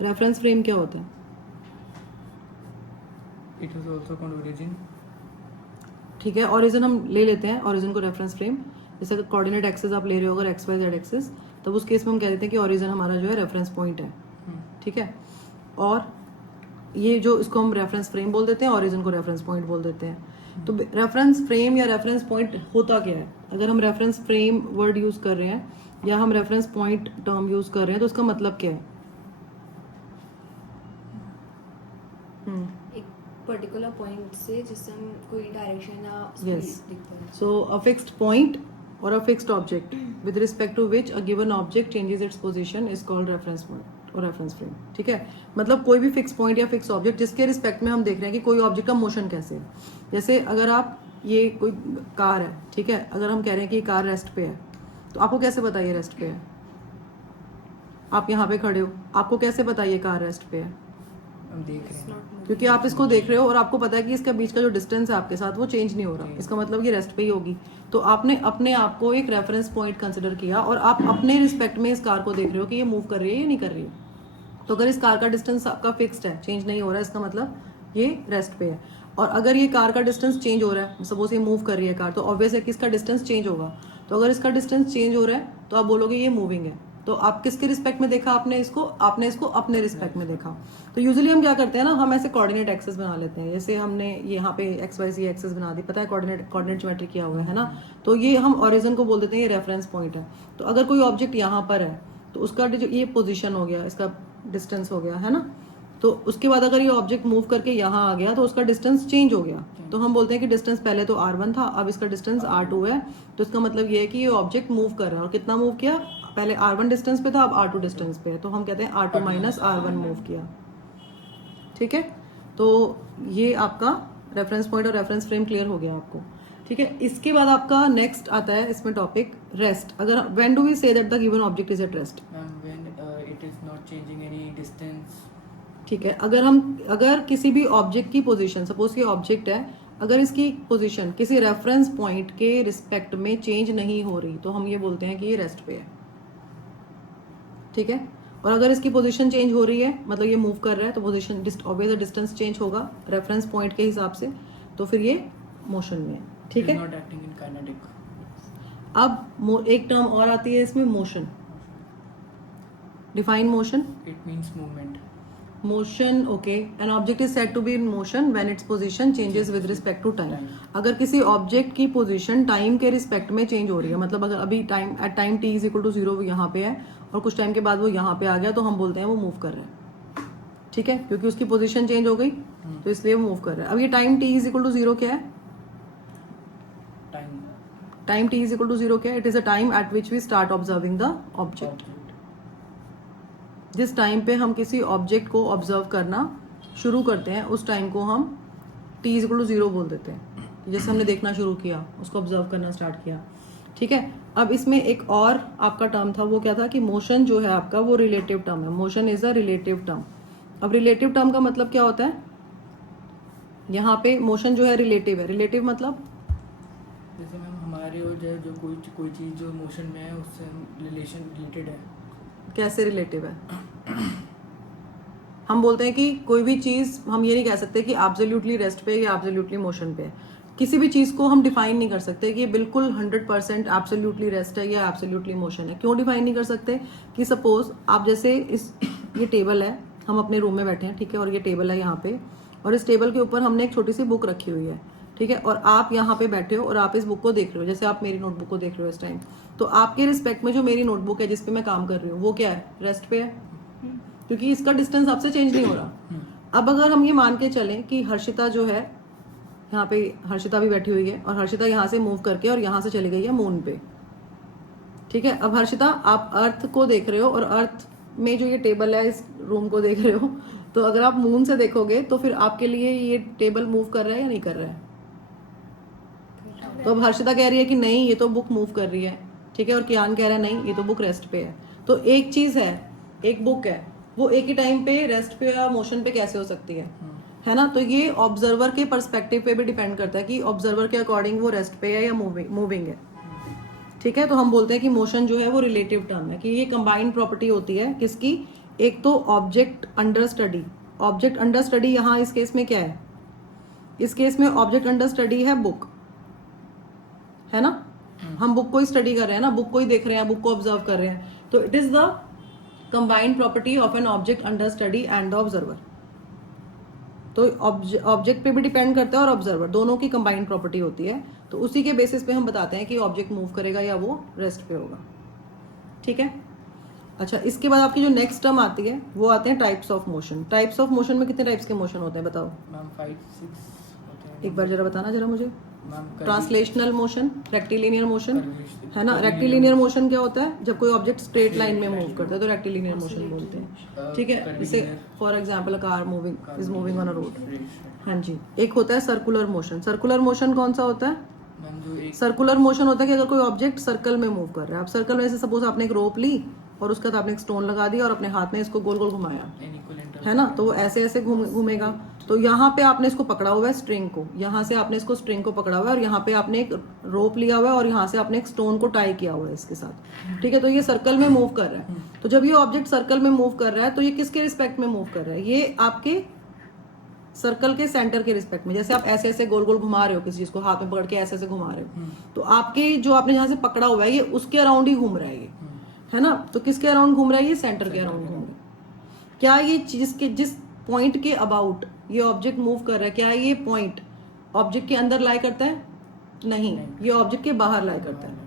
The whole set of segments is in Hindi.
रेफरेंस फ्रेम क्या होता है? It is also called origin. ठीक है, ओरिजिन हम ले लेते हैं, ओरिजिन को रेफरेंस फ्रेम। जैसे अगर कोऑर्डिनेट एक्सेस आप ले रहे हो अगर एक्स वाई जेड एक्सेस, तब उस केस में हम कह देते हैं कि ओरिजिन हमारा जो है रेफरेंस पॉइंट है। ठीक है, और ये जो इसको हम रेफरेंस फ्रेम बोल देते हैं, ओरिजिन को रेफरेंस पॉइंट बोल देते हैं। तो रेफरेंस फ्रेम या रेफरेंस पॉइंट होता क्या है? अगर हम रेफरेंस फ्रेम वर्ड यूज कर रहे हैं या हम रेफरेंस पॉइंट टर्म यूज कर रहे हैं तो उसका मतलब क्या है? एक पर्टिकुलर पॉइंट से जिससे हम कोई डायरेक्शन या Yes. स्पीड दिखता है। So a fixed point or a fixed object with respect to which a given object changes its position is called reference point और reference frame। ठीक है, मतलब कोई भी फिक्स पॉइंट या फिक्स ऑब्जेक्ट जिसके रिस्पेक्ट में हम देख रहे हैं कि कोई ऑब्जेक्ट का मोशन कैसे है। जैसे अगर आप ये कोई कार है, ठीक है, अगर हम कह रहे हैं कि ये कार रेस्ट पे है, तो आपको कैसे पता ये रेस्ट पे है? आप यहाँ पे खड़े हो, आपको कैसे पता ये कार रेस्ट पे है? हम देख रहे हैं क्योंकि आप इसको देख रहे हो और आपको पता है कि इसका बीच का जो डिस्टेंस है आपके साथ वो चेंज नहीं हो रहा, इसका मतलब ये रेस्ट पे ही होगी। तो आपने अपने आप को एक रेफरेंस पॉइंट कंसिडर किया और आप अपने रिस्पेक्ट में इस कार को देख रहे हो कि ये मूव कर रही है या नहीं कर रही है। तो अगर इस कार का डिस्टेंस आपका फिक्स्ड है, चेंज नहीं हो रहा है, इसका मतलब ये रेस्ट पे है। और अगर ये कार का डिस्टेंस चेंज हो रहा है, सपोज ये मूव कर रही है कार, तो ऑब्वियस है कि इसका डिस्टेंस चेंज होगा। तो अगर इसका डिस्टेंस चेंज हो रहा है तो आप बोलोगे ये मूविंग है। तो आप किसके रिस्पेक्ट में देखा? आपने इसको अपने रिस्पेक्ट में देखा। तो यूजुअली हम क्या करते हैं ना, हम ऐसे कोऑर्डिनेट एक्सेस बना लेते हैं। जैसे हमने यहाँ पे एक्स वाई ज़ेड एक्सेस बना दी, पता है कोऑर्डिनेट ज्योमेट्री किया हुआ है ना, तो ये हम ओरिजिन को बोल देते हैं ये रेफरेंस पॉइंट है। तो अगर कोई ऑब्जेक्ट यहाँ पर है तो उसका जो ये पोजिशन हो गया, इसका डिस्टेंस हो गया है ना, तो उसके बाद अगर ये ऑब्जेक्ट मूव करके यहाँ आ गया तो उसका डिस्टेंस चेंज हो गया। तो हम बोलते हैं कि डिस्टेंस पहले तो r1 था, अब इसका डिस्टेंस r2 है। तो इसका मतलब ये है कि ये ऑब्जेक्ट मूव कर रहा है, और कितना मूव किया? पहले r1 डिस्टेंस पे था, अब r2 डिस्टेंस पे है, तो हम कहते हैं r2 माइनस r1 मूव किया। ठीक है, तो ये आपका रेफरेंस पॉइंट और रेफरेंस फ्रेम क्लियर हो गया आपको। ठीक है, इसके बाद आपका नेक्स्ट आता है इसमें टॉपिक रेस्ट। अगर when do we say that the given object is at rest? When it is not changing any distance. ठीक है, अगर किसी भी ऑब्जेक्ट की पोजीशन, सपोज ये ऑब्जेक्ट है, अगर इसकी पोजीशन किसी रेफरेंस पॉइंट के रिस्पेक्ट में चेंज नहीं हो रही तो हम ये बोलते हैं कि ये रेस्ट पे है। ठीक है, और अगर इसकी पोजीशन चेंज हो रही है, मतलब ये मूव कर रहा है, तो पोजीशन ऑब्वियस डिस्टेंस चेंज होगा रेफरेंस पॉइंट के हिसाब से, तो फिर ये मोशन में है। ठीक है, नॉट एक्टिंग इन काइनेटिक। अब एक टर्म और आती है इसमें, motion. Define motion. It means movement. Motion, okay, an object is said to be in motion when its position changes with respect to time. अगर किसी ऑब्जेक्ट की पोजीशन टाइम के रिस्पेक्ट में चेंज हो रही है, मतलब अगर अभी time t is equal to 0 यहाँ पे है और कुछ टाइम के बाद वो यहाँ पे आ गया, तो हम बोलते हैं वो मूव कर रहा है। ठीक है, क्योंकि उसकी पोजीशन चेंज हो गई तो इसलिए वो मूव कर रहा है। अब ये time t is equal to 0 क्या है? Time t is equal to 0 क्या है? It is a time at which we start observing the object. जिस टाइम पे हम किसी ऑब्जेक्ट को ऑब्जर्व करना शुरू करते हैं उस टाइम को हम t इज इक्वल टू 0 बोल देते हैं। जैसे हमने देखना शुरू किया, उसको ऑब्जर्व करना स्टार्ट किया। ठीक है, अब इसमें एक और आपका टर्म था, वो क्या था कि मोशन जो है आपका वो रिलेटिव टर्म है। Motion is a relative term. अब रिलेटिव टर्म का मतलब क्या होता है? यहाँ पे मोशन जो है रिलेटिव है। रिलेटिव मतलब जैसे मैम हमारे और जो कोई चीज़ जो मोशन में है उससे रिलेशन रिलेटेड है। कैसे रिलेटिव है? हम बोलते हैं कि कोई भी चीज़, हम ये नहीं कह सकते कि एब्सोल्युटली रेस्ट पे या एब्सोल्युटली मोशन पे है। किसी भी चीज़ को हम डिफाइन नहीं कर सकते कि ये बिल्कुल 100% एब्सोल्युटली रेस्ट है या एब्सोल्युटली मोशन है। क्यों डिफाइन नहीं कर सकते? कि सपोज आप जैसे ये टेबल है, हम अपने रूम में बैठे हैं, ठीक है, और ये टेबल है यहाँ पे, और इस टेबल के ऊपर हमने एक छोटी सी बुक रखी हुई है, ठीक है, और आप यहाँ पे बैठे हो और आप इस बुक को देख रहे हो, जैसे आप मेरी नोटबुक को देख रहे हो इस टाइम। तो आपके रिस्पेक्ट में जो मेरी नोटबुक है जिस पे मैं काम कर रही हूँ वो क्या है? रेस्ट पे है, क्योंकि इसका डिस्टेंस आपसे चेंज नहीं हो रहा। अब अगर हम ये मान के चलें कि हर्षिता जो है, यहाँ पे हर्षिता भी बैठी हुई है और हर्षिता यहाँ से मूव करके और यहाँ से चली गई है मून पे। ठीक है, अब हर्षिता आप अर्थ को देख रहे हो और अर्थ में जो ये टेबल है इस रूम को देख रहे हो, तो अगर आप मून से देखोगे तो फिर आपके लिए ये टेबल मूव कर रहा है या नहीं कर रहा है? तो अब हर्षिता कह रही है कि नहीं ये तो बुक मूव कर रही है, ठीक है, और कियान कह रहा है नहीं ये तो बुक रेस्ट पे है। तो एक चीज है, एक बुक है, वो एक ही टाइम पे रेस्ट पे या मोशन पे कैसे हो सकती है ना? तो ये ऑब्जर्वर के पर्सपेक्टिव पे भी डिपेंड करता है कि ऑब्जर्वर के अकॉर्डिंग वो रेस्ट पे है या मूविंग है। ठीक है, तो हम बोलते हैं कि मोशन जो है वो रिलेटिव टर्म है, कि ये कंबाइंड प्रॉपर्टी होती है किसकी? एक तो object under study. Object under study यहाँ इस केस में क्या है? इस केस में ऑब्जेक्ट अंडर स्टडी है बुक, है ना? हम बुक को ही स्टडी कर रहे हैं ना, बुक को ही देख रहे हैं, बुक को ऑब्जर्व कर रहे हैं। तो it is the combined property of an object under study and the observer. तो ऑब्जेक्ट पे भी डिपेंड करता है और ऑब्जर्वर, दोनों की कंबाइंड प्रॉपर्टी होती है। तो उसी के बेसिस पे हम बताते हैं कि ऑब्जेक्ट मूव करेगा या वो रेस्ट पे होगा। ठीक है। अच्छा, इसके बाद आपकी जो नेक्स्ट टर्म आती है वो आते हैं types of motion. Types of motion में कितने टाइप्स के मोशन होते हैं बताओ? मैम 5-6 होते हैं। एक बार जरा बताना जरा मुझे। Ma'am translational motion, rectilinear motion, है ना? रेक्टिलिनियर मोशन क्या होता है? जब कोई ऑब्जेक्ट स्ट्रेट लाइन में मूव करता है तो रेक्टिलिनियर मोशन बोलते हैं। ठीक है। जैसे for example a car is moving on a road. हाँ जी। एक होता है सर्कुलर मोशन। सर्कुलर मोशन कौन सा होता है? मैम जो एक सर्कुलर मोशन होता है कि अगर कोई ऑब्जेक्ट सर्कल में मूव कर रहा है। आप सर्कल में से सपोज आपने एक रोप ली और उसके बाद आपने एक स्टोन लगा दिया और अपने हाथ में इसको गोल गोल घुमाया, है ना? तो वो ऐसे ऐसे घूमेगा। तो यहाँ पे आपने इसको पकड़ा हुआ है स्ट्रिंग को, यहाँ से आपने इसको स्ट्रिंग को पकड़ा हुआ है और यहाँ पे आपने एक रोप लिया हुआ है और यहाँ से आपने एक स्टोन को टाई किया हुआ है इसके साथ। ठीक है। तो ये सर्कल में मूव कर रहा है। तो जब ये ऑब्जेक्ट सर्कल में मूव कर रहा है तो ये किसके रिस्पेक्ट में मूव कर रहा है? ये आपके सर्कल के सेंटर के रिस्पेक्ट में। जैसे आप ऐसे ऐसे गोल गोल घुमा रहे हो किसी चीज को, हाथ में पकड़ के ऐसे ऐसे घुमा रहे हो, तो आपके जो आपने जहाँ से पकड़ा हुआ है ये उसके अराउंड ही घूम रहा है, ये है ना? तो किसके अराउंड घूम रहा है? ये सेंटर के अराउंड घूम रहा है। क्या ये चीज के जिस पॉइंट के अबाउट ये ऑब्जेक्ट मूव कर रहा है, क्या ये पॉइंट ऑब्जेक्ट के अंदर लाई करता है? नहीं, ये ऑब्जेक्ट के बाहर लाई करता है।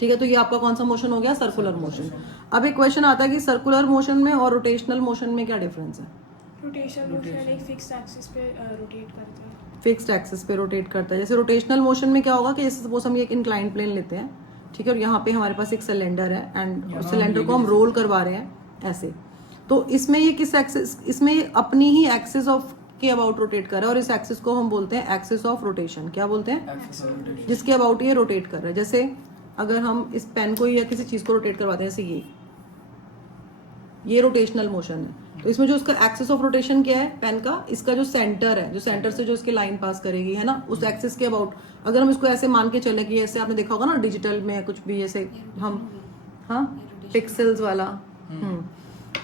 ठीक है। तो ये आपका कौन सा मोशन हो गया? Circular motion. अब एक क्वेश्चन आता है कि सर्कुलर मोशन में और रोटेशनल मोशन में क्या डिफरेंस है? रोटेशन मोशन एक फिक्स्ड एक्सिस पे रोटेट करता है। फिक्स्ड एक्सिस पे रोटेट करता है। जैसे रोटेशनल मोशन में क्या होगा कि जैसे सपोज हम ये एक इंक्लाइन प्लेन लेते हैं, ठीक है, और यहाँ पे हमारे पास एक सिलेंडर है एंड उस सिलेंडर को हम रोल करवा रहे हैं ऐसे। तो इसमें ये किस एक्सिस, इसमें ये अपनी ही एक्सिस ऑफ के अबाउट रोटेट कर रहा है और इस एक्सिस को हम बोलते हैं एक्सिस ऑफ रोटेशन। क्या बोलते हैं? जिसके अबाउट ये रोटेट कर रहा है। जैसे अगर हम इस पेन को या किसी चीज को रोटेट करवाते हैं, जैसे ये रोटेशनल मोशन है। तो इसमें जो उसका एक्सिस ऑफ रोटेशन क्या है पेन का? इसका जो सेंटर है, जो सेंटर से जो इसके लाइन पास करेगी, है ना, उस एक्सिस के अबाउट। अगर हम इसको ऐसे मान के चले कि ऐसे आपने देखा होगा ना डिजिटल में कुछ भी ऐसे हम, हाँ, पिक्सेल्स वाला।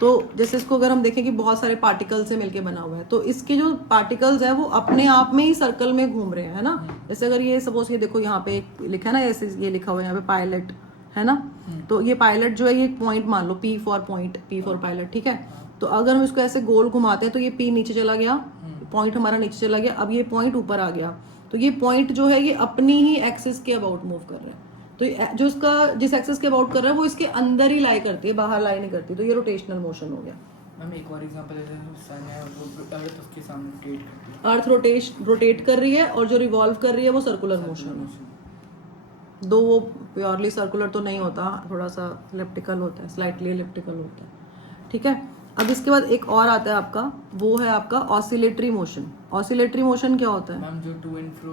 तो जैसे इसको अगर हम देखें कि बहुत सारे पार्टिकल से मिलके बना हुआ है, तो इसके जो पार्टिकल्स है वो अपने आप में ही सर्कल में घूम रहे हैं, है ना? जैसे अगर ये सपोज ये देखो यहाँ पे लिखा है ना, ऐसे ये लिखा हुआ है यहाँ पे पायलट, है ना? तो ये पायलट जो है ये पॉइंट मान लो, P for point, P for pilot. ठीक है। तो अगर हम इसको ऐसे गोल घुमाते हैं तो ये P नीचे चला गया, पॉइंट हमारा नीचे चला गया, अब ये पॉइंट ऊपर आ गया। तो ये पॉइंट जो है ये अपनी ही एक्सिस के अबाउट मूव कर रहा है। तो जो इसका जिस एक्सिस के अबाउट कर रहा है वो इसके अंदर ही लाई करती है, बाहर लाई नहीं करती। तो ये रोटेशनल मोशन हो गया। मैम एक और एग्जांपल है, सन है वो अर्थ उसके सामने रोटेट करती है। अर्थ रोटेट कर रही है और जो रिवॉल्व कर रही है वो सर्कुलर मोशन है। दो वो प्योरली सर्कुलर तो नहीं होता, थोड़ा सा एलिप्टिकल होता है, स्लाइटली एलिप्टिकल होता है। ठीक है। अब इसके बाद एक और आता है आपका, वो है आपका ऑसिलेटरी मोशन। ऑसिलेटरी मोशन क्या होता है? मैम जो टू एंड फ्रो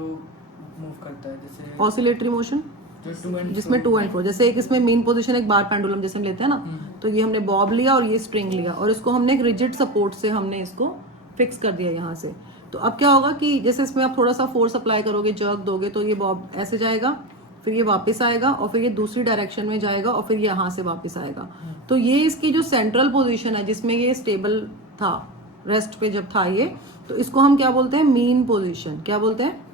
मूव करता है, जैसे ऑसिलेटरी मोशन जिसमें टू एंड फ्रो, जैसे एक इसमें मेन पोजीशन एक बार पेंडुलम जैसे हम लेते हैं ना, तो ये हमने बॉब लिया और ये स्ट्रिंग लिया और इसको हमने एक रिजिड सपोर्ट से हमने इसको फिक्स कर दिया यहाँ से। तो अब क्या होगा कि जैसे इसमें आप थोड़ा सा फोर्स अप्लाई करोगे, जर्क दोगे, तो ये बॉब ऐसे जाएगा, फिर ये वापस आएगा और फिर ये दूसरी डायरेक्शन में जाएगा और फिर यहाँ से वापस आएगा। तो ये इसकी जो सेंट्रल पोजीशन है जिसमें ये स्टेबल था, रेस्ट पे जब था ये, तो इसको हम क्या बोलते हैं? Mean position. क्या बोलते हैं?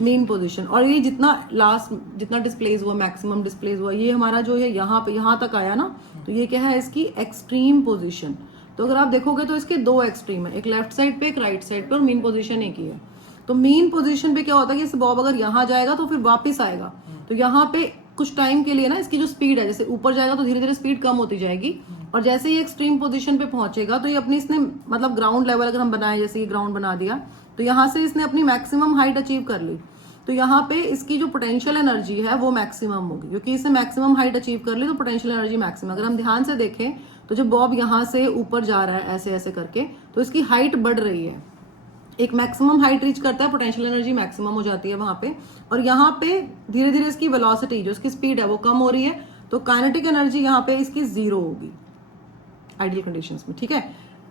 Mean position. और ये जितना डिस्प्लेस हुआ, मैक्सिमम डिस्प्लेस हुआ, ये हमारा जो है यहाँ पे यहाँ तक आया ना, तो ये क्या है? इसकी एक्सट्रीम पोजीशन। तो अगर आप देखोगे तो इसके दो एक्सट्रीम है, एक लेफ्ट साइड पे एक राइट साइड पे, और मीन पोजीशन एक ही है। तो मीन पोजीशन पे क्या होता है कि बॉब अगर यहाँ जाएगा तो फिर वापस आएगा, तो यहाँ पे कुछ टाइम के लिए ना इसकी जो स्पीड है, जैसे ऊपर जाएगा तो धीरे धीरे स्पीड कम होती जाएगी, और जैसे ही एक्सट्रीम पोजीशन पे पहुंचेगा तो ये अपनी इसने मतलब ग्राउंड लेवल अगर हम बनाए, जैसे ये ग्राउंड बना दिया, तो यहाँ से इसने अपनी मैक्सिमम हाइट अचीव कर ली। तो यहाँ पे इसकी जो पोटेंशियल एनर्जी है वो मैक्सिमम होगी, क्योंकि इसने मैक्सिमम हाइट अचीव कर ली तो पोटेंशियल एनर्जी मैक्सिमम। अगर हम ध्यान से देखें तो जब बॉब यहाँ से ऊपर जा रहा है ऐसे ऐसे करके, तो इसकी हाइट बढ़ रही है, एक मैक्सिमम हाइट रीच करता है, पोटेंशियल एनर्जी मैक्सिमम हो जाती है वहां पे, और यहाँ पे धीरे धीरे इसकी वेलोसिटी जो इसकी स्पीड है वो कम हो रही है, तो काइनेटिक एनर्जी यहाँ पे इसकी 0 होगी आइडियल कंडीशंस में। ठीक है।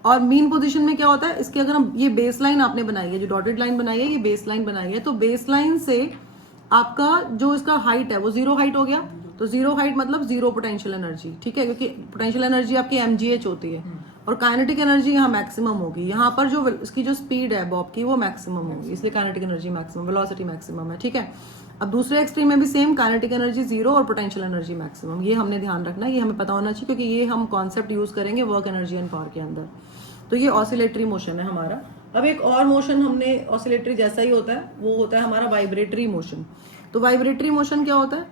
और मीन पोजीशन में क्या होता है, इसके अगर हम ये बेस लाइन आपने बनाई है, जो डॉटेड लाइन बनाई है, ये बेस लाइन बनाई है, तो बेस लाइन से आपका जो इसका हाइट है वो 0 हाइट हो गया, तो जीरो हाइट मतलब जीरो पोटेंशियल एनर्जी, ठीक है, क्योंकि पोटेंशियल एनर्जी आपकी mgh होती है और काइनेटिक एनर्जी यहाँ मैक्सिमम होगी। यहाँ पर जो इसकी जो स्पीड है बॉब की वो मैक्सिमम होगी, इसलिए kinetic energy maximum, velocity maximum है, ठीक है। अब दूसरे एक्सट्रीम में भी सेम, काइनेटिक एनर्जी जीरो और पोटेंशियल एनर्जी मैक्सिमम। ये हमने ध्यान रखना है, ये हमें पता होना चाहिए, क्योंकि ये हम कॉन्सेप्ट यूज करेंगे वर्क एनर्जी एंड पावर के अंदर। तो ये ऑसिलेटरी मोशन है हमारा। अब एक और मोशन हमने ऑसिलेटरी जैसा ही होता है, वो होता है हमारा वाइब्रेटरी मोशन। तो वाइब्रेटरी मोशन क्या होता है?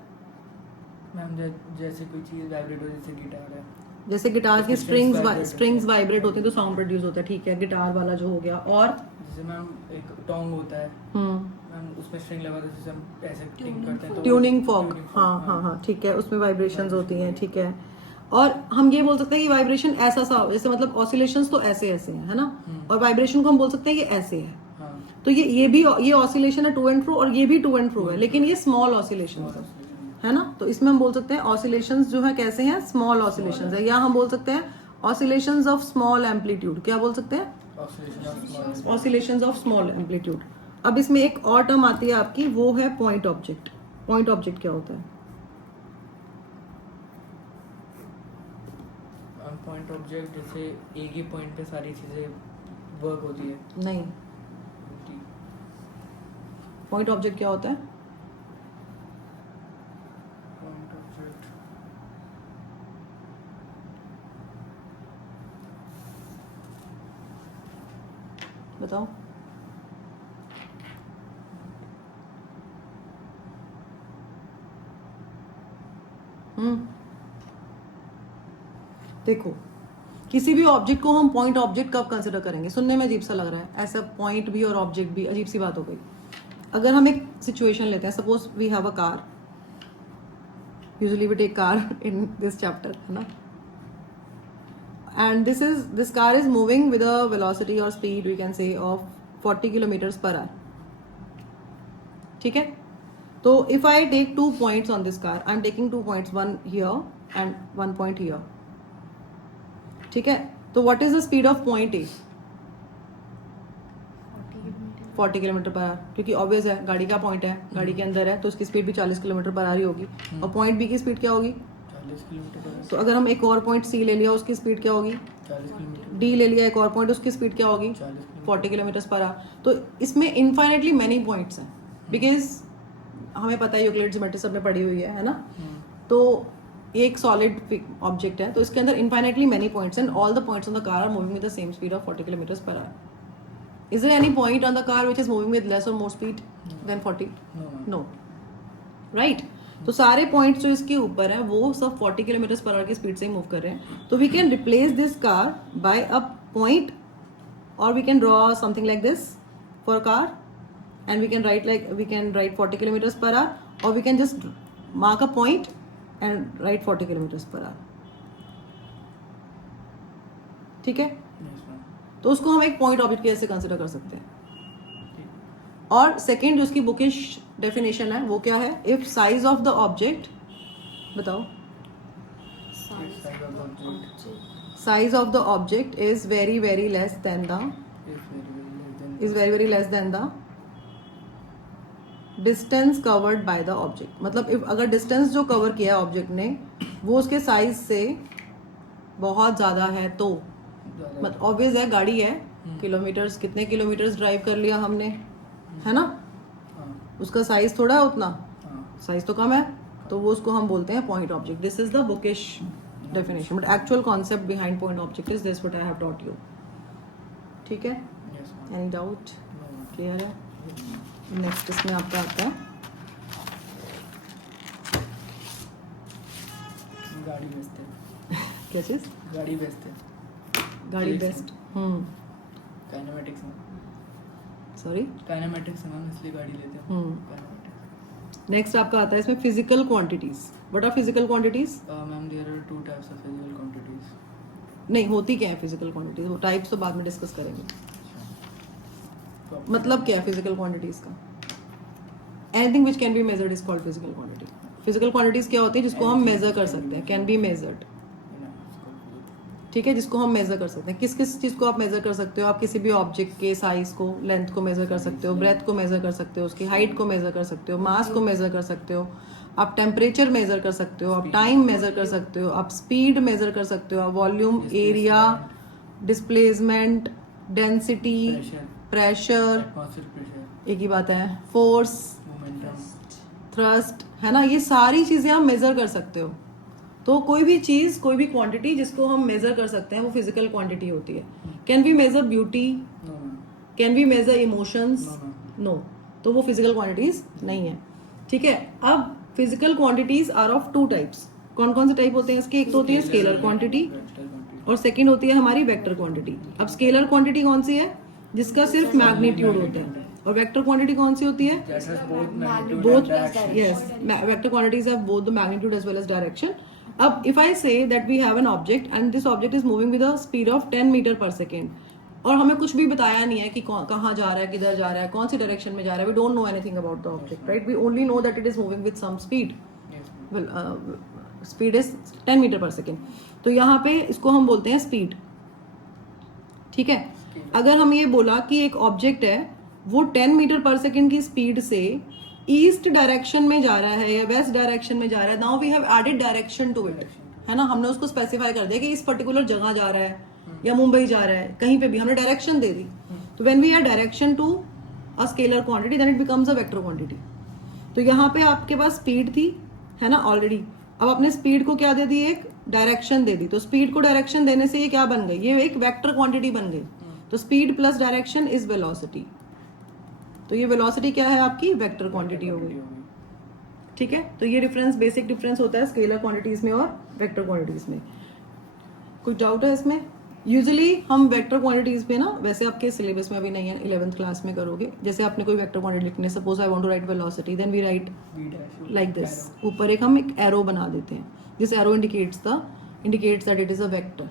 मैम जैसे कोई चीज़ वाइब्रेट हो, जैसे गिटार है, जैसे गिटार की Strings vibrate स्ट्रिंग्स वाइब्रेट होती है तो साउंड प्रोड्यूस होता है, ठीक है, गिटार वाला जो हो गया। और जैसे मैम एक टोंग होता है मैम, उसमें स्ट्रिंग लगा दो, जैसे हम ऐसे ट्यून करते हैं तो ट्यूनिंग फॉग, हाँ, ठीक है, उसमें वाइब्रेशंस होती हैं, ठीक है। और हम ये बोल सकते हैं कि वाइब्रेशन ऐसा सा, जैसे मतलब ऑसिलेशंस तो ऐसे ऐसे हैं, है ना, और वाइब्रेशन को हम बोल सकते हैं ये ऐसे है। हाँ, तो ये भी ये ऑसिलेशन है टू एंड फ्रो, और ये भी टू एंड फ्रो है, लेकिन ये स्मॉल ऑसिलेशन है ना। तो इसमें हम बोल सकते हैं ऑसिलेशंस जो है कैसे हैं, स्मॉल ऑसिलेशंस है, या हम बोल सकते हैं ऑसिलेशंस ऑफ स्मॉल एम्पलीट्यूड। क्या बोल सकते हैं? Oscillations of small amplitude. अब इसमें एक और टर्म आती है आपकी, वो है पॉइंट ऑब्जेक्ट। पॉइंट ऑब्जेक्ट क्या होता है? पॉइंट ऑब्जेक्ट जैसे एक ही पॉइंट पे सारी चीजें वर्क होती है। नहीं, पॉइंट ऑब्जेक्ट क्या होता है? पॉइंट ऑब्जेक्ट बताओ। देखो, किसी भी ऑब्जेक्ट को हम पॉइंट ऑब्जेक्ट कब कंसिडर करेंगे? सुनने में अजीब सा लग रहा है, ऐसा पॉइंट भी और ऑब्जेक्ट भी अजीब सी बात हो गई। अगर हम एक सिचुएशन लेते हैं, suppose we have a car, usually we take car in this chapter, है ना, and this car is moving with a velocity or speed we can say of 40 kilometers per hour, ठीक है। तो if I take 2 points on this car, I'm taking 2 points, one here and 1 point here, ठीक है। तो what is the speed of point A? 40 kilometre per our, क्योंकि ऑब्वियस है गाड़ी का पॉइंट है, गाड़ी के अंदर है, तो उसकी स्पीड भी 40 किलोमीटर पर आवर ही होगी। और पॉइंट बी की स्पीड क्या होगी? 40 किलोमीटर पर तो अगर हम एक और पॉइंट सी ले लिया, उसकी स्पीड क्या होगी? 40 किलोमीटर। डी ले लिया एक और पॉइंट, उसकी स्पीड क्या होगी? 40 किलोमीटर पर आवर। तो इसमें इनफाइनेटली मैनी पॉइंट्स हैं, बिकॉज हमें पता है यूक्लिड ज्योमेट्री सब में पढ़ी हुई है ना। तो ये एक सॉलिड ऑब्जेक्ट है, तो इसके अंदर infinitely many points and all the points on the car are moving with the same speed of 40 kilometre per hour. Is there any point on the car which is moving with less or more speed than 40? No. Right? तो सारे पॉइंट्स जो इसके ऊपर हैं वो सब 40 किलोमीटर पर आवर की स्पीड से ही मूव कर रहे हैं। तो we can replace this car by a point, और we can draw something like this for car, and we can write 40 kilometre per hour, और we can just mark a point and write 40 kilometre per hour, ठीक है। तो उसको हम एक पॉइंट ऑब्जेक्ट कैसे कंसिडर कर सकते हैं। और सेकेंड जो उसकी बुकिश डेफिनेशन है वो क्या है? If size of the object, बताओ, size of the object is very very less than the distance covered by the object. मतलब if अगर डिस्टेंस जो कवर किया है ऑब्जेक्ट ने वो उसके साइज से बहुत ज्यादा है, तो मतलब ऑब्वियस है गाड़ी है, किलोमीटर्स, कितने किलोमीटर्स ड्राइव कर लिया हमने, है ना, उसका साइज थोड़ा है उतना, साइज तो कम है, तो वो उसको हम बोलते हैं point object. This is the bookish definition, but actual concept behind point object is this what I have taught you, ठीक है। Any doubt? क्लियर है? नेक्स्ट इसमें आपका आता है गाड़ी बेस्ट है। क्या चीज? गाड़ी बेस्ट है। गाड़ी बेस्ट, काइनेमैटिक्स में, सॉरी काइनेमैटिक्स है मैम, इसलिए गाड़ी लेते हैं काइनेमैटिक्स। नेक्स्ट आपका आता है इसमें physical quantities. What are physical quantities? Ma'am there are 2 types of physical quantities. नहीं, होती क्या है फिजिकल क्वांटिटीज? वो टाइप्स तो बाद में डिस्कस करेंगे। मतलब क्या है फिजिकल क्वांटिटीज का? Anything which can be measured is called physical quantity. Physical quantities क्या होती है? जिसको हम मेजर कर सकते हैं, कैन बी मेजर्ड, ठीक है, जिसको हम मेजर कर सकते हैं। किस किस चीज को आप मेजर कर सकते हो? आप किसी भी ऑब्जेक्ट के साइज को, लेंथ को मेजर कर सकते हो, ब्रेथ को मेजर कर सकते हो, उसकी हाइट को मेजर कर सकते हो, मास को मेजर कर सकते हो, आप टेम्परेचर मेजर कर सकते हो, आप टाइम मेजर कर सकते हो, आप स्पीड मेजर कर सकते हो, आप volume, area, displacement, density, pressure, atmospheric pressure, एक ही बात है, फोर्स, मोमेंटम, थ्रस्ट, है ना, ये सारी चीजें आप मेजर कर सकते हो। तो कोई भी चीज, कोई भी क्वांटिटी जिसको हम मेजर कर सकते हैं वो फिजिकल क्वांटिटी होती है। Can we measure beauty? No ma'am, can we measure emotions? No, no. तो वो फिजिकल क्वांटिटीज नहीं है, ठीक है। अब physical quantities are of two types. कौन कौन से टाइप होते हैं इसके? एक तो होती है स्केलर क्वांटिटी और सेकंड होती है हमारी वेक्टर क्वांटिटी। अब स्केलर क्वांटिटी कौन सी है? जिसका सिर्फ मैग्नीट्यूड होता है। और वेक्टर क्वांटिटी कौन सी होती है? that has both magnitude Both, and direction. yes, vector quantities have both the magnitude as well as direction. अब if I say that we have an object and this object is moving with a speed of 10 meter per second और हमें कुछ भी बताया नहीं है कि कहाँ जा रहा है, किधर जा रहा है, कौन सी डायरेक्शन में जा रहा है, we don't know anything about the object, right? We only know that it is moving with some speed. Yes, ma'am. Well, speed is 10 meter per second. तो यहाँ पे इसको हम बोलते हैं स्पीड, ठीक है। अगर हम ये बोला कि एक ऑब्जेक्ट है वो 10 मीटर पर सेकेंड की स्पीड से ईस्ट डायरेक्शन में जा रहा है या वेस्ट डायरेक्शन में जा रहा है, now we have added direction to it, है ना। हमने उसको स्पेसिफाई कर दिया कि इस पर्टिकुलर जगह जा रहा है या मुंबई जा रहा है, कहीं पे भी हमने डायरेक्शन दे दी। तो when we add direction to a scalar quantity then it becomes a vector quantity. तो यहाँ पे आपके पास स्पीड थी, है ना, ऑलरेडी। अब आपने स्पीड को क्या दे दी? एक डायरेक्शन दे दी। तो स्पीड को डायरेक्शन देने से ये क्या बन गई? ये एक वेक्टर क्वांटिटी बन गई। तो speed plus direction is velocity. तो ये वेलोसिटी क्या है आपकी? वेक्टर क्वांटिटी हो गई, ठीक है। तो ये डिफरेंस, बेसिक डिफरेंस होता है स्केलर क्वांटिटीज में और वेक्टर क्वांटिटीज में। कोई डाउट है इसमें? यूजुअली हम वेक्टर क्वांटिटीज पे ना, वैसे आपके सिलेबस में अभी नहीं है, 11th क्लास में करोगे। जैसे आपने कोई वेक्टर क्वांटिटी लिखनी है, suppose I want to write velocity, then we write V dash like this. ऊपर एक हम एक एरो बना देते हैं, this arrow indicates that it is a vector,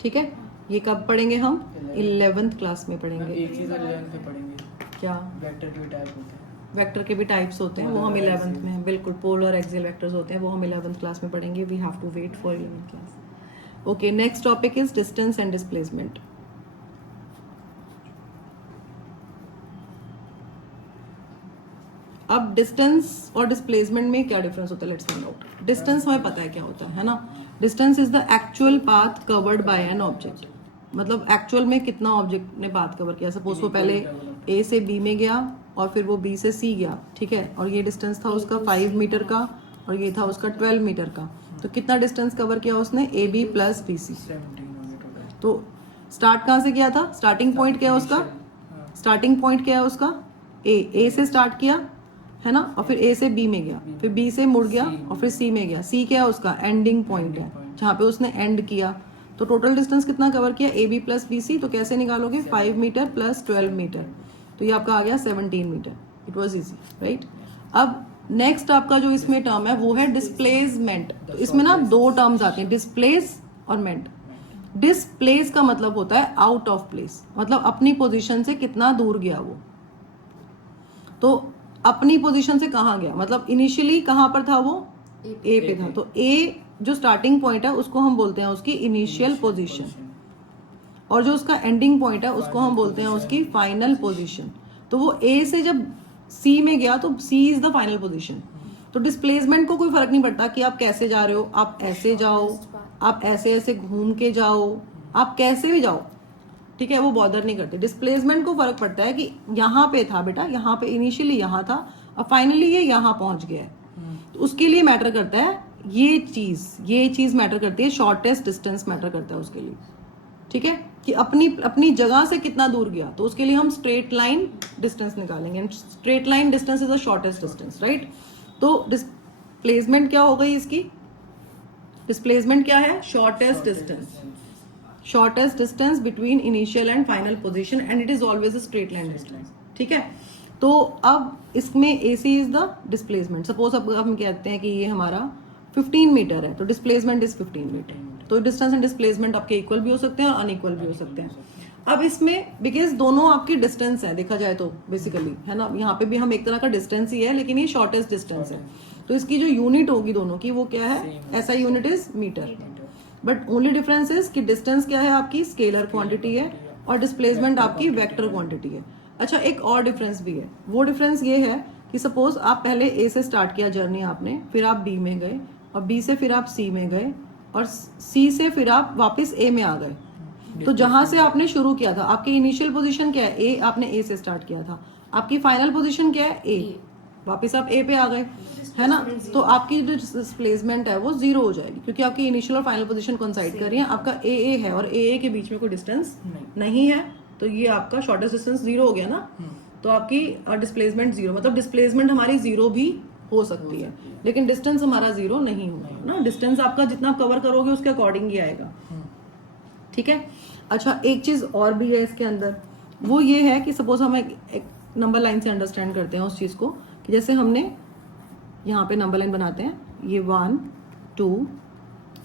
ठीक है। ये कब पढ़ेंगे हम? 11th क्लास में पढ़ेंगे। एक चीज 11th में पढ़ेंगे, क्या? वेक्टर के टाइप होते हैं। वेक्टर के भी टाइप्स होते हैं, वो हम 11th में, बिल्कुल, पोलर एक्सियल वेक्टर्स होते हैं, वो हम 11th क्लास में पढ़ेंगे। We have to wait for 11th class. Okay, next topic is distance and displacement. अब डिस्टेंस और डिस्प्लेसमेंट में क्या डिफरेंस होता है? Let's find out. डिस्टेंस हमें पता है क्या होता है ना। Distance is the actual path covered by an object. मतलब एक्चुअल में कितना ऑब्जेक्ट ने पाथ कवर किया। सपोज वो पहले ए से बी में गया और फिर वो बी से सी गया, ठीक है। और ये डिस्टेंस था उसका 5 मीटर का और ये था उसका 12 मीटर का। तो कितना डिस्टेंस कवर किया उसने? A B plus B C. 17 हो गया टोटल। तो स्टार्ट कहाँ से किया था? स्टार्टिंग पॉइंट क्या है उसका? स्टार्टिंग पॉइंट क्या है उसका? ए से स्टार्ट किया, है ना, और फिर ए से बी में गया, फिर बी से मुड़ गया और फिर सी में गया। सी क्या है उसका? एंडिंग पॉइंट है, जहाँ पे उसने एंड किया। तो टोटल डिस्टेंस कितना कवर किया? A B plus B C. तो कैसे निकालोगे? 5 मीटर प्लस 12 मीटर, तो ये आपका आ गया 17 metre. It was easy, right. अब नेक्स्ट आपका जो इसमें टर्म है वो है डिस्प्लेसमेंट। तो इसमें ना 2 टर्म्स आते हैं, डिस्प्लेस और मेंट। डिस्प्लेस का मतलब होता है आउट ऑफ प्लेस, मतलब अपनी पोजीशन से कितना दूर गया वो। तो अपनी पोजीशन से कहाँ गया, मतलब इनिशियली कहाँ पर था वो? ए पे था। तो ए जो स्टार्टिंग पॉइंट है उसको हम बोलते हैं उसकी इनिशियल पोजीशन, और जो उसका एंडिंग पॉइंट है उसको हम बोलते हैं उसकी फाइनल पोजीशन। तो वो ए से जब सी में गया तो सी इज द फाइनल पोजीशन। तो डिस्प्लेसमेंट को कोई फर्क नहीं पड़ता कि आप कैसे जा रहे हो, आप ऐसे जाओ, आप ऐसे ऐसे घूम के जाओ, आप कैसे भी जाओ, ठीक है, वो बॉदर नहीं करते। डिस्प्लेसमेंट को फर्क पड़ता है कि यहाँ पे था बेटा, यहाँ पे इनिशियली यहाँ था और फाइनली ये यहाँ पहुंच गया है। तो उसके लिए मैटर करता है ये चीज मैटर करती है, शॉर्टेस्ट डिस्टेंस मैटर करता है उसके लिए, ठीक है, कि अपनी जगह से कितना दूर गया। तो उसके लिए हम स्ट्रेट लाइन डिस्टेंस निकालेंगे। Straight line distance is the shortest distance, right. तो डिस्प्लेसमेंट क्या हो गई इसकी? डिस्प्लेसमेंट क्या है? Shortest distance, shortest distance between initial and final position, and it is always a straight line distance, ठीक है। तो अब इसमें AC is the displacement. Suppose अब हम कहते हैं कि ये हमारा 15 मीटर है, तो डिस्प्लेसमेंट इज 15 मीटर। तो डिस्टेंस एंड डिस्प्लेसमेंट आपके इक्वल भी हो सकते हैं और अनइक्वल भी हो सकते हैं। अब इसमें बिकॉज दोनों आपकी डिस्टेंस है देखा जाए तो बेसिकली, है ना, यहाँ पे भी हम एक तरह का डिस्टेंस ही है, लेकिन ये शॉर्टेस्ट डिस्टेंस है। तो इसकी जो यूनिट होगी दोनों की वो क्या है? ऐसा unit is metre. But only difference is कि डिस्टेंस क्या है आपकी? स्केलर क्वांटिटी है, और डिस्प्लेसमेंट आपकी वेक्टर क्वांटिटी है। अच्छा, एक और डिफरेंस भी है, वो डिफरेंस ये है कि सपोज आप पहले ए से स्टार्ट किया जर्नी आपने, फिर आप बी में गए, और बी से फिर आप सी में गए, और सी से फिर आप वापस ए में आ गए। तो जहां से आपने शुरू किया था, आपकी इनिशियल पोजीशन क्या है, ए, आपने ए से स्टार्ट किया था, आपकी फाइनल पोजीशन क्या है, ए, वापस आप ए पे आ गए, है ना। तो आपकी जो डिस्प्लेसमेंट है वो जीरो हो जाएगी, क्योंकि आपकी इनिशियल और फाइनल पोजीशन कोइंसाइड कर रही है। आपका ए है और ए के बीच में कोई डिस्टेंस नहीं है, तो ये आपका शॉर्टेस्ट डिस्टेंस जीरो हो गया ना। तो आपकी डिस्प्लेसमेंट जीरो, मतलब डिस्प्लेसमेंट हमारी जीरो भी हो सकती है, लेकिन डिस्टेंस हमारा जीरो नहीं होगा ना। डिस्टेंस आपका जितना कवर करोगे उसके अकॉर्डिंग ही आएगा, ठीक है। अच्छा, एक चीज और भी है इसके अंदर, वो ये है कि सपोज हम एक नंबर लाइन से अंडरस्टैंड करते हैं उस चीज को, कि जैसे हमने यहाँ पे नंबर लाइन बनाते हैं, ये 1 2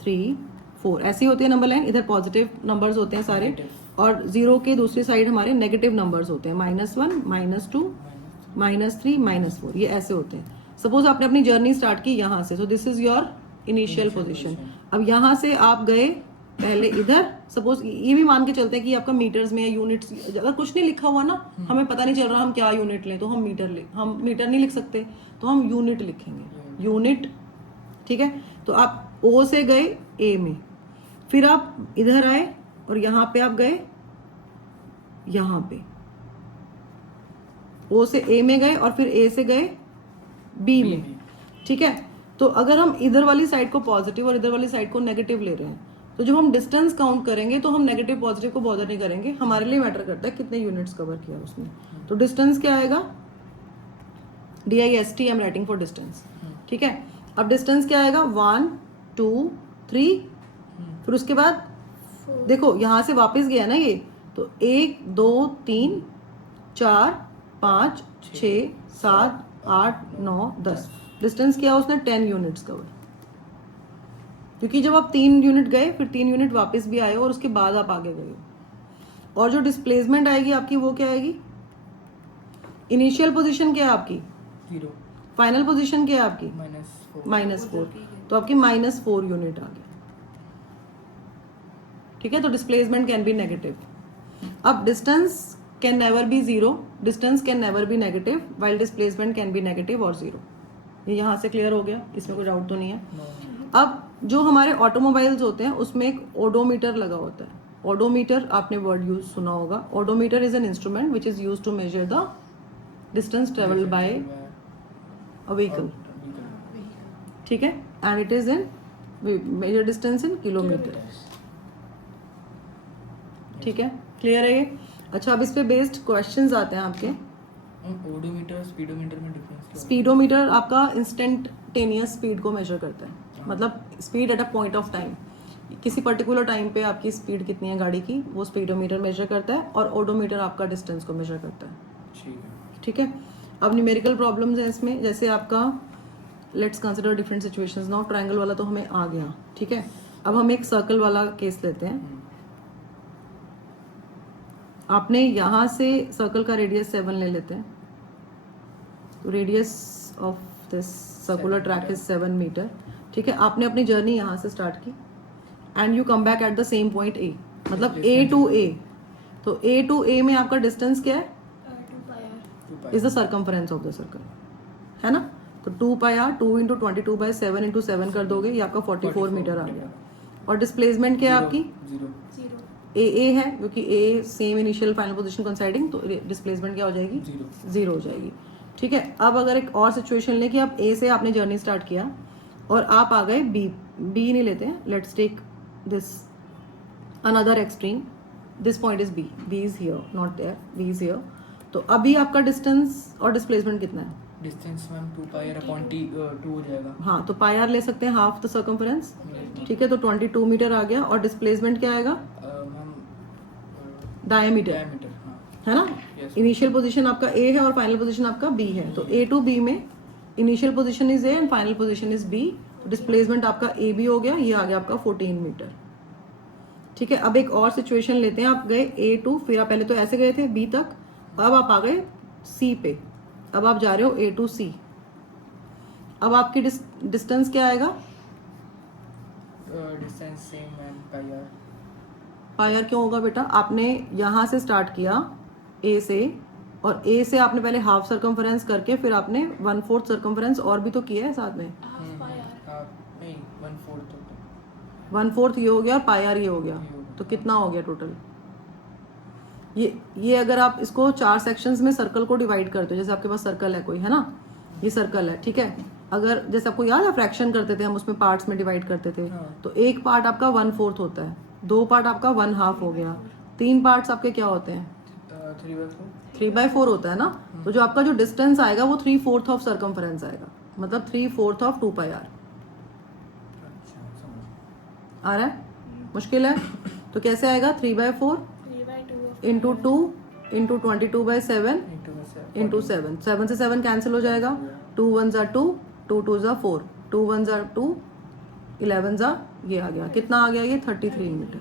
3 4 ऐसी होती है नंबर लाइन। इधर पॉजिटिव नंबर्स होते हैं सारे, और जीरो के दूसरी साइड हमारे नेगेटिव नंबर्स होते हैं, -1 -2 -3 -4, ये ऐसे होते हैं। सपोज आपने अपनी जर्नी स्टार्ट की यहाँ से, so this is your initial position. अब यहाँ से आप गए पहले इधर, सपोज ये भी मान के चलते हैं कि आपका मीटर्स में, यूनिट्स, अगर कुछ नहीं लिखा हुआ ना, हमें पता नहीं चल रहा हम क्या यूनिट लें, तो हम मीटर नहीं लिख सकते, तो हम यूनिट लिखेंगे, यूनिट, ठीक है। तो आप ओ से गए ए में, फिर आप इधर आए और यहाँ पे आप गए, यहाँ पे ओ से ए में गए और फिर ए से गए बी में, ठीक है। तो अगर हम इधर वाली साइड को पॉजिटिव और इधर वाली साइड को नेगेटिव ले रहे हैं, तो जब हम डिस्टेंस काउंट करेंगे तो हम नेगेटिव पॉजिटिव को बॉदर नहीं करेंगे, हमारे लिए मैटर करता है कितने यूनिट्स कवर किया उसने। तो डिस्टेंस क्या आएगा, DIST I am writing for distance, ठीक है। अब डिस्टेंस क्या आएगा, 1 2 3, फिर उसके बाद देखो यहाँ से वापस गया ना ये, तो 1 2 3 4 5 6 7 8 9 10, डिस्टेंस किया उसने 10 यूनिट्स कवर, क्योंकि जब आप 3 यूनिट गए फिर 3 यूनिट वापस भी आए और उसके बाद आप आगे गए। और जो डिस्प्लेसमेंट आएगी आपकी वो क्या आएगी, इनिशियल पोजीशन क्या है आपकी 0, फाइनल पोजीशन क्या है आपकी -4, -4, तो आपकी -4 यूनिट आ गया, ठीक है। तो डिस्प्लेसमेंट कैन बी नेगेटिव। अब distance can never be zero, distance can never be negative, while displacement can be negative और जीरो। ये यहाँ से क्लियर हो गया, इसमें कोई डाउट तो नहीं है। अब जो हमारे ऑटोमोबाइल्स होते हैं उसमें एक ओडोमीटर लगा होता है। ओडोमीटर, आपने वर्ड यूज सुना होगा। Odometer is an instrument which is use to measure the distance travelled by a vehicle, ठीक है, and it is in measure distance in kilometre, ठीक है, क्लियर है ये। अच्छा, अब इस पे बेस्ड क्वेश्चंस आते हैं आपके। ओडोमीटर स्पीडोमीटर में डिफरेंस, स्पीडोमीटर आपका इंस्टेंटेनियस स्पीड को मेजर करता है, मतलब speed at a point of time, किसी पर्टिकुलर टाइम पे आपकी स्पीड कितनी है गाड़ी की, वो स्पीडोमीटर मेजर करता है, और ओडोमीटर आपका डिस्टेंस को मेजर करता है, ठीक है। अब न्यूमेरिकल प्रॉब्लम्स हैं इसमें, जैसे आपका let's consider different situations now. Triangle वाला तो हमें आ गया, ठीक है। अब हम एक सर्कल वाला केस लेते हैं। आपने यहाँ से सर्कल का रेडियस 7 ले लेते हैं, तो radius of this circular track is 7 metre, ठीक है। आपने अपनी जर्नी यहाँ से स्टार्ट की and you come back at the same point A, मतलब A to A। तो A to A में आपका डिस्टेंस क्या है, 2 is the circumference of the circle, है ना। तो 2 पाई आर, 2 इंटू 22/7 इंटू 7 कर दोगे, ये आपका 44 मीटर आ गया। और डिस्प्लेसमेंट क्या है आपकी, 0, ए है, क्योंकि ए सेम इनिशियल फाइनल पोजीशन कंसाइडिंग, तो डिस्प्लेसमेंट क्या हो जाएगी, 0 हो जाएगी, ठीक है। अब अगर एक और सिचुएशन ले कि आप ए से आपने जर्नी स्टार्ट किया और आप आ गए बी नहीं लेते हैं, let's take this another extreme, this point is B is here not there, B is here. तो अभी आपका डिस्टेंस और डिस्प्लेसमेंट कितना है, distance ma'am 2 pi r upon t 2 हो जाएगा। हाँ, तो पाई आर ले सकते हैं, हाफ द सर्कमफरेंस, ठीक है। तो 22 मीटर आ गया, और डिस्प्लेसमेंट क्या आएगा, मैम डायमीटर, डायमीटर, है ना। इनिशियल पोजीशन आपका ए है और फाइनल पोजीशन आपका बी है, तो A to B में initial position is A and final position is B, displacement आपका ए बी हो गया, ये आ गया आपका 14 मीटर, ठीक है। अब एक और सिचुएशन लेते हैं, आप गए A to, फिर आप पहले तो ऐसे गए थे B तक, अब आप आ गए C पे, अब आप जा रहे हो A to C। अब आपकी डिस्टेंस क्या आएगा, distance same ma'am pi r. Pi r क्यों होगा बेटा, आपने यहाँ से स्टार्ट किया A से और ए से आपने पहले हाफ सर्कम्फरेंस करके फिर आपने 1/4 सर्कम्फरेंस और भी तो किया है साथ में। half pi r. आप नहीं 1/4 तो 1/4 ये हो गया और पाई आर ये हो गया, तो कितना हो गया टोटल? ये अगर आप इसको 4 सेक्शंस में सर्कल को डिवाइड करते हो, जैसे आपके पास सर्कल है कोई, है ना, ये सर्कल है, ठीक है। अगर जैसे आपको याद है फ्रैक्शन करते थे हम, उसमें पार्ट्स में डिवाइड करते थे, हाँ। तो एक पार्ट आपका 1/4 होता है, 2 पार्ट आपका 1/2 हो गया, 3 पार्ट्स आपके क्या होते हैं? 3/4 3/4 होता है ना। तो जो आपका जो डिस्टेंस आएगा वो 3/4 ऑफ सर्कम्फरेंस आएगा, मतलब 3/4 ऑफ 2 पाई आर। अच्छा समझ आ रहा है? मुश्किल है तो कैसे आएगा? 3/4 3/2 of इंटू 2 इंटू 22/7 इंटू 7, 7 से 7 कैंसिल हो जाएगा, 2 1 2, 2 2 4, 2 1 2, 11 ये आ गया, कितना आ गया ये? 33 मीटर।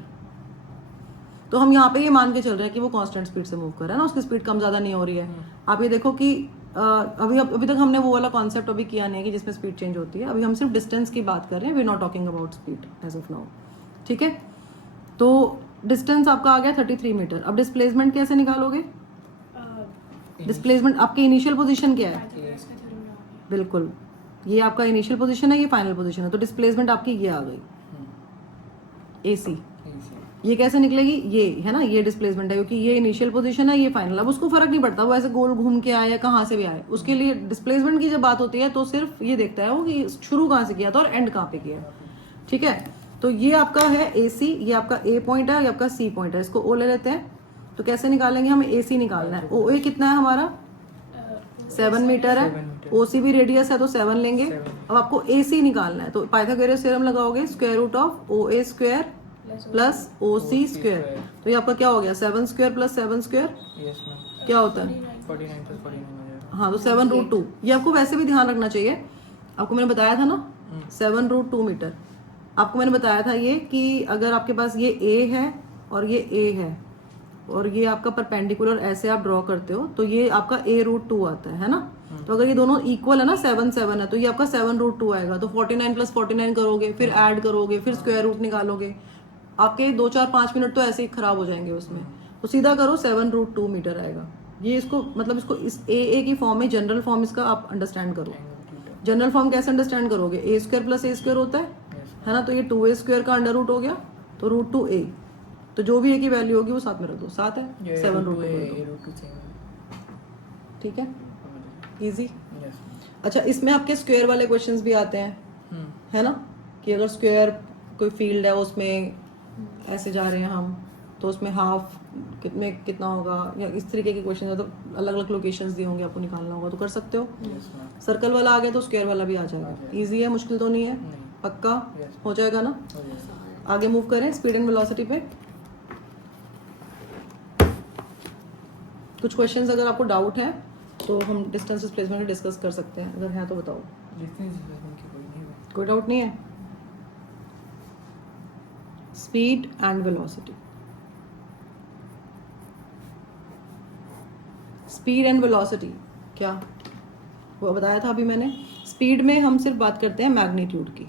तो हम यहाँ पे ये मान के चल रहे हैं कि वो कांस्टेंट स्पीड से मूव कर रहा है ना, उसकी स्पीड कम ज्यादा नहीं हो रही है। आप ये देखो कि अभी तक हमने वो वाला कॉन्सेप्ट अभी किया नहीं है कि जिसमें स्पीड चेंज होती है, अभी हम सिर्फ डिस्टेंस की बात कर रहे हैं, we not talking about speed as of now, ठीक है। तो डिस्टेंस आपका आ गया 33 मीटर। अब डिस्प्लेसमेंट कैसे निकालोगे? डिस्प्लेसमेंट आपकी इनिशियल पोजीशन क्या है? पाइथागोरस का थ्योरम लगा के. बिल्कुल, ये आपका इनिशियल पोजीशन है, ये फाइनल पोजीशन है, तो डिस्प्लेसमेंट आपकी ये आ गई AC। ये कैसे निकलेगी? ये है ना, ये डिस्प्लेसमेंट है क्योंकि ये इनिशियल पोजीशन है, ये फाइनल। अब उसको फर्क नहीं पड़ता वो ऐसे गोल घूम के आए या कहाँ से भी आए, उसके लिए डिस्प्लेसमेंट की जब बात होती है तो सिर्फ ये देखता है वो कि शुरू कहाँ से किया था और एंड कहाँ पे किया, ठीक है। तो ये आपका है AC, ये आपका A पॉइंट है, ये आपका C पॉइंट है, इसको O ले लेते हैं। तो कैसे निकालेंगे? हमें AC निकालना है। OA कितना है हमारा? 7 मीटर है। 7 मीटर। OC भी रेडियस है तो 7 लेंगे। अब आपको AC निकालना है तो पाइथागोरस थ्योरम लगाओगे, square root of OA square plus OC square. तो ये आपका क्या हो गया? 7 square plus 7 square yes ma'am क्या होता है? 49 + 49 हो जाएगा। हाँ, तो 7√2। ये आपको वैसे भी ध्यान रखना चाहिए, आपको मैंने बताया था ना 7√2 मीटर। आपको मैंने बताया था ये कि अगर आपके पास ये A है और ये A है और ये आपका परपेंडिकुलर ऐसे आप ड्रॉ करते हो तो ये आपका A√2 आता है ना। तो अगर ये दोनों इक्वल है ना, 7 7 है, तो ये आपका 7√2 आएगा। तो 49 + 49 करोगे, फिर ऐड करोगे, फिर स्क्वायर रूट निकालोगे, आपके 2 4 5 मिनट तो ऐसे ही खराब हो जाएंगे उसमें। तो सीधा करो 7√2 मीटर आएगा। ये इसको मतलब इसको इस AA की फॉर्म में जनरल फॉर्म इसका आप अंडरस्टैंड करो। जनरल फॉर्म कैसे अंडरस्टैंड करोगे? A² + A² होता है ना, तो ये 2A² का अंडर रूट हो गया, तो √2A। तो जो भी A की वैल्यू होगी वो साथ में रख दो, साथ है 7√2, ठीक है, इजी। अच्छा, इसमें आपके स्क्वायर वाले क्वेश्चंस भी आते हैं, है ना, कि अगर स्क्वायर कोई फील्ड है उसमें ऐसे जा रहे हैं हम, तो उसमें हाफ कितना होगा, या इस तरीके के क्वेश्चन है, तो अलग अलग लोकेशंस दिए होंगे, आपको निकालना होगा तो कर सकते हो। सर्कल वाला आ गया तो स्क्वायर वाला भी आ जाएगा। इजी है, मुश्किल तो नहीं है, पक्का हो जाएगा ना। आगे मूव करें स्पीड एंड वेलोसिटी पे। कुछ क्वेश्चंस अगर आपको डाउट है तो हम डिस्टेंस डिस्प्लेसमेंट डिस्कस कर सकते हैं, अगर है तो बताओ। कोई डाउट नहीं है? Speed and velocity, speed and velocity क्या वो बताया था अभी मैंने। स्पीड में हम सिर्फ बात करते हैं मैग्नीट्यूड की,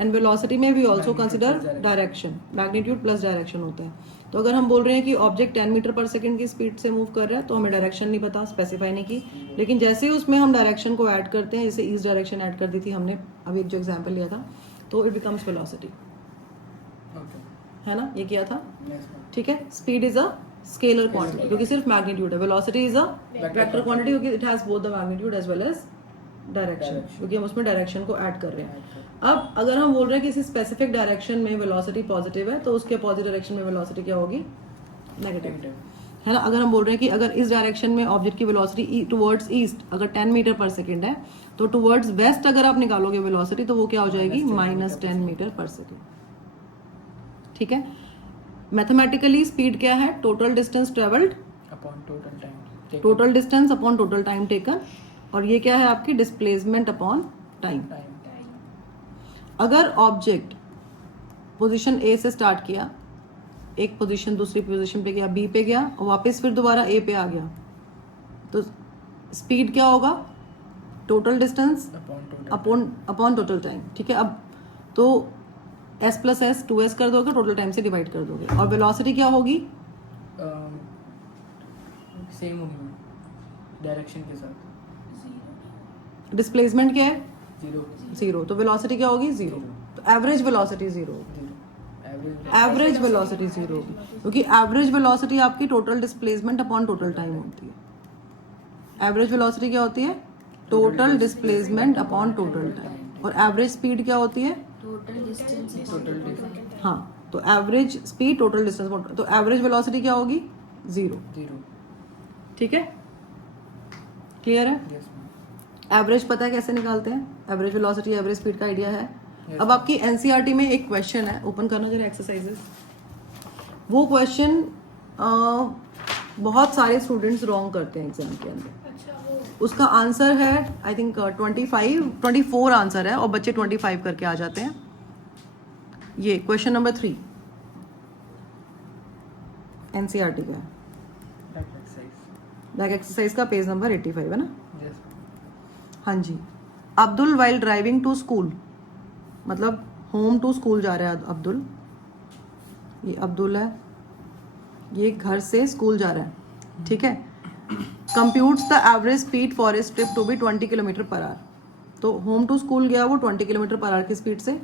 एंड वेलोसिटी में we also consider direction. Magnitude plus direction होता है। तो अगर हम बोल रहे हैं कि ऑब्जेक्ट 10 मीटर पर सेकंड की स्पीड से मूव कर रहा है तो हमें डायरेक्शन नहीं पता, स्पेसिफाई नहीं की, लेकिन जैसे ही उसमें हम डायरेक्शन को ऐड करते हैं, जैसे ईस्ट डायरेक्शन ऐड कर दी थी हमने अभी एक जो एग्जाम्पल लिया था, तो इट बिकम्स वेलोसिटी, है ना, ये किया था, ठीक है। Speed is a scalar quantity क्योंकि सिर्फ मैग्नीट्यूड है। Velocity is a vector quantity क्योंकि it has both the magnitude as well as direction, क्योंकि हम उसमें डायरेक्शन को ऐड कर रहे हैं। अब अगर हम बोल रहे हैं कि किसी स्पेसिफिक डायरेक्शन में वेलोसिटी पॉजिटिव है तो उसके अपोजिट डायरेक्शन में वेलोसिटी क्या होगी? नेगेटिव, है ना। अगर हम बोल रहे हैं कि अगर इस डायरेक्शन में ऑब्जेक्ट की वेलोसिटी टुवर्ड्स ईस्ट अगर 10 मीटर पर सेकंड है तो टुवर्ड्स वेस्ट अगर आप निकालोगे वेलोसिटी तो वो क्या हो जाएगी? -10 मीटर पर सेकंड, ठीक है। मैथमेटिकली स्पीड क्या है? Total distance travelled upon total time, total distance upon total time taken, और ये क्या है आपकी? Displacement upon time. अगर ऑब्जेक्ट पोजीशन A से स्टार्ट किया, एक पोजीशन दूसरी पोजीशन पे गया, B पे गया और वापस फिर दोबारा A पे आ गया, तो स्पीड क्या होगा? Total distance upon total time, ठीक है। अब तो S + S 2S कर दोगे, टोटल टाइम से डिवाइड कर दोगे, और वेलोसिटी क्या होगी? सेम होगी, डायरेक्शन के साथ डिस्प्लेसमेंट क्या है? 0 जीरो। तो वेलोसिटी क्या होगी? जीरो। तो एवरेज वेलोसिटी जीरो होगी। 0 एवरेज वेलोसिटी जीरो होगी, क्योंकि एवरेज वेलोसिटी आपकी total displacement upon total time होती है। एवरेज वेलोसिटी क्या होती है? Total displacement upon total time. और एवरेज स्पीड क्या होती है? टोटल डिस्टेंस हाँ, तो एवरेज स्पीड टोटल डिस्टेंस, तो एवरेज वेलोसिटी क्या होगी? जीरो। 0 ठीक है, क्लियर है? यस मैम एवरेज पता है कैसे निकालते हैं? एवरेज वेलोसिटी एवरेज स्पीड का आइडिया है। Yes. अब आपकी एनसीईआरटी में एक क्वेश्चन है, ओपन करना जरा एक्सरसाइजेस। वो क्वेश्चन बहुत सारे स्टूडेंट्स रॉन्ग करते हैं एग्जाम के अंदर। अच्छा वो उसका आंसर है आई थिंक 24 आंसर है और बच्चे 25 करके आ जाते हैं। ये क्वेश्चन नंबर 3 एनसीईआरटी का है, बैक एक्सरसाइज बैक एक्सरसाइज का पेज नंबर 85 है ना? यस हाँ जी। Abdul while driving to school, मतलब होम टू स्कूल जा रहा है अब्दुल। ये अब्दुल है, ये घर से स्कूल जा रहा है, ठीक है। Computes the average speed for this trip to be 20 kilometre per hour. तो होम टू स्कूल गया वो 20 किलोमीटर पर आवर की स्पीड से,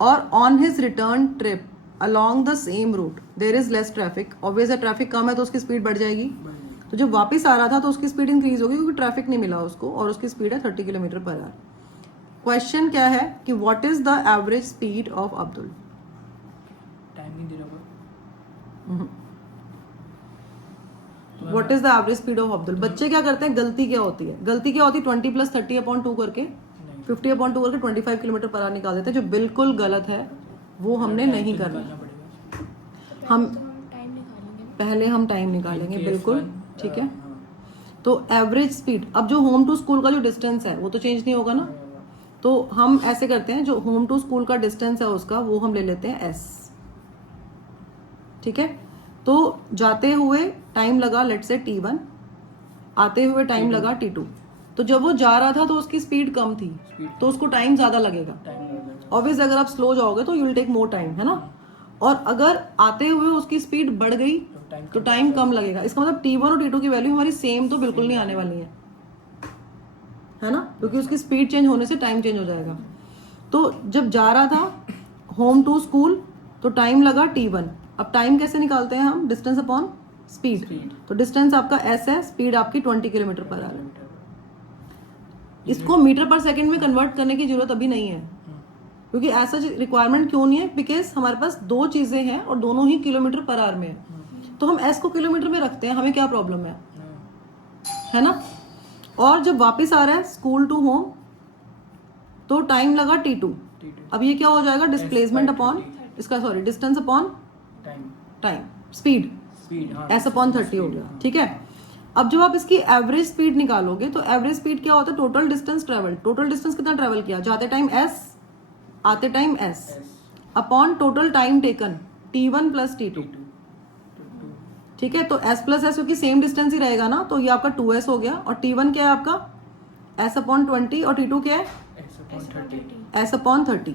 और on his return trip along the same route there is less traffic. Obvious है, ट्रैफिक कम है तो उसकी स्पीड बढ़ जाएगी। तो जब वापस आ रहा था तो उसकी स्पीड इंक्रीज होगी क्योंकि ट्रैफिक नहीं मिला उसको, और उसकी स्पीड है 30 किलोमीटर पर आवर। क्वेश्चन क्या है कि what is the average speed of Abdul? Time नहीं दे रहा what is the average speed of Abdul? बच्चे क्या करते हैं, गलती क्या होती है? गलती क्या होती है? 20 + 30/2 करके 50/2 करके 25 किलोमीटर पर आवर निकाल देते हैं, जो बिल्कुल गलत है, वो हमने नहीं करना। हम टाइम निकालेंगे। पहले हम टाइम निकालेंगे, बिल्कुल ठीक है। हाँ। तो एवरेज स्पीड, अब जो होम टू स्कूल का जो डिस्टेंस है वो तो चेंज नहीं होगा ना, तो हम ऐसे करते हैं, जो होम टू स्कूल का डिस्टेंस है उसका वो हम ले लेते हैं s, ठीक है। तो जाते हुए टाइम लगा लेट से t1, आते हुए टाइम लगा t2। तो जब वो जा रहा था तो उसकी स्पीड कम थी, तो उसको टाइम ज्यादा लगेगा। ऑब्वियस अगर आप स्लो जाओगे तो you will take more time, है ना। और अगर आते हुए उसकी स्पीड बढ़ गई तो टाइम कम लगेगा। इसका मतलब t1 और t2 की वैल्यू हमारी सेम तो बिल्कुल नहीं आने वाली है ना, क्योंकि उसकी स्पीड चेंज होने से टाइम चेंज हो जाएगा। तो जब जा रहा था होम टू स्कूल तो टाइम लगा t1। अब टाइम कैसे निकालते हैं हम? Distance upon speed. तो डिस्टेंस आपका s है, स्पीड आपकी 20 किलोमीटर पर आवर है। इसको मीटर पर सेकंड में कन्वर्ट करने की जरूरत अभी नहीं है, क्योंकि ऐसा रिक्वायरमेंट क्यों नहीं है? बिकॉज हमारे पास दो चीजें हैं और दोनों ही किलोमीटर पर आवर में है, तो हम s को किलोमीटर में रखते हैं, हमें क्या प्रॉब्लम है ना। और जब वापस आ रहा है स्कूल टू होम तो टाइम लगा t2। अब ये क्या हो जाएगा? डिस्प्लेसमेंट अपॉन इसका, sorry, distance upon time, speed s upon 30 हो गया, ठीक है। अब जब आप इसकी एवरेज स्पीड निकालोगे तो एवरेज स्पीड क्या होता है? Total distance travel. Total distance कितना ट्रेवल किया? जाते टाइम s, आते time s, upon total time taken t1 + t2, ठीक है। तो s + s क्योंकि सेम डिस्टेंस ही रहेगा ना, तो ये आपका 2s हो गया। और t1 क्या है आपका? s अपॉन 20, और t2 क्या है? s upon 30।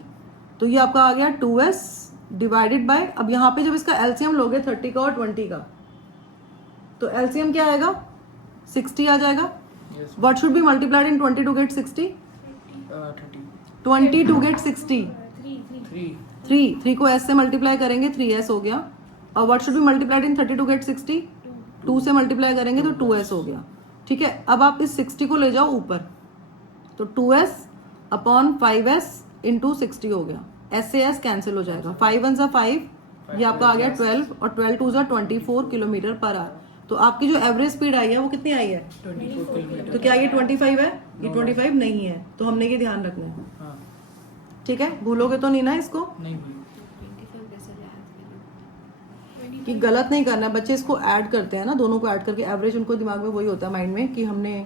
तो ये आपका आ गया 2s डिवाइडेड बाय, अब यहाँ पे जब इसका एलसीएम लोगे 30 का और 20 का, तो एलसीएम क्या आएगा? 60 आ जाएगा। What should be multiplied in 20 to get 60? 20 to get 60, 3 को s से मल्टीप्लाई करेंगे 3s हो गया। और what should be multiplied in 30 to get 60? 2 से मल्टीप्लाई करेंगे तो 2s हो गया, ठीक है। अब आप इस 60 को ले जाओ ऊपर, तो 2s अपॉन 5s इंटू 60 हो गया। s से s कैंसिल हो जाएगा, 5 1 सा 5, ये आपका आ गया 12, और 12 2 सा 24 किलोमीटर पर आवर। तो आपकी जो एवरेज स्पीड आई है वो कितनी आई है? 24 किलोमीटर। तो क्या ये 25 है? ये 25 नहीं है, तो हमने ये ध्यान रखना है, ठीक है। भूलोगे तो नहीं ना इसको, नहीं भूलो। कि गलत नहीं करना है। बच्चे इसको ऐड करते हैं ना, दोनों को ऐड करके एवरेज, उनको दिमाग में वही होता है माइंड में कि हमने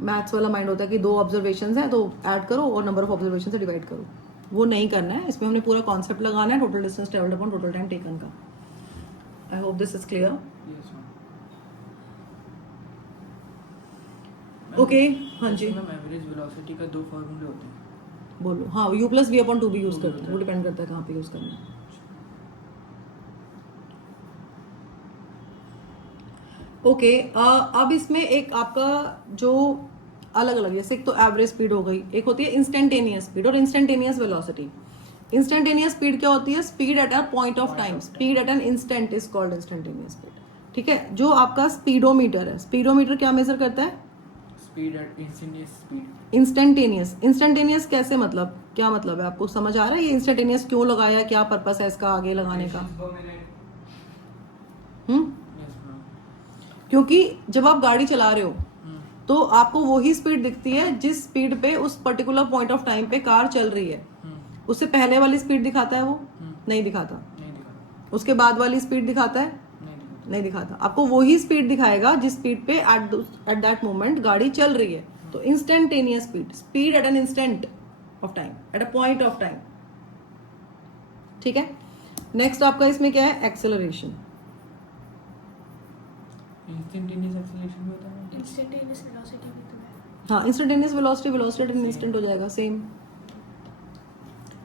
मैथ्स वाला माइंड होता है कि 2 ऑब्जर्वेशन है तो ऐड करो और नंबर ऑफ ऑब्जर्वेशन से डिवाइड करो। वो नहीं करना है, इसमें हमने पूरा कॉन्सेप्ट लगाना है, total distance travelled upon total time taken का। I hope this is clear. Okay, हाँ जी मैम एवरेज वेलोसिटी का 2 फार्मूले होते हैं। बोलो। हाँ, u + v/2 भी यूज करते हैं, वो डिपेंड करता है कहाँ पे यूज करना है। ओके अब इसमें एक आपका जो अलग अलग, जैसे एक तो एवरेज स्पीड हो गई, एक होती है इंस्टेंटेनियस स्पीड और इंस्टेंटेनियस वेलोसिटी। इंस्टेंटेनियस स्पीड क्या होती है? Speed at a point of time, speed at an instant is called instantaneous speed. ठीक है, जो आपका स्पीडोमीटर है, स्पीडोमीटर क्या मेजर करता है? Speed at instantaneous speed. Instantaneous, instantaneous कैसे, मतलब क्या मतलब है? आपको समझ आ रहा है ये इंस्टेंटेनियस क्यों लगाया, क्या पर्पस है इसका आगे लगाने का? क्योंकि जब आप गाड़ी चला रहे हो तो आपको वही स्पीड दिखती है जिस स्पीड पे उस पर्टिकुलर पॉइंट ऑफ टाइम पे कार चल रही है। उससे पहले वाली स्पीड दिखाता है वो? नहीं दिखाता। उसके बाद वाली स्पीड दिखाता है? नहीं दिखाता। आपको वही स्पीड दिखाएगा जिस स्पीड पे एट दैट मोमेंट गाड़ी चल रही है। तो instantaneous speed, speed at an instant of time, at a point of time. ठीक है, नेक्स्ट आपका इसमें क्या है? एक्सेलरेशन। इंस्टेंटेनियस एक्सेलरेशन भी होता है। इंस्टेंटेनियस वेलोसिटी भी तो है। हाँ, instantaneous velocity, velocity at an instant हो जाएगा सेम।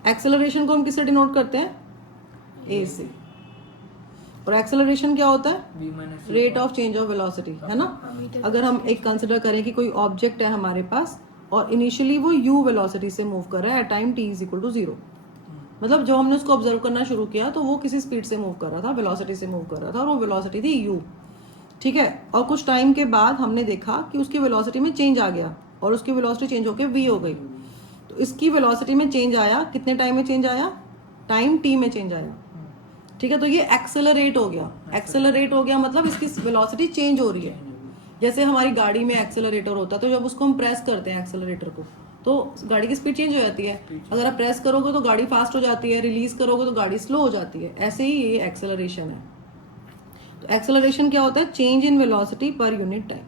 एक्सेलरेशन को हम किससे डिनोट करते हैं? ए से। और एक्सेलरेशन क्या होता है? v minus u rate of change of velocity, है ना? अगर हम एक कंसिडर करें कि कोई ऑब्जेक्ट है हमारे पास और इनिशियली वो u वेलोसिटी से मूव कर रहा है at time t is equal to 0, मतलब जब हमने उसको ऑब्जर्व करना शुरू किया तो वो किसी स्पीड से मूव कर रहा था, वेलोसिटी से मूव कर रहा था और वो वेलोसिटी थी u। ठीक है, और कुछ टाइम के बाद हमने देखा कि उसकी वेलोसिटी में चेंज आ गया और उसकी वेलोसिटी चेंज होकर v हो गई। तो इसकी वेलोसिटी में चेंज आया, कितने टाइम में चेंज आया? टाइम t में चेंज आया। ठीक है, तो ये एक्सेलरेट हो गया। एक्सेलरेट हो गया मतलब इसकी वेलोसिटी चेंज हो रही है। जैसे हमारी गाड़ी में एक्सेलरेटर होता है, तो जब उसको हम प्रेस करते हैं एक्सेलरेटर को तो गाड़ी की स्पीड चेंज हो जाती है। अगर आप प्रेस करोगे तो गाड़ी फास्ट हो जाती है, रिलीज करोगे तो गाड़ी स्लो हो जाती है। ऐसे ही ये एक्सेलरेशन है। तो एक्सेलरेशन क्या होता है? Change in velocity per unit time.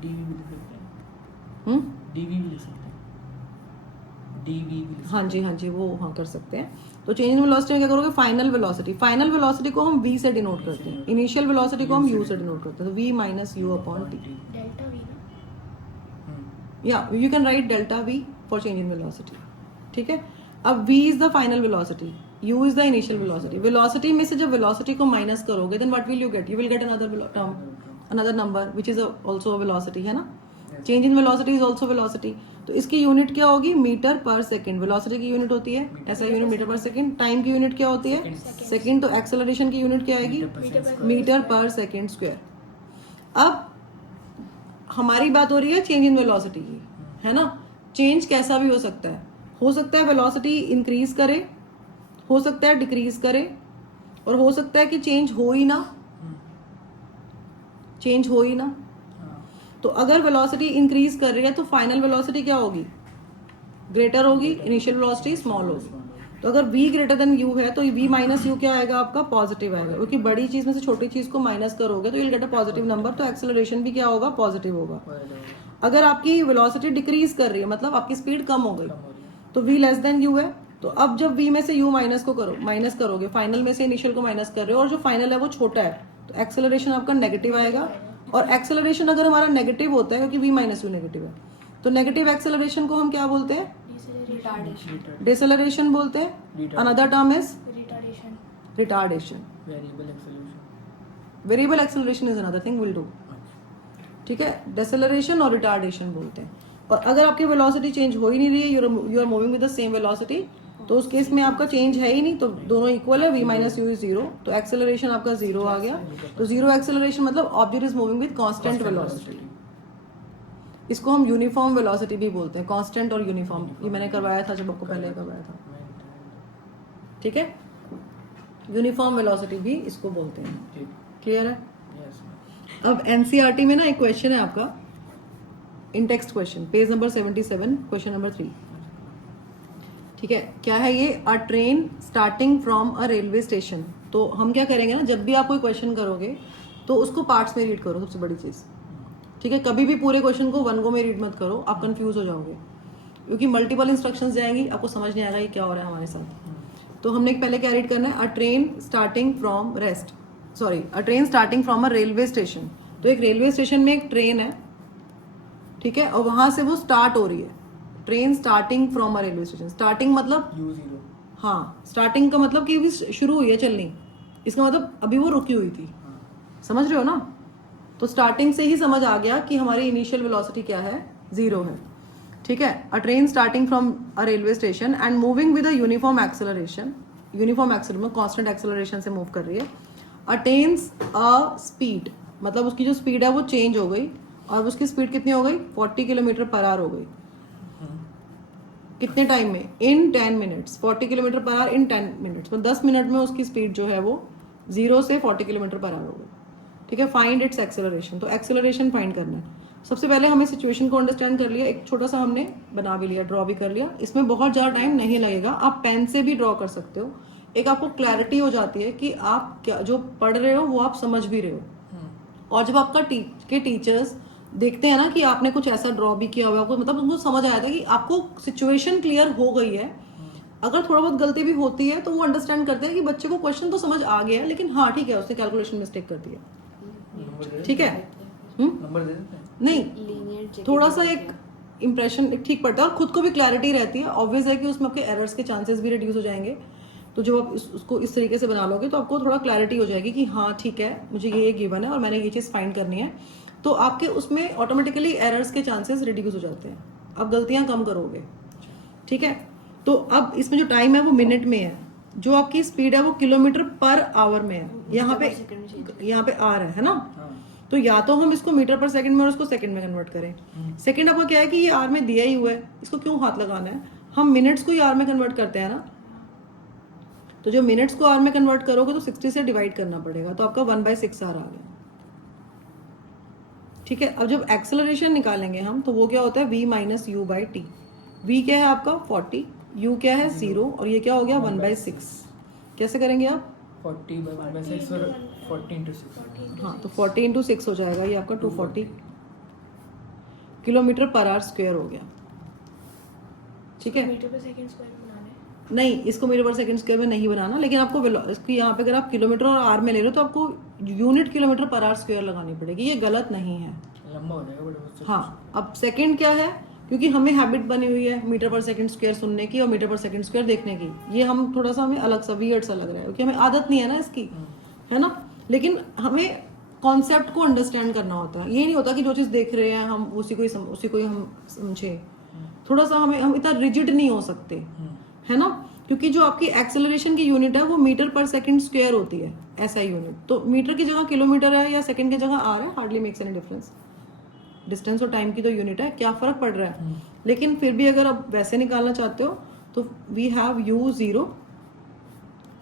dv भी लिख सकते हैं। dv भी लिख सकते हैं। dv भी लिख हाँ जी, हाँ जी, वो हाँ कर सकते हैं। तो चेंज इन वेलोसिटी में क्या करोगे? Final velocity. फाइनल वेलोसिटी को हम v से डिनोट करते हैं, इनिशियल वेलोसिटी को हम u से डिनोट करते हैं। तो v minus u upon t। Delta v ना। या you can write delta v for change in velocity. ठीक है, अब v is the final velocity, u is the initial velocity. Velocity में से जब वेलोसिटी को माइनस करोगे then what will you get? You will get another term, another number which is also velocity, है ना? Change in velocity is also velocity. तो इसकी यूनिट क्या होगी? मीटर पर सेकंड। वेलोसिटी की यूनिट होती है ऐसा यूनिट मीटर पर सेकंड। टाइम की यूनिट क्या होती है? सेकंड। तो एक्सेलरेशन की यूनिट क्या आएगी? मीटर पर सेकंड स्क्वायर। अब हमारी बात हो रही है चेंज इन वेलोसिटी की, है ना? चेंज कैसा भी हो सकता है। हो सकता है वेलोसिटी इंक्रीज करे, हो सकता है डिक्रीज करे, और हो सकता है कि चेंज हो ही ना, चेंज हो ही ना। तो अगर वेलोसिटी इंक्रीज कर रही है तो फाइनल वेलोसिटी क्या होगी? ग्रेटर होगी, इनिशियल वेलोसिटी स्मॉल होगी। तो अगर v ग्रेटर देन u है तो v माइनस u क्या आएगा आपका? पॉजिटिव आएगा, क्योंकि बड़ी चीज में से छोटी चीज को माइनस करोगे तो you'll get a positive number. तो एक्सेलरेशन भी क्या होगा? पॉजिटिव होगा। अगर आपकी वेलोसिटी डिक्रीज कर रही है मतलब आपकी स्पीड कम हो गई तो v लेस देन u है। तो अब जब v में से u माइनस करोगे, फाइनल में से इनिशियल को माइनस कर रहे हो और जो फाइनल है वो छोटा है, तो एक्सेलरेशन आपका नेगेटिव आएगा। और एक्सेलरेशन अगर हमारा नेगेटिव होता है क्योंकि v माइनस u नेगेटिव है, तो नेगेटिव एक्सेलरेशन को हम क्या बोलते हैं? रिटार्डेशन। डिसेलरेशन बोलते हैं। Another term is retardation. Retardation. Variable acceleration. Variable acceleration is another thing will do. ठीक है, डिसेलरेशन और रिटार्डेशन बोलते हैं। और अगर आपकी वेलोसिटी चेंज हो ही नहीं रही है, you are moving with the same velocity, तो उस केस में आपका चेंज है ही नहीं, तो दोनों इक्वल है, v माइनस यू इज 0, तो एक्सेलरेशन आपका 0 आ गया। तो 0 एक्सेलरेशन मतलब object is moving with constant velocity. इसको हम यूनिफॉर्म वेलोसिटी भी बोलते हैं, कांस्टेंट और यूनिफॉर्म। ये मैंने करवाया था जब आपको पहले करवाया था। ठीक है, यूनिफॉर्म वेलोसिटी भी इसको बोलते हैं। क्लियर है? अब एनसीईआरटी में ना एक क्वेश्चन है आपका, in text question, page number 77, question number 3। ठीक है, क्या है ये? A train starting from a railway station. तो हम क्या करेंगे ना, जब भी आप कोई क्वेश्चन करोगे तो उसको पार्ट्स में रीड करो, सबसे बड़ी चीज। ठीक है, कभी भी पूरे क्वेश्चन को वन गो में रीड मत करो, आप कंफ्यूज हो जाओगे, क्योंकि मल्टीपल इंस्ट्रक्शंस जाएंगी, आपको समझ नहीं आएगा ये क्या हो रहा है हमारे साथ। तो हमने पहले क्या रीड करना है? अ train starting from a train starting from a railway station. तो एक रेलवे स्टेशन में एक ट्रेन है, ठीक है, और वहां से वो स्टार्ट हो रही है। Train starting from a railway station. Starting मतलब u0। हाँ, स्टार्टिंग का मतलब कि शुरू हुई है चलनी, इसका मतलब अभी वो रुकी हुई थी, हाँ, समझ रहे हो ना? तो स्टार्टिंग से ही समझ आ गया कि हमारी इनिशियल वेलोसिटी क्या है, 0 है। ठीक है, अ train starting from a railway station and moving with a uniform acceleration, uniform acceleration constant acceleration से मूव कर रही है, अटेन्स अ स्पीड, मतलब उसकी जो स्पीड है वो चेंज हो गई, और उसकी स्पीड कितनी हो गई, 40 किलोमीटर पर आवर हो गई। कितने टाइम में, इन 10 minutes, 40 kilometre per our in 10 minutes, मतलब 10 मिनट में उसकी स्पीड जो है वो 0 से 40 किलोमीटर पर आवर हो गई। ठीक है, फाइंड इट्स एक्सेलरेशन, तो एक्सेलरेशन फाइंड करना है। सबसे पहले हमें सिचुएशन को अंडरस्टैंड कर लिया, एक छोटा सा हमने बना भी लिया, ड्रॉ भी कर लिया, इसमें बहुत ज़्यादा टाइम नहीं लगेगा, आप पेन से भी ड्रॉ कर सकते हो। एक आपको क्लैरिटी हो जाती है कि आप क्या जो पढ़ रहे हो वो आप समझ भी रहे हो, और जब आपका टीचर्स देखते हैं ना कि आपने कुछ ऐसा ड्रॉ भी किया हुआ है, आपको मतलब उनको समझ आया था कि आपको सिचुएशन क्लियर हो गई है। अगर थोड़ा बहुत गलती भी होती है तो वो अंडरस्टैंड करते हैं कि बच्चे को क्वेश्चन तो समझ आ गया है, लेकिन हाँ ठीक है उसने कैलकुलेशन मिस्टेक कर दिया। ठीक है, नंबर दे देते हैं। नहीं, लीनियर थोड़ा सा एक इंप्रेशन ठीक पड़ता है, और खुद को भी क्लैरिटी रहती है। ऑब्वियस है कि उसमें आपके एरर्स के चांसेस भी रिड्यूस हो जाएंगे। तो जब आप उसको इस तरीके से बना लोगे तो आपको थोड़ा क्लैरिटी हो जाएगी कि हाँ ठीक है, मुझे ये गिवन है और मैंने ये चीज़ फाइंड करनी है, तो आपके उसमें ऑटोमेटिकली एरर्स के चांसेस रिड्यूस हो जाते हैं, आप गलतियां कम करोगे। ठीक है, तो अब इसमें जो टाइम है वो मिनट में है, जो आपकी स्पीड है वो किलोमीटर पर आवर में है, यहाँ पे आर है ना, तो या तो हम इसको मीटर पर सेकंड में और उसको सेकंड में कन्वर्ट करें। सेकंड आपका क्या है कि ये आर में दिया ही हुआ है, इसको क्यों हाथ लगाना है, हम मिनट्स को ही आर में कन्वर्ट करते हैं ना, तो जो मिनट्स को आर में कन्वर्ट करोगे तो 60 से डिवाइड करना पड़ेगा, तो आपका 1/6 आर आ गया। ठीक है, अब जब एक्सेलरेशन निकालेंगे हम तो वो क्या होता है, v minus you by T. v क्या है आपका 40, u क्या है 0, और ये क्या हो गया 1/6। कैसे करेंगे आप, 40/1/6 और 40 into 6। हाँ, तो 40 into 6 हो जाएगा, ये आपका 240 किलोमीटर पर आवर स्क्वायर हो गया। ठीक है, मीटर पर सेकंड स्क्वायर बनाना है। नहीं, इसको मीटर पर सेकंड स्क्वायर में नहीं बनाना, लेकिन आपको इसको यहाँ पे अगर आप किलोमीटर और आर में ले रहे हो तो आपको unit kilometre per our square लगानी पड़ेगी, ये गलत नहीं है। लंबा हो जाएगा बड़े। हाँ, अब सेकंड क्या है, क्योंकि हमें हैबिट बनी हुई है मीटर पर सेकंड स्क्वायर सुनने की और मीटर पर सेकंड स्क्वायर देखने की, ये हम थोड़ा सा हमें अलग सा वियर्ड सा लग रहा है क्योंकि हमें आदत नहीं है ना इसकी, है ना, लेकिन हमें कॉन्सेप्ट को अंडरस्टैंड करना होता है। ये नहीं होता कि जो चीज़ देख रहे हैं हम उसी को ही हम समझे, थोड़ा सा हम इतना रिजिड नहीं हो सकते, है ना, क्योंकि जो आपकी एक्सेलरेशन की यूनिट है वो मीटर पर सेकंड स्क्वायर होती है, ऐसा यूनिट, तो मीटर की जगह किलोमीटर है या सेकंड की जगह आर है, hardly makes any difference, distance और टाइम की तो यूनिट है, क्या फर्क पड़ रहा है। लेकिन फिर भी अगर आप वैसे निकालना चाहते हो तो वी हैव u 0,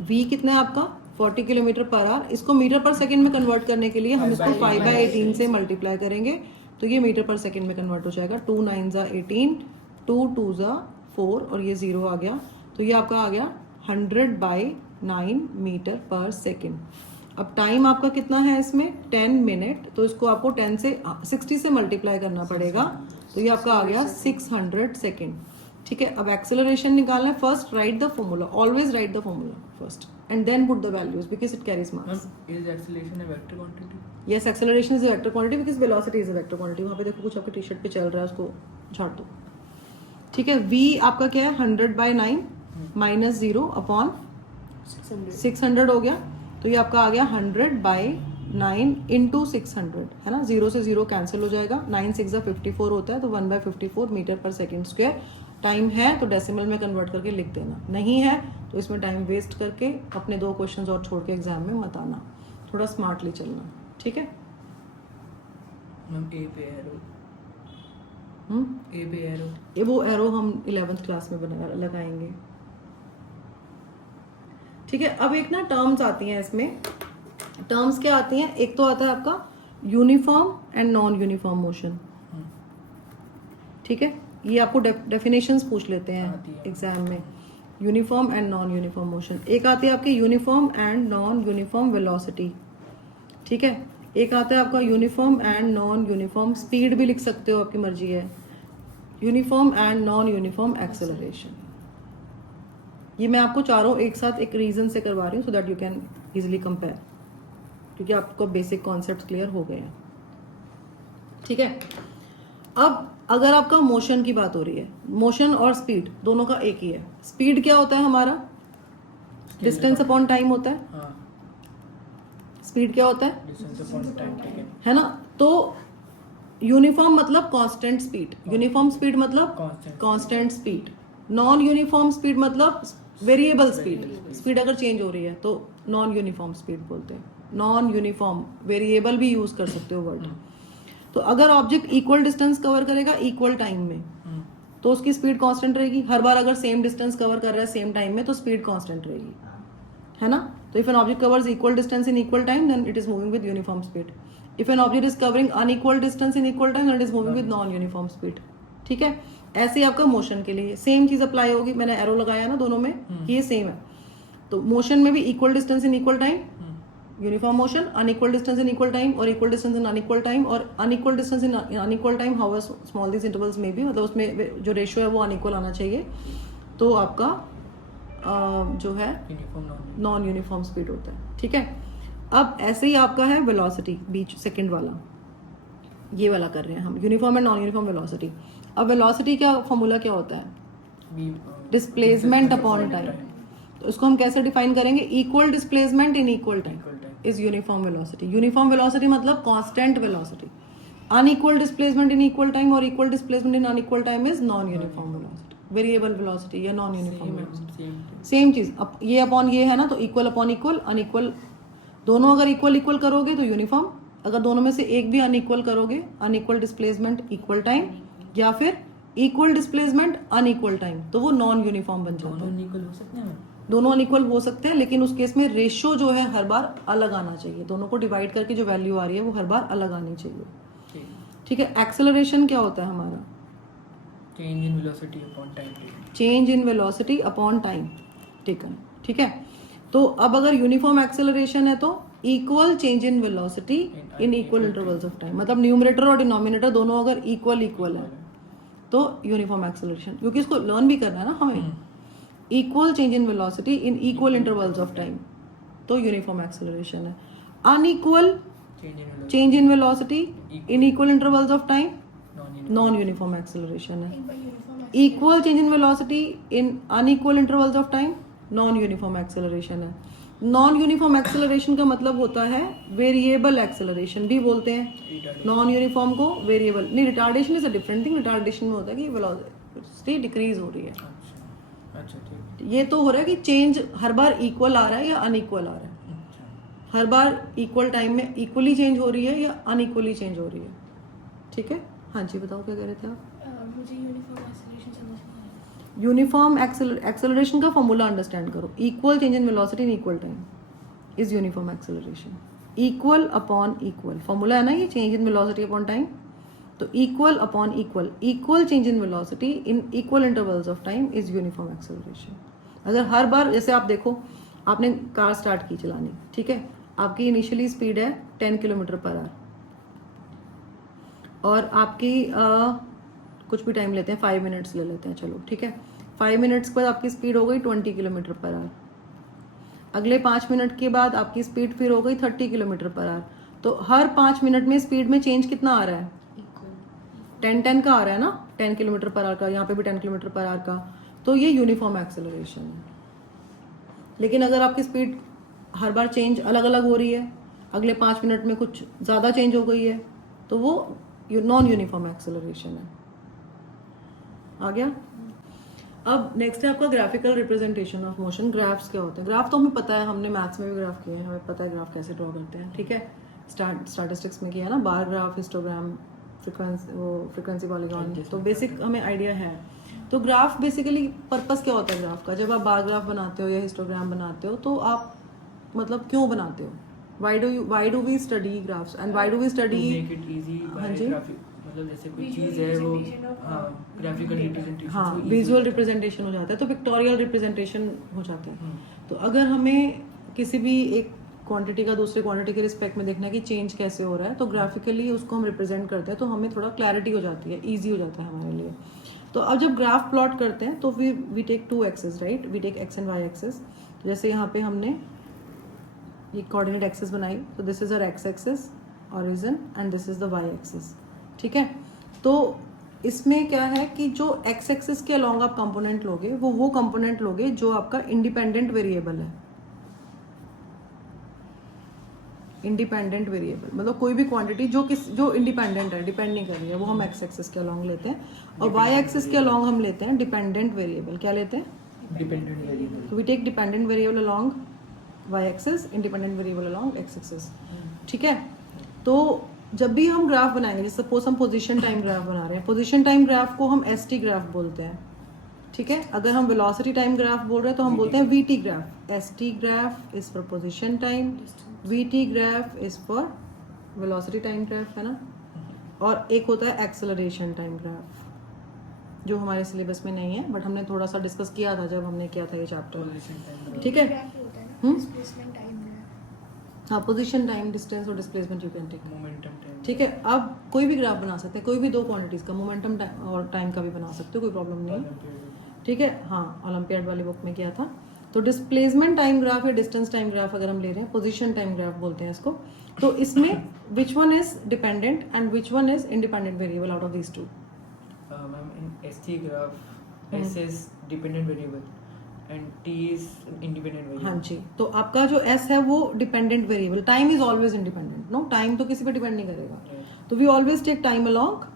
v कितना है आपका 40 किलोमीटर पर आवर, इसको मीटर पर सेकंड में कन्वर्ट करने के लिए हम इसको 5/18 से मल्टीप्लाई करेंगे तो ये मीटर पर सेकंड में कन्वर्ट हो जाएगा। 2 9 18, 2 2 4 और ये 0 आ गया, तो ये आपका आ गया 100/9 मीटर पर सेकंड। अब टाइम आपका कितना है इसमें 10 मिनट, तो इसको आपको 10 से 60 से मल्टीप्लाई करना पड़ेगा, तो ये आपका आ गया 600 सेकंड। ठीक है, अब एक्सेलरेशन निकालना है, first write the formula, always write the formula first and then put the values because it carries mass. Is acceleration a vector quantity? Yes, acceleration is a vector quantity because velocity is a vector quantity. वहाँ पे देखो कुछ आपके टी शर्ट पे चल रहा है, उसको झाड़ दो। ठीक है, v आपका क्या है 100/9 माइनस 0 अपॉन 600 हो गया, तो ये आपका आ गया 100/9 इंटू 600, है ना, 0 से 0 कैंसिल हो जाएगा, 9 6 54 होता है, तो 1/54 मीटर पर सेकंड स्क्वायर। टाइम है तो डेसिमल में कन्वर्ट करके लिख देना, नहीं है तो इसमें टाइम वेस्ट करके अपने 2 क्वेश्चंस और छोड़ के एग्जाम में मत आना, थोड़ा स्मार्टली चलना। ठीक है, मैम ए पे एरो, ए पे एरो, ये वो एरो हम 11th क्लास में लगाएंगे। ठीक है, अब एक ना टर्म्स आती हैं इसमें, टर्म्स क्या आती हैं, एक तो आता है आपका uniform and non uniform motion. ठीक है, ये आपको डेफिनेशंस पूछ लेते हैं एग्जाम में, uniform and non uniform motion. एक आती है आपकी uniform and non uniform velocity. ठीक है, एक आता है आपका uniform and non uniform speed, भी लिख सकते हो आपकी मर्जी है, uniform and non uniform acceleration. ये मैं आपको चारों एक साथ एक रीजन से करवा रही हूँ so that you can easily compare, क्योंकि आपको बेसिक कॉन्सेप्ट क्लियर हो गए हैं। ठीक है, अब अगर आपका मोशन की बात हो रही है, मोशन और स्पीड दोनों का एक ही है। स्पीड क्या होता है हमारा, डिस्टेंस अपॉन टाइम होता है, स्पीड क्या होता है, डिस्टेंस अपॉन टाइम टेकन, है ना। तो यूनिफॉर्म मतलब कांस्टेंट स्पीड, यूनिफॉर्म स्पीड मतलब constant speed, non uniform speed मतलब वेरिएबल स्पीड। स्पीड अगर चेंज हो रही है तो नॉन यूनिफॉर्म स्पीड बोलते हैं। नॉन यूनिफॉर्म, वेरिएबल भी यूज कर सकते हो वर्ड। तो अगर ऑब्जेक्ट इक्वल डिस्टेंस कवर करेगा इक्वल टाइम में तो उसकी स्पीड कांस्टेंट रहेगी। हर बार अगर सेम डिस्टेंस कवर कर रहा है सेम टाइम में तो स्पीड कांस्टेंट रहेगी, है ना। तो if an object covers equal distance in equal time then it is moving with uniform speed. If an object is covering unequal distance in equal time then it is moving with non uniform speed. ठीक है, ऐसे ही आपका मोशन के लिए सेम चीज अप्लाई होगी। मैंने एरो लगाया ना दोनों में कि ये सेम है। तो मोशन में भी equal distance in equal time uniform motion, unequal distance in equal time और equal distance in unequal time, और unequal distance in unequal time how small this intervals में भी, मतलब उसमें जो रेशियो है वो अनइक्वल आना चाहिए। तो आपका जो है यूनिफॉर्म नॉन यूनिफॉर्म स्पीड होता है। ठीक है, अब ऐसे ही आपका है वेलोसिटी, बीच सेकंड वाला, ये वाला कर रहे हैं हम, uniform and non uniform velocity. अब वेलोसिटी का फॉर्मूला क्या होता है, डिस्प्लेसमेंट अपॉन टाइम। तो उसको हम कैसे डिफाइन करेंगे, equal displacement in equal time is uniform velocity. Uniform velocity मतलब constant velocity. Unequal displacement in equal time और equal displacement in unequal time is non uniform velocity, variable velocity या नॉन यूनिफॉर्म वेलोसिटी। सेम चीज, अब ये अपॉन ये है ना, तो इक्वल अपॉन इक्वल, अनइक्वल दोनों अगर इक्वल इक्वल करोगे तो यूनिफॉर्म, अगर दोनों में से एक भी अनइक्वल करोगे, अनइक्वल डिस्प्लेसमेंट इक्वल टाइम या फिर इक्वल डिस्प्लेसमेंट अनइक्वल टाइम, तो वो नॉन यूनिफॉर्म बन जाता है। दोनों इक्वल हो सकते हैं, दोनों अनइक्वल हो सकते हैं, लेकिन उस केस में रेशियो जो है हर बार अलग आना चाहिए। दोनों को डिवाइड करके जो वैल्यू आ रही है वो हर बार अलग आनी चाहिए। ठीक है, एक्सेलरेशन क्या होता है हमारा, change in velocity upon time taken, change in velocity upon time taken. ठीक है, तो अब अगर यूनिफॉर्म एक्सेलरेशन है तो equal change in velocity in equal intervals of time, मतलब न्यूमरेटर और डिनोमिनेटर दोनों अगर इक्वल इक्वल है तो यूनिफॉर्म एक्सेलरेशन। क्योंकि इसको लर्न भी करना है ना हमें, equal change in velocity in equal intervals of time तो यूनिफॉर्म एक्सेलरेशन है। Unequal change in velocity in equal intervals of time non uniform acceleration है। Equal change in velocity in unequal intervals of time non uniform acceleration है। नॉन यूनिफॉर्म एक्सेलरेशन का मतलब होता है वेरिएबल एक्सेलरेशन भी बोलते हैं। नॉन यूनिफॉर्म को वेरिएबल नहीं, retardation is a different thing. Retardation में होता है कि वेलोसिटी डिक्रीज हो रही है। अच्छा ठीक, ये तो हो रहा है कि चेंज हर बार इक्वल आ रहा है या अनइक्वल आ रहा है, हर बार इक्वल टाइम में इक्वली चेंज हो रही है या अनइक्वली चेंज हो रही है। ठीक है, हाँ जी बताओ क्या कह रहे थे आप। मुझे यूनिफॉर्म एक्सेलरेशन समझ में आया। यूनिफॉर्म एक्सेलरेशन का फॉर्मूला अंडरस्टैंड करो, equal change in velocity in equal time is uniform acceleration. Equal upon equal formula है ना ये, change in velocity upon time, तो equal upon equal, equal change in velocity in equal intervals of time is uniform acceleration. अगर हर बार, जैसे आप देखो आपने कार स्टार्ट की चलानी, ठीक है, आपकी इनिशियली स्पीड है 10 किलोमीटर पर आवर और आपकी कुछ भी टाइम लेते हैं, 5 मिनट्स ले लेते हैं, चलो ठीक है, 5 मिनट्स के बाद आपकी स्पीड हो गई 20 किलोमीटर पर आवर। अगले 5 मिनट के बाद आपकी स्पीड फिर हो गई 30 किलोमीटर पर आवर। तो हर 5 मिनट में स्पीड में चेंज कितना आ रहा है, 10 का आ रहा है ना, 10 किलोमीटर पर आवर का, यहाँ पे भी 10 किलोमीटर पर आवर का, तो ये यूनिफॉर्म एक्सेलरेशन है। लेकिन अगर आपकी स्पीड हर बार चेंज अलग अलग हो रही है, अगले 5 मिनट में कुछ ज़्यादा चेंज हो गई है, तो वो नॉन यूनिफॉर्म एक्सेलरेशन है। आ गया। अब नेक्स्ट है आपका graphical representation of motion. Graphs क्या होते हैं, ग्राफ तो हमें पता है, हमने मैथ्स में भी ग्राफ किए हैं, हमें पता है ग्राफ कैसे ड्रॉ करते हैं। ठीक है, स्टैटिस्टिक्स में किया है ना, bar graph, histogram, frequency polygon, तो बेसिक हमें आइडिया है। तो ग्राफ बेसिकली पर्पस क्या होता है ग्राफ का, जब आप बार ग्राफ बनाते हो या हिस्टोग्राम बनाते हो तो आप मतलब क्यों बनाते हो, why do we study graphs and why do we study, make it easy by हाँ जी, graphic, मतलब जैसे कोई चीज है वो ग्राफिकल रिप्रेजेंटेशन, हाँ विजुअल रिप्रेजेंटेशन हो जाता है, तो पिक्टोरियल रिप्रेजेंटेशन हो जाती है। तो अगर हमें किसी भी एक क्वांटिटी का दूसरे क्वांटिटी के रिस्पेक्ट में देखना है कि चेंज कैसे हो रहा है, तो ग्राफिकली उसको हम रिप्रेजेंट करते हैं, तो हमें थोड़ा क्लैरिटी हो जाती है, ईजी हो जाता है हमारे लिए। तो अब जब ग्राफ प्लॉट करते हैं तो we take 2 axes, right, we take x and y axes. जैसे यहाँ पे हमने ये कोऑर्डिनेट एक्सेस बनाई, तो this is our x axis origin and this is the y axis. ठीक है, तो इसमें क्या है कि जो एक्स एक्सिस के अलॉन्ग आप कंपोनेंट लोगे वो कंपोनेंट लोगे जो आपका इंडिपेंडेंट वेरिएबल है। इंडिपेंडेंट वेरिएबल मतलब कोई भी क्वांटिटी जो इंडिपेंडेंट है, डिपेंड नहीं कर रही है, वो हम एक्स एक्सिस के अलॉन्ग लेते हैं, और वाई एक्सिस के अलॉन्ग हम लेते हैं डिपेंडेंट वेरिएबल। क्या लेते हैं? Dependent variable. We take dependent variable along y axis, independent variable along x axis. ठीक है, तो जब भी हम ग्राफ बनाएंगे, जैसे सपोज हम पोजीशन टाइम ग्राफ बना रहे हैं, पोजीशन टाइम ग्राफ को हम एस टी ग्राफ बोलते हैं। ठीक है, अगर हम वेलोसिटी टाइम ग्राफ बोल रहे हैं तो हम बोलते हैं we T graph. S T graph is for position time, we T graph is for velocity time graph, है ना। और एक होता है एक्सेलरेशन टाइम ग्राफ, जो हमारे सिलेबस में नहीं है, बट हमने थोड़ा सा डिस्कस किया था जब हमने किया था ये चैप्टर। ठीक है, ग्राफ होता है ना, डिस्प्लेसमेंट टाइम ग्राफ। हाँ, पोजीशन टाइम, डिस्टेंस और displacement you can take. Momentum time. ठीक है, अब कोई भी ग्राफ बना सकते हैं, कोई भी दो क्वांटिटीज का, मोमेंटम और टाइम का भी बना सकते हो, कोई प्रॉब्लम नहीं। ठीक है, हाँ, ओलंपियाड वाली बुक में किया था। तो डिस्प्लेसमेंट टाइम ग्राफ या डिस्टेंस टाइम ग्राफ अगर हम ले रहे हैं, पोजीशन टाइम ग्राफ बोलते हैं इसको, तो इसमें which one is dependent and which one is independent variable out of these two? Ma'am in ST graph S is dependent variable and T is independent variable. हाँ जी, तो आपका जो एस है वो dependent variable, time is always independent, no, time तो किसी पे डिपेंड नहीं करेगा। तो we always take time along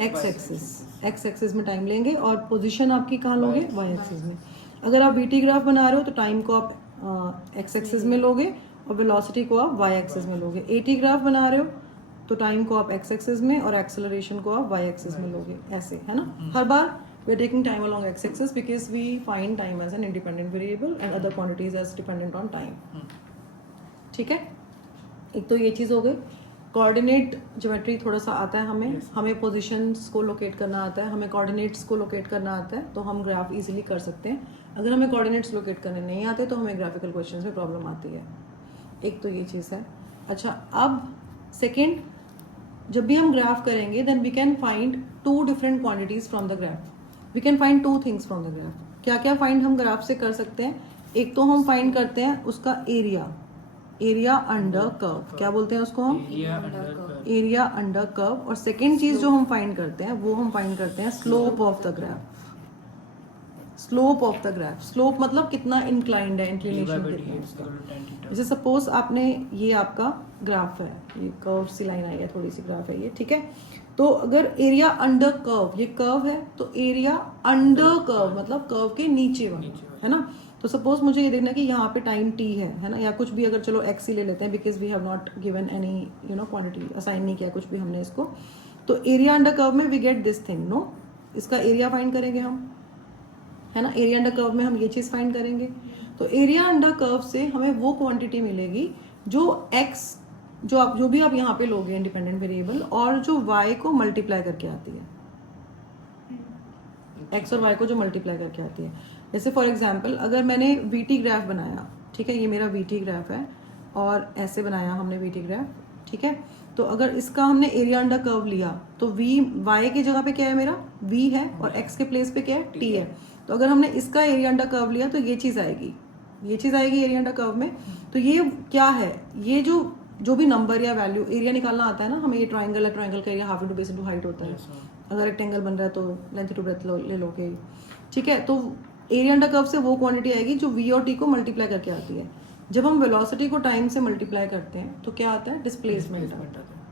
x axis, x axis में टाइम लेंगे, और पोजीशन आपकी कहाँ लोगे? वाई एक्सिस में। अगर आप वीटी ग्राफ बना रहे हो तो टाइम को आप एक्स एक्सिस में लोगे और वेलोसिटी को आप वाई एक्सिस में लोगे। एटी ग्राफ बना रहे हो तो टाइम को आप एक्स एक्सिस में और एक्सेलरेशन को आप वाई एक्सिस में लोगे, ऐसे, है ना। हर बार we are taking time along x axis because we find time as an independent variable and other quantities as dependent on time। ठीक है, एक तो ये चीज़ हो गई। कोऑर्डिनेट ज्योमेट्री थोड़ा सा आता है हमें, हमें पोजीशंस को लोकेट करना आता है, हमें कोऑर्डिनेट्स को लोकेट करना आता है, तो हम ग्राफ इजीली कर सकते हैं। अगर हमें कोऑर्डिनेट्स लोकेट करने नहीं आते तो हमें ग्राफिकल क्वेश्चंस में प्रॉब्लम आती है। एक तो ये चीज़ है। अच्छा, अब सेकेंड, जब भी हम ग्राफ करेंगे then we can find two different quantities from the graph. We can find two things from the graph. क्या क्या फाइंड हम ग्राफ से कर सकते हैं? एक तो हम फाइंड करते हैं उसका एरिया, एरिया अंडर कर्व, क्या बोलते हैं उसको हम? Area under curve. और सेकेंड चीज जो हम फाइंड करते हैं वो हम फाइंड करते हैं slope of the graph. Slope of the graph, slope मतलब कितना इंक्लाइंड है, इंक्लिनेशन कितनी है उसका। जैसे सपोज आपने, ये आपका ग्राफ है, ये कर्व सी लाइन आई है, थोड़ी सी ग्राफ है ये, ठीक है। तो अगर एरिया अंडर कर्व, ये कर्व है, तो एरिया अंडर कर्व मतलब कर्व के नीचे वाला, है ना। तो सपोज मुझे ये देखना कि यहाँ पे टाइम टी है ना, या कुछ भी, अगर चलो एक्स ही ले लेते हैं because we have not given any quantity, assign नहीं किया कुछ भी हमने इसको। तो एरिया अंडर कर्व में we get this thing, no, इसका एरिया फाइंड करेंगे हम, है ना। एरिया अंडर कर्व में हम ये चीज फाइंड करेंगे। तो एरिया अंडर कर्व से हमें वो क्वांटिटी मिलेगी जो एक्स, जो भी आप यहाँ पे लोगे इंडिपेंडेंट वेरिएबल, और जो वाई को मल्टीप्लाई करके आती है, एक्स और वाई को जो मल्टीप्लाई करके आती है। जैसे फॉर एग्जांपल अगर मैंने वीटी ग्राफ बनाया, ठीक है, ये मेरा वीटी ग्राफ है और ऐसे बनाया हमने वीटी ग्राफ, ठीक है। तो अगर इसका हमने एरिया अंडर कर्व लिया तो वी, वाई की जगह पे क्या है मेरा? वी है, और एक्स के प्लेस पे क्या है? टी है। तो अगर हमने इसका एरिया अंडर कर्व लिया तो ये चीज आएगी, ये चीज आएगी एरिया अंडर कर्व में। तो ये क्या है? ये जो भी नंबर या वैल्यू, एरिया निकालना आता है ना हमें, ये ट्राइंगल है, ट्राइंगल का area half into base into height होता है। अगर रेक्टेंगल बन रहा है तो लेंथ टू ब्रेथ ले लोगे, ठीक है। तो एरिया अंडर कर्व से वो क्वांटिटी आएगी जो वी और टी को मल्टीप्लाई करके आती है। जब हम वेलोसिटी को टाइम से मल्टीप्लाई करते हैं तो क्या आता है? डिस्प्लेसमेंट आता है,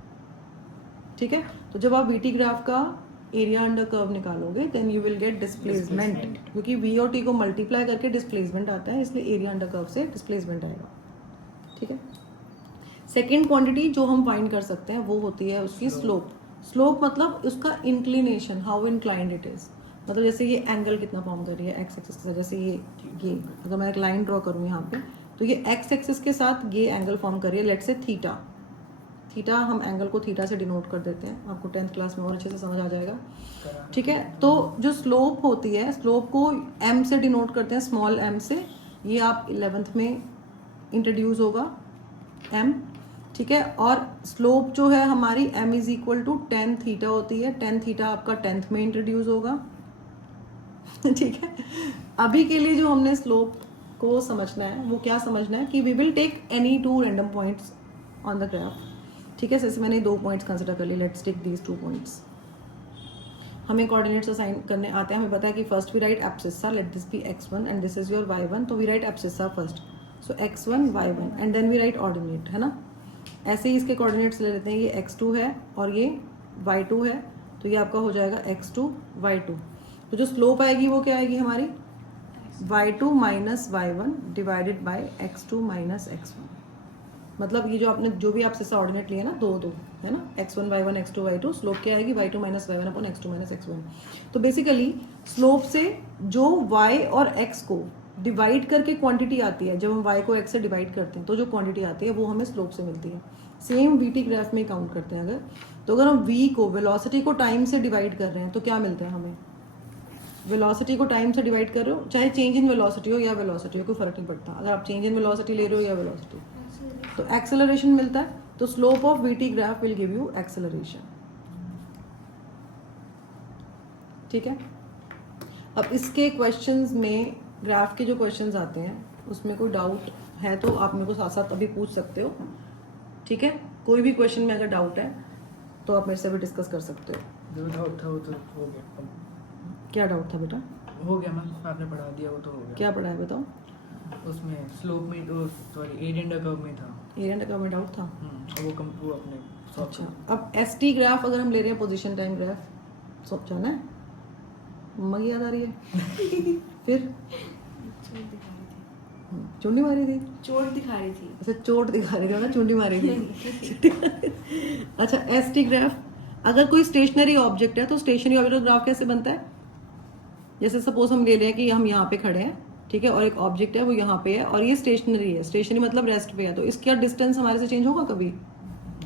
ठीक है। तो जब आप वीटी ग्राफ का एरिया अंडर कर्व निकालोगे then you will get displacement, क्योंकि वी और टी को मल्टीप्लाई करके डिस्प्लेसमेंट आता है, इसलिए एरिया अंडर कर्व से डिस्प्लेसमेंट आएगा, ठीक है। सेकेंड क्वांटिटी जो हम फाइंड कर सकते हैं वो होती है उसकी स्लोप। स्लोप मतलब उसका inclination, how inclined it is, मतलब जैसे ये एंगल कितना फॉर्म कर रही है एक्स एक्सिस के साथ। जैसे ये अगर मैं एक लाइन ड्रॉ करूँ यहाँ पे, तो ये एक्स एक्सिस के साथ ये एंगल फॉर्म कर रही है, लेट्स से थीटा। थीटा, हम एंगल को थीटा से डिनोट कर देते हैं, आपको 10th क्लास में और अच्छे से समझ आ जाएगा, ठीक है। तो जो स्लोप होती है, स्लोप को एम से डिनोट करते हैं, स्मॉल एम से। ये आप 11th में इंट्रोड्यूस होगा एम, ठीक है। और स्लोप जो है हमारी m is equal to 10 theta होती है। 10 थीटा आपका 10th में इंट्रोड्यूस होगा, ठीक है। अभी के लिए जो हमने स्लोप को समझना है वो क्या समझना है कि we will take any two random points on the graph, ठीक है। जैसे मैंने 2 पॉइंट्स कंसिडर कर लिए, लेट्स टेक दीज 2 पॉइंट्स। हमें कोऑर्डिनेट्स असाइन करने आते हैं, हमें पता है कि first we write abscissa, let this be x1 and this is your y1, तो we write abscissa first, so x1 y1 and then we write ordinate, है ना। ऐसे ही इसके कोऑर्डिनेट्स ले लेते हैं, ये x2 है और ये y2 है, तो ये आपका हो जाएगा x2 y2। तो जो स्लोप आएगी वो क्या आएगी हमारी y2 minus y1 divided by x2 minus x1। मतलब ये जो आपने जो भी आपसे ऑर्डिनेट लिया ना दो है ना, x1 y1 x2 y2, slope क्या आएगी y2 minus y1 upon x2 minus x1। तो बेसिकली स्लोप से जो y और x को डिवाइड करके क्वांटिटी आती है, जब हम y को x से डिवाइड करते हैं तो जो क्वांटिटी आती है वो हमें स्लोप से मिलती है। सेम वीटी ग्राफ में काउंट करते हैं अगर, तो अगर हम v को वेलोसिटी को टाइम से डिवाइड कर रहे हैं तो क्या मिलता है हमें, वेलोसिटी को टाइम से डिवाइड कर रहे हो, चाहे चेंज इन वेलोसिटी हो या वेलोसिटी हो, कोई फर्क नहीं पड़ता। अगर आप चेंज इन वेलोसिटी ले रहे हो या वेलोसिटी, तो एक्सेलरेशन मिलता है। तो slope of VT graph will give you acceleration. ठीक है, अब इसके क्वेश्चंस में ग्राफ के जो क्वेश्चंस आते हैं उसमें कोई डाउट है तो आप मेरे को साथ साथ अभी पूछ सकते हो। ठीक है, कोई भी क्वेश्चन में अगर डाउट है तो आप मेरे से भी डिस्कस कर सकते हो। जो डाउट था वो तो हो गया। क्या डाउट था बेटा? हो गया मैम, आपने पढ़ा दिया वो तो हो गया। क्या पढ़ा है बताओ? उसमें स्लोप में सॉरी एरिया अंडर कर्व में था। एरिया अंडर कर्व में डाउट था। वो अपने अच्छा, अब एसटी ग्राफ अगर हम ले रहे हैं, पोजीशन टाइम ग्राफ, सोचा ना मम्मा की याद आ रही है फिर चुंडी मारी थी, चोट दिखा रही थी। अच्छा चोट दिखा रही थी ना, चुंडी मारी थी अच्छा, एसटी ग्राफ अगर कोई स्टेशनरी ऑब्जेक्ट है तो स्टेशनरी ऑब्जेक्ट का ग्राफ कैसे बनता है? जैसे सपोज हम ले रहे हैं कि हम यहाँ पे खड़े हैं, ठीक है, और एक ऑब्जेक्ट है वो यहाँ पे है और ये स्टेशनरी है, स्टेशनरी मतलब रेस्ट पे है, तो इसका डिस्टेंस हमारे से चेंज होगा कभी?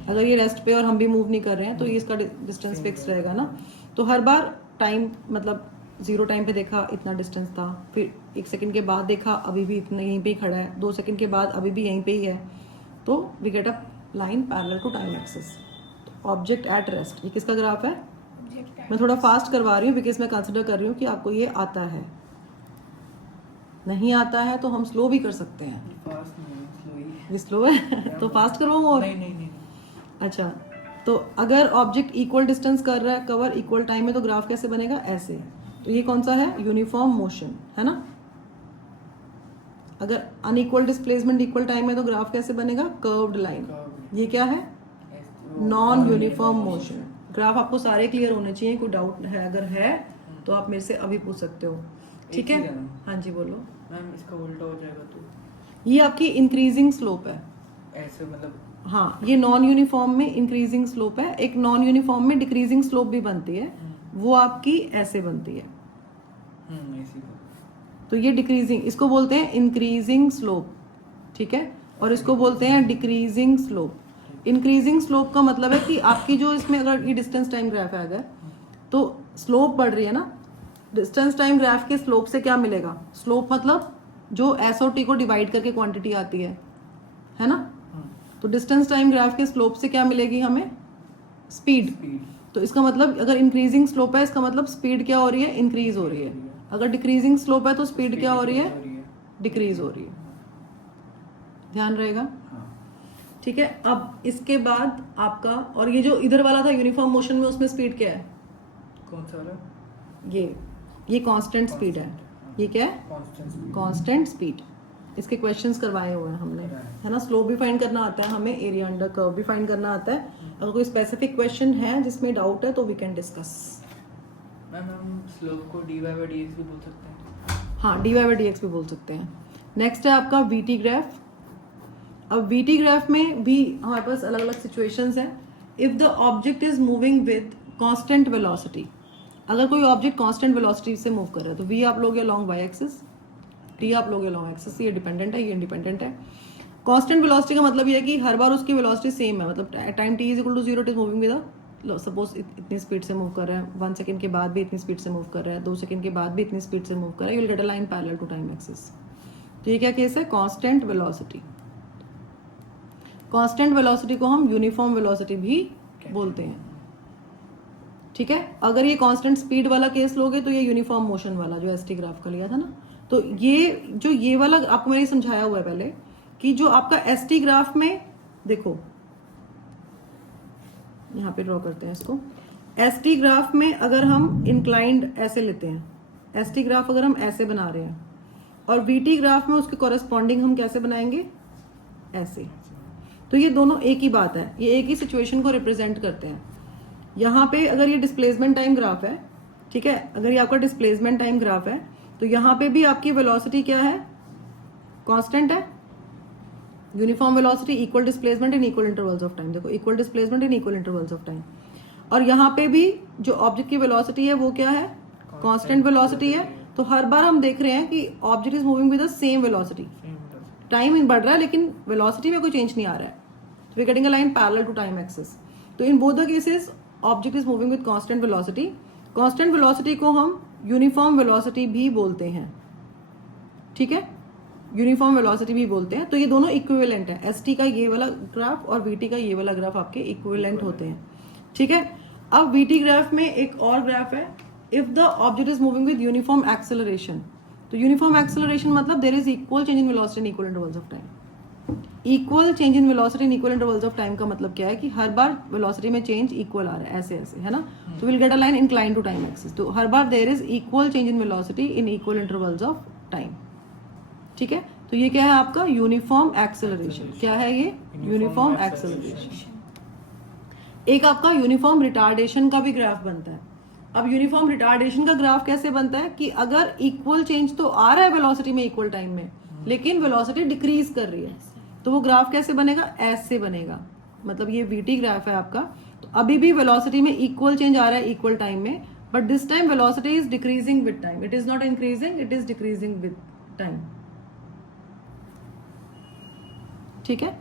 अगर ये रेस्ट पे और हम भी मूव नहीं कर रहे हैं तो ये इसका डिस्टेंस फिक्स रहेगा ना। तो हर बार टाइम मतलब 0 टाइम पे देखा इतना डिस्टेंस था, फिर 1 सेकंड के बाद देखा अभी भी इतना यहीं पे ही खड़ा है, 2 सेकंड के बाद अभी भी यहीं पे ही है, तो we get a line parallel to time axis. Object at rest, ये किसका ग्राफ है? मैं थोड़ा फास्ट करवा रही हूँ बिकॉज मैं कंसिडर कर रही हूँ कि आपको ये आता है। नहीं आता है तो हम स्लो भी कर सकते हैं। फास्ट नहीं, स्लो ही। ये स्लो है तो फास्ट करवाऊँ और? नहीं। अच्छा, तो अगर ऑब्जेक्ट इक्वल डिस्टेंस कर रहा है कवर इक्वल टाइम में तो ग्राफ कैसे बनेगा? ऐसे। तो ये कौन सा है? यूनिफॉर्म मोशन है ना। अगर अनइक्वल डिस्प्लेसमेंट इक्वल टाइम है तो ग्राफ कैसे बनेगा? Curved line. ये क्या है? Non uniform motion. ग्राफ आपको सारे क्लियर होने चाहिए, कोई डाउट है अगर है तो आप मेरे से अभी पूछ सकते हो। ठीक है, हाँ जी बोलो मैम। इसका उल्टा हो जाएगा तो ये आपकी इंक्रीजिंग स्लोप है। ऐसे मतलब हाँ, ये नॉन यूनिफॉर्म में इंक्रीजिंग स्लोप है, एक नॉन यूनिफॉर्म में डिक्रीजिंग स्लोप भी बनती है, वो आपकी ऐसे बनती है। ऐसी तो ये डिक्रीजिंग, इसको बोलते हैं इंक्रीजिंग स्लोप, ठीक है, और इसको बोलते हैं डिक्रीजिंग स्लोप। इंक्रीजिंग स्लोप का मतलब है कि आपकी जो इसमें अगर ये डिस्टेंस टाइम ग्राफ है अगर, तो स्लोप बढ़ रही है ना, डिस्टेंस टाइम ग्राफ के स्लोप से क्या मिलेगा? स्लोप मतलब जो एस और टी को डिवाइड करके क्वांटिटी आती है ना। तो डिस्टेंस टाइम ग्राफ के स्लोप से क्या मिलेगी हमें? स्पीड। तो इसका मतलब अगर इंक्रीजिंग स्लोप है इसका मतलब स्पीड क्या हो रही है? इंक्रीज हो रही है। अगर डिक्रीजिंग स्लोप है तो स्पीड क्या हो रही है? डिक्रीज हो रही है। ध्यान रहेगा। ठीक है, अब इसके बाद आपका, और ये जो इधर वाला था यूनिफॉर्म मोशन में, उसमें स्पीड क्या है? कौन सा वाला? ये कांस्टेंट स्पीड है। ये क्या है? Constant speed. इसके क्वेश्चंस करवाए हुए हैं हमने, है ना। स्लोप भी फाइंड करना आता है हमें, एरिया अंडर कर्व भी फाइंड करना आता है। अगर कोई स्पेसिफिक क्वेश्चन है जिसमें डाउट है तो वी कैन डिस्कस। मैम हम स्लोप को dy/dx भी बोल सकते हैं। हाँ, dy/dx भी बोल सकते हैं। नेक्स्ट है आपका वीटी ग्राफ। अब वीटी ग्राफ में भी हमारे पास अलग अलग सिचुएशंस हैं। If the object is moving with constant velocity, अगर कोई ऑब्जेक्ट कांस्टेंट वेलोसिटी से मूव कर रहा है तो v आप लोगे अलॉन्ग y एक्सिस, t आप लोगे अलॉन्ग एक्सिस। ये डिपेंडेंट है, ये इंडिपेंडेंट है। कांस्टेंट वेलोसिटी का मतलब ये है कि हर बार उसकी वेलोसिटी सेम है, मतलब time t = 0 it is moving with, suppose इतनी स्पीड से मूव कर रहा है, 1 सेकंड के बाद भी इतनी स्पीड से मूव कर रहा है, 2 सेकंड के बाद भी इतनी स्पीड से मूव कर रहा है, you will get a line parallel to time axis. तो ये क्या केस है? Constant velocity. कांस्टेंट वेलोसिटी को हम यूनिफॉर्म वेलोसिटी भी बोलते हैं। ठीक है, अगर ये कांस्टेंट स्पीड वाला केस लोगे तो ये यूनिफॉर्म मोशन वाला जो एसटी ग्राफ का लिया था ना, तो ये वाला आपको मैंने समझाया हुआ है पहले कि जो आपका एसटी ग्राफ में, देखो यहाँ पे ड्रॉ करते हैं इसको। एसटी ग्राफ में अगर हम इंक्लाइंड ऐसे लेते हैं, एसटी ग्राफ अगर हम ऐसे बना रहे हैं, और वीटी ग्राफ में उसके कॉरेस्पॉन्डिंग हम कैसे बनाएंगे? ऐसे। तो ये दोनों एक ही बात है, ये एक ही सिचुएशन को रिप्रेजेंट करते हैं। यहाँ पे अगर ये डिस्प्लेसमेंट टाइम ग्राफ है, ठीक है, अगर ये आपका डिस्प्लेसमेंट टाइम ग्राफ है तो यहाँ पे भी आपकी वेलोसिटी क्या है, कांस्टेंट है। Uniform velocity, equal displacement in equal intervals of time. देखो, equal displacement in equal intervals of time. और यहाँ पे भी जो ऑब्जेक्ट की वेलोसिटी है वो क्या है, कांस्टेंट वेलोसिटी है। तो हर बार हम देख रहे हैं कि object is moving with the same velocity. Time बढ़ रहा है लेकिन वेलोसिटी में कोई चेंज नहीं आ रहा है। तो we getting a line parallel to time axis. तो in both the cases object is moving with constant velocity. Constant velocity को हम यूनिफॉर्म वेलोसिटी भी बोलते हैं, ठीक है, यूनिफॉर्म वेलोसिटी भी बोलते हैं। तो ये दोनों इक्विवेलेंट है। एसटी का ये वाला ग्राफ और वीटी का ये वाला ग्राफ आपके इक्विवेलेंट होते हैं, ठीक है। अब वीटी ग्राफ में एक और ग्राफ है, if the object is moving with uniform acceleration. तो यूनिफॉर्म एक्सेलरेशन मतलब there is equal change in velocity in equal intervals of time. Equal change in velocity in equal intervals of time का मतलब क्या है कि हर बार वेलोसिटी में चेंज इक्वल आ रहा है, ऐसे ऐसे, है ना। तो will get a line incline to time axis. तो हर बार there is equal change in velocity in equal intervals of time, ठीक है। तो ये क्या है आपका यूनिफॉर्म एक्सेलरेशन। क्या है ये, यूनिफॉर्म एक्सेलरेशन। एक आपका यूनिफॉर्म रिटार्डेशन का भी ग्राफ बनता है। अब यूनिफॉर्म रिटार्डेशन का ग्राफ कैसे बनता है कि अगर इक्वल चेंज तो आ रहा है वेलोसिटी में इक्वल टाइम में, लेकिन वेलोसिटी डिक्रीज कर रही है, तो वो ग्राफ कैसे बनेगा, ऐसे बनेगा। मतलब ये वीटी ग्राफ है आपका। तो अभी भी वेलोसिटी में इक्वल चेंज आ रहा है इक्वल टाइम में, but this time velocity is decreasing with time. It is not increasing, it is decreasing with time, ठीक है।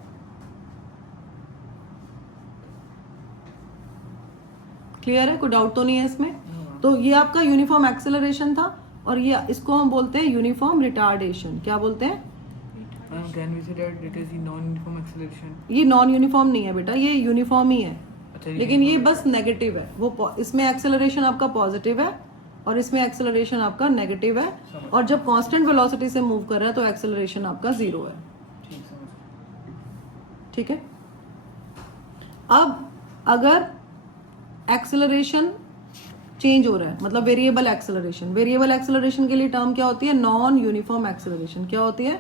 क्लियर है, कोई डाउट तो नहीं है इसमें। तो ये आपका यूनिफॉर्म एक्सेलरेशन था और ये इसको हम बोलते हैं यूनिफॉर्म रिटार्डेशन। क्या बोलते हैं, Then we say that it is the non-uniform acceleration. ये नॉन यूनिफॉर्म नहीं है बेटा, ये यूनिफॉर्म ही है, अच्छा, लेकिन ये बस नेगेटिव है। वो इसमें एक्सेलरेशन आपका पॉजिटिव है और इसमें एक्सेलरेशन आपका नेगेटिव है। और जब कांस्टेंट वेलोसिटी से मूव कर रहा है तो एक्सेलरेशन आपका 0 है, ठीक समझ। ठीक है। अब अगर एक्सेलरेशन चेंज हो रहा है, मतलब वेरिएबल एक्सेलरेशन। वेरिएबल एक्सेलरेशन के लिए टर्म क्या होती है, नॉन यूनिफॉर्म एक्सेलरेशन। क्या होती है,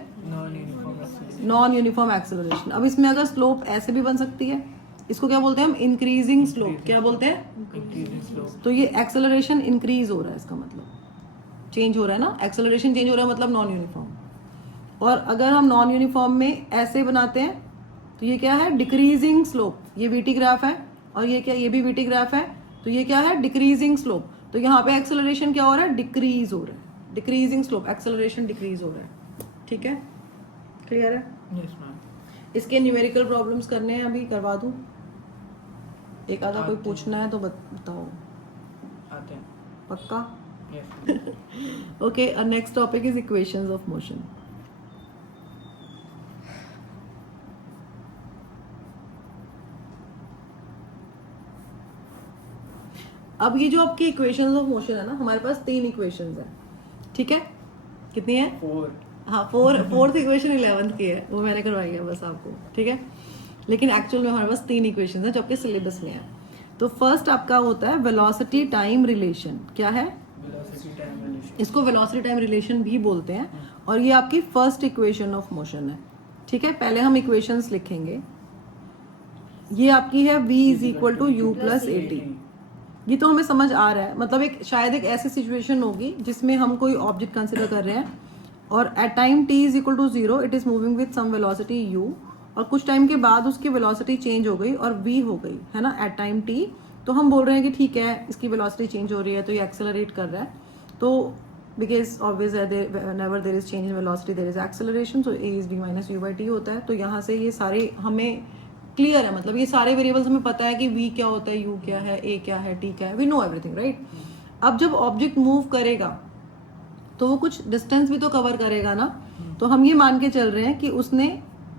नॉन यूनिफॉर्म एक्सेलरेशन। अब इसमें अगर स्लोप ऐसे भी बन सकती है, इसको क्या बोलते हैं हम, इंक्रीजिंग स्लोप। क्या बोलते हैं, तो ये एक्सेलरेशन इंक्रीज हो रहा है, इसका मतलब चेंज हो रहा है ना, एक्सेलरेशन चेंज हो रहा है मतलब नॉन यूनिफॉर्म। और अगर हम नॉन यूनिफॉर्म में ऐसे बनाते हैं तो ये क्या है, डिक्रीजिंग स्लोप। ये वीटी ग्राफ है और ये क्या, ये भी वीटी ग्राफ है। तो ये क्या है, डिक्रीजिंग स्लोप। तो यहाँ पे एक्सेलरेशन क्या हो रहा है, डिक्रीज हो रहा है, डिक्रीजिंग स्लोप, एक्सेलरेशन डिक्रीज हो रहा है, ठीक है। क्लियर है, यस मैम। इसके न्यूमेरिकल प्रॉब्लम्स करने हैं, अभी करवा दूं। एक आधा कोई पूछना है तो बताओ, आते हैं, पक्का। Yes. Okay, next topic is equations of motion. अब ये जो आपकी इक्वेशंस ऑफ मोशन है ना, हमारे पास 3 इक्वेशंस हैं, ठीक है। कितनी है, 4। हाँ, फोर्थ इक्वेशन 11th की है, वो मैंने करवाई है बस आपको, ठीक है। लेकिन एक्चुअल में हमारे पास 3 इक्वेशंस हैं जो आपके सिलेबस में है। तो फर्स्ट आपका होता है वेलोसिटी टाइम रिलेशन। क्या है, वेलोसिटी टाइम रिलेशन। इसको वेलोसिटी टाइम रिलेशन भी बोलते हैं। और ये आपकी फर्स्ट इक्वेशन ऑफ मोशन है, ठीक है। पहले हम इक्वेशंस लिखेंगे। ये आपकी है v is equal to u plus a t. ये तो हमें समझ आ रहा है, मतलब एक शायद एक ऐसी सिचुएशन होगी जिसमें हम कोई ऑब्जेक्ट कंसिडर कर रहे हैं और at time t is equal to 0 it is moving with some velocity u, और कुछ टाइम के बाद उसकी वेलोसिटी चेंज हो गई और v हो गई, है ना, एट टाइम t। तो हम बोल रहे हैं कि ठीक है, इसकी वेलोसिटी चेंज हो रही है तो ये एक्सेलरेट कर रहा है। तो बिकॉज ऑब्वियस है, whenever there is change in velocity there is acceleration, so a is v minus u by t होता है। तो यहाँ से ये सारे हमें क्लियर है, मतलब ये सारे वेरिएबल्स हमें पता है कि v क्या होता है, u क्या है, a क्या है, t क्या है, वी नो एवरीथिंग, राइट। अब जब ऑब्जेक्ट मूव करेगा तो वो कुछ डिस्टेंस भी तो कवर करेगा ना। तो हम ये मान के चल रहे हैं कि उसने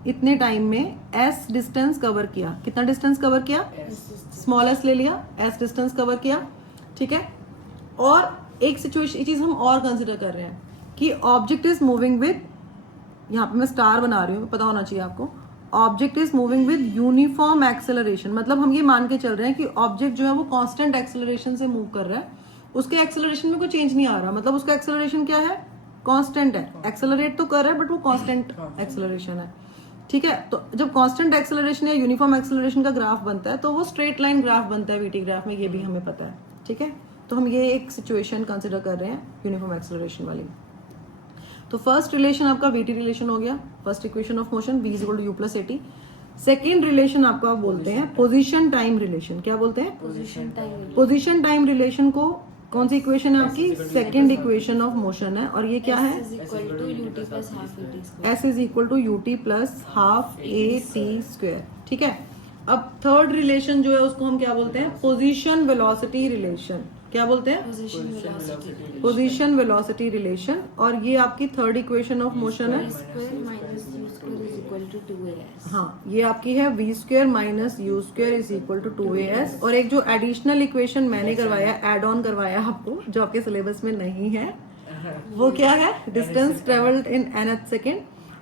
इतने टाइम में s डिस्टेंस कवर किया। कितना डिस्टेंस कवर किया, स्मॉल s ले लिया, s डिस्टेंस कवर किया, ठीक है। और एक सिचुएशन चीज हम और कंसिडर कर रहे हैं कि ऑब्जेक्ट इज मूविंग विद, यहाँ पे मैं स्टार बना रही हूँ, पता होना चाहिए आपको, object is moving with uniform acceleration. मतलब हम ये मान के चल रहे हैं कि ऑब्जेक्ट जो है वो कांस्टेंट एक्सेलरेशन से मूव कर रहा है, उसके एक्सेलरेशन में कोई चेंज नहीं आ रहा, मतलब उसका एक्सेलरेशन क्या है, कांस्टेंट है। एक्सेलरेट तो कर रहा है बट वो कांस्टेंट एक्सेलरेशन है, ठीक है। तो जब कांस्टेंट एक्सेलरेशन या यूनिफॉर्म एक्सेलरेशन का ग्राफ बनता है तो वो स्ट्रेट लाइन ग्राफ बनता है वीटी ग्राफ में, ये भी हमें पता है। ठीक है, तो हम ये एक सिचुएशन कंसिडर कर रहे हैं यूनिफॉर्म एक्सेलरेशन वाली। तो फर्स्ट रिलेशन आपका वीटी रिलेशन हो गया, first equation of motion v is equal to u plus a t. Second relation आपको आप बोलते हैं पोजीशन टाइम रिलेशन। क्या बोलते हैं? पोजीशन टाइम रिलेशन को कौन सी इक्वेशन है आपकी? सेकेंड इक्वेशन ऑफ मोशन है, और ये क्या है? S is equal to ut plus half at square. S is equal to u t plus half A T square. ठीक है, अब थर्ड रिलेशन जो है उसको हम क्या बोलते हैं? Position velocity relation. क्या बोलते हैं? Position velocity. Position velocity relation, और ये आपकी थर्ड इक्वेशन ऑफ मोशन है। Square minus u square is equal to 2as. हाँ, ये आपकी है v square minus u square is equal to 2as। और एक जो एडिशनल इक्वेशन मैंने करवाया, एड ऑन करवाया आपको, जो आपके सिलेबस में नहीं है, वो क्या है? Distance travelled in nth second,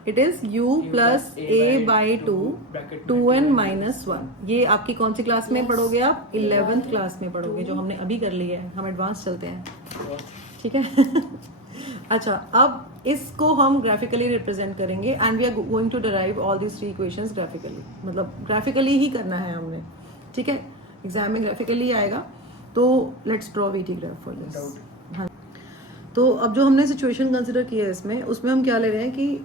it is u plus a by 2n minus 1। ये आपकी कौन सी क्लास में पढ़ोगे आप? 11th क्लास में पढ़ोगे, जो हमने अभी कर लिया है। हम एडवांस चलते हैं, ठीक है। अच्छा, अब इसको हम ग्राफिकली रिप्रेजेंट करेंगे and we are going to derive all these three equations graphically, मतलब ग्राफिकली ही करना है हमने। ठीक है, एग्जाम में ग्राफिकली आएगा, तो let's draw VT graph for this. हाँ, तो अब जो हमने सिचुएशन कंसिडर किया है इसमें, उसमें हम क्या ले रहे हैं कि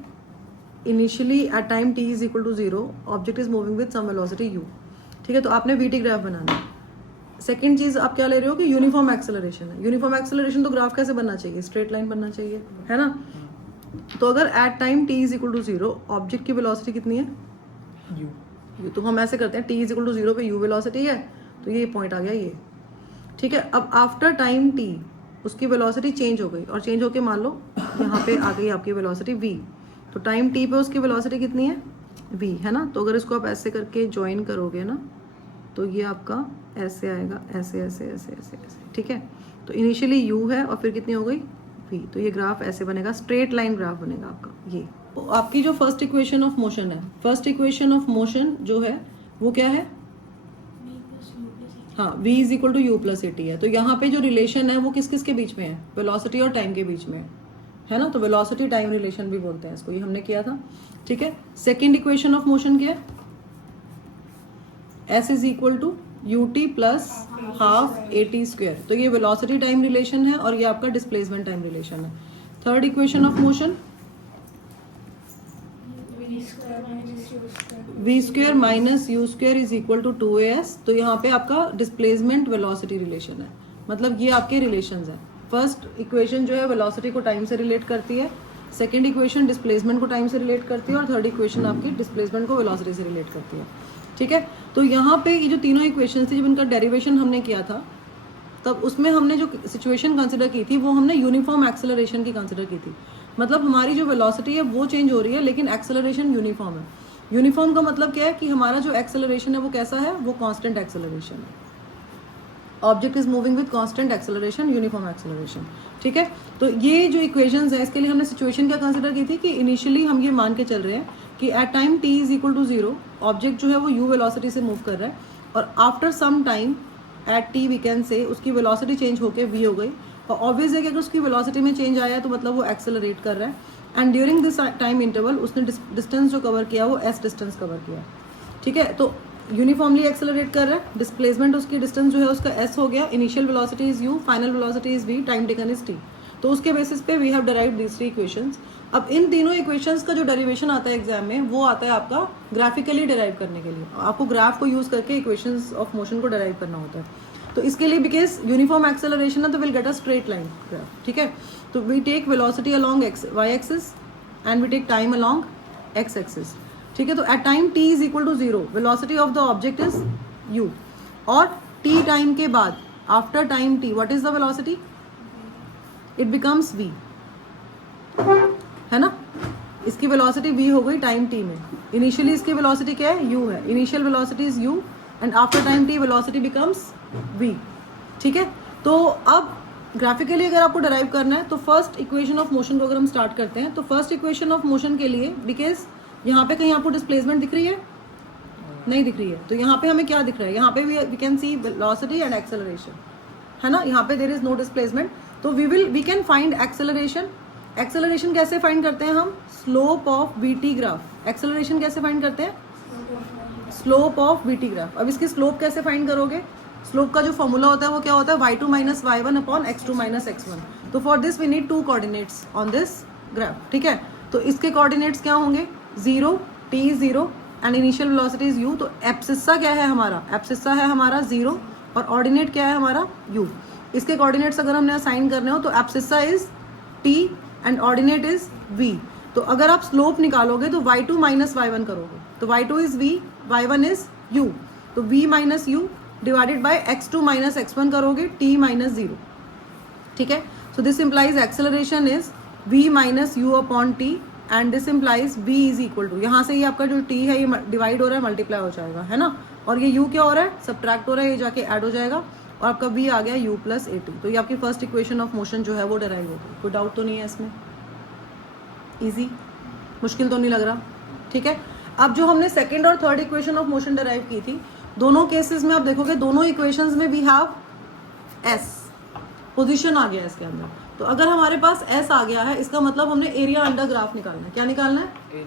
initially at time t is equal to 0 object is moving with some velocity u। ठीक है, तो आपने वीटी ग्राफ बनाना है। सेकंड चीज आप क्या ले रहे हो कि यूनिफॉर्म एक्सेलरेशन है। यूनिफॉर्म एक्सेलरेशन तो ग्राफ कैसे बनना चाहिए? स्ट्रेट लाइन बनना चाहिए, है ना। तो अगर at time t is equal to 0 object की वेलोसिटी कितनी है? u। तो हम ऐसे करते हैं, t इज इक्वल टू 0 पे u वेलोसिटी है, तो ये पॉइंट आ गया ये। ठीक है, अब आफ्टर टाइम t उसकी वेलोसिटी चेंज हो गई, और चेंज होके मान लो यहाँ पे आ गई आपकी वेलोसिटी v। तो टाइम t पे उसकी वेलोसिटी कितनी है? v, है ना। तो अगर इसको आप ऐसे करके ज्वाइन करोगे ना, तो ये आपका ऐसे आएगा, ऐसे ऐसे ऐसे ऐसे ऐसे। ठीक है, तो इनिशियली u है और फिर कितनी हो गई? v। तो ये ग्राफ ऐसे बनेगा, स्ट्रेट लाइन ग्राफ बनेगा आपका ये। तो आपकी जो फर्स्ट इक्वेशन ऑफ मोशन है, फर्स्ट इक्वेशन ऑफ मोशन जो है वो क्या है? हाँ, v is equal to u plus a t है। तो यहाँ पे जो रिलेशन है वो किस किस के बीच में है? वेलोसिटी और टाइम के बीच में है ना। तो वेलोसिटी टाइम रिलेशन भी बोलते हैं इसको, ये हमने किया था। ठीक है, सेकेंड इक्वेशन ऑफ मोशन क्या है? s is equal to U T plus half A t square. तो ये वेलोसिटी टाइम रिलेशन है, और ये आपका डिस्प्लेसमेंट टाइम रिलेशन है। Third equation of motion v square minus u square is equal to 2as। तो यहाँ पे आपका डिस्प्लेसमेंट वेलोसिटी रिलेशन है, मतलब ये आपके रिलेशंस हैं। फर्स्ट इक्वेशन जो है वेलोसिटी को टाइम से रिलेट करती है, सेकंड इक्वेशन डिस्प्लेसमेंट को टाइम से रिलेट करती है, और थर्ड इक्वेशन आपकी डिस्प्लेसमेंट को वेलोसिटी से रिलेट करती है। ठीक है, तो यहाँ पे ये जो तीनों इक्वेशन थी, जब इनका डेरिवेशन हमने किया था, तब उसमें हमने जो सिचुएशन कंसिडर की थी वो हमने यूनिफॉर्म एक्सेलरेशन की कंसिडर की थी। मतलब हमारी जो वेलोसिटी है वो चेंज हो रही है, लेकिन एक्सेलरेशन यूनिफॉर्म है। यूनिफॉर्म का मतलब क्या है कि हमारा जो एक्सेलरेशन है वो कैसा है? वो कांस्टेंट एक्सेलरेशन है। Object is moving with constant acceleration, uniform acceleration. ठीक है, तो ये जो इक्वेशंस है, इसके लिए हमने सिचुएशन क्या कंसिडर की थी कि इनिशियली हम ये मान के चल रहे हैं कि at time t is equal to 0 object जो है वो u वेलोसिटी से मूव कर रहा है, और after some time at t we can say उसकी वेलोसिटी चेंज होके v हो गई। और ऑब्वियस है कि अगर उसकी वेलोसिटी में चेंज आया है तो मतलब वो एक्सेलरेट कर रहा है, and during this time interval उसने डिस्टेंस जो कवर किया वो s डिस्टेंस कवर किया। ठीक है, तो यूनिफॉर्मली एक्सेलरेट कर रहा है, डिस्प्लेसमेंट उसकी डिस्टेंस जो है उसका s हो गया, initial velocity is u, final velocity is v, time taken is t। तो उसके बेसिस पे we have derived these three equations. अब इन तीनों इक्वेशंस का जो डेरिवेशन आता है एग्जाम में, वो आता है आपका ग्राफिकली डिराइव करने के लिए। आपको ग्राफ को यूज करके इक्वेशंस ऑफ मोशन को डिराइव करना होता है। तो इसके लिए बिकॉज यूनिफॉर्म एक्सेलरेशन है तो will get a straight line graph. ठीक है, तो we take velocity along y axis and we take time along x axis. ठीक है, तो at time t is equal to 0 velocity of the object is u, और t टाइम के बाद after time t what is the velocity? It becomes v, है ना। इसकी वेलोसिटी v हो गई टाइम t में। इनिशियली इसकी वेलोसिटी क्या है? u है। Initial velocity is u and after time t velocity becomes v। ठीक है, तो अब ग्राफिकली अगर आपको डिराइव करना है तो फर्स्ट इक्वेशन ऑफ मोशन को अगर हम स्टार्ट करते हैं, तो फर्स्ट इक्वेशन ऑफ मोशन के लिए बिकॉज यहाँ पे कहीं आपको डिस्प्लेसमेंट दिख रही है? नहीं दिख रही है। तो यहाँ पे हमें क्या दिख रहा है? यहाँ पे we can see velocity and acceleration, है ना। यहाँ पे देयर इज नो डिस्प्लेसमेंट, तो we can find acceleration acceleration कैसे फाइंड करते हैं हम? Slope of VT graph. Acceleration कैसे फाइंड करते हैं? Slope of VT graph. अब इसकी स्लोप कैसे फाइंड करोगे? स्लोप का जो फॉर्मूला होता है वो क्या होता है? y2 minus y1 upon x2 minus x1। तो for this we need 2 coordinates on this graph, ठीक है? तो इसके कोऑर्डिनेट्स क्या होंगे? 0, t is 0 and initial velocity is u। तो एब्सिस्सा क्या है हमारा? एब्सिस्सा है हमारा 0 और ऑर्डिनेट क्या है हमारा? u। इसके कोऑर्डिनेट्स अगर हमने असाइन करने हो तो abscissa is t and ordinate is v। तो अगर आप स्लोप निकालोगे तो y2 माइनस y1 करोगे, तो y2 is v, y1 is u। तो v minus u divided by x2 minus x1 करोगे, t माइनस 0, ठीक है? So this implies acceleration is v minus u upon t and this implies v is equal to, यहाँ से ये आपका जो t है ये डिवाइड हो रहा है, मल्टीप्लाई हो जाएगा, है ना? और ये u क्या हो रहा है? सब्ट्रैक्ट हो रहा है, ये जाके ऐड हो जाएगा और आपका v आ गया u प्लस a2। तो ये आपकी फर्स्ट इक्वेशन ऑफ मोशन जो है वो डिराइव होगी। कोई डाउट तो नहीं है इसमें? इजी, मुश्किल तो नहीं लग रहा, ठीक है? अब जो हमने सेकेंड और third equation of motion derive की थी, दोनों केसेस में आप देखोगे दोनों इक्वेशंस में वी हैव s, पोजीशन आ गया है इसके अंदर। तो अगर हमारे पास s आ गया है इसका मतलब हमने एरिया अंडर ग्राफ निकालना है। क्या निकालना है?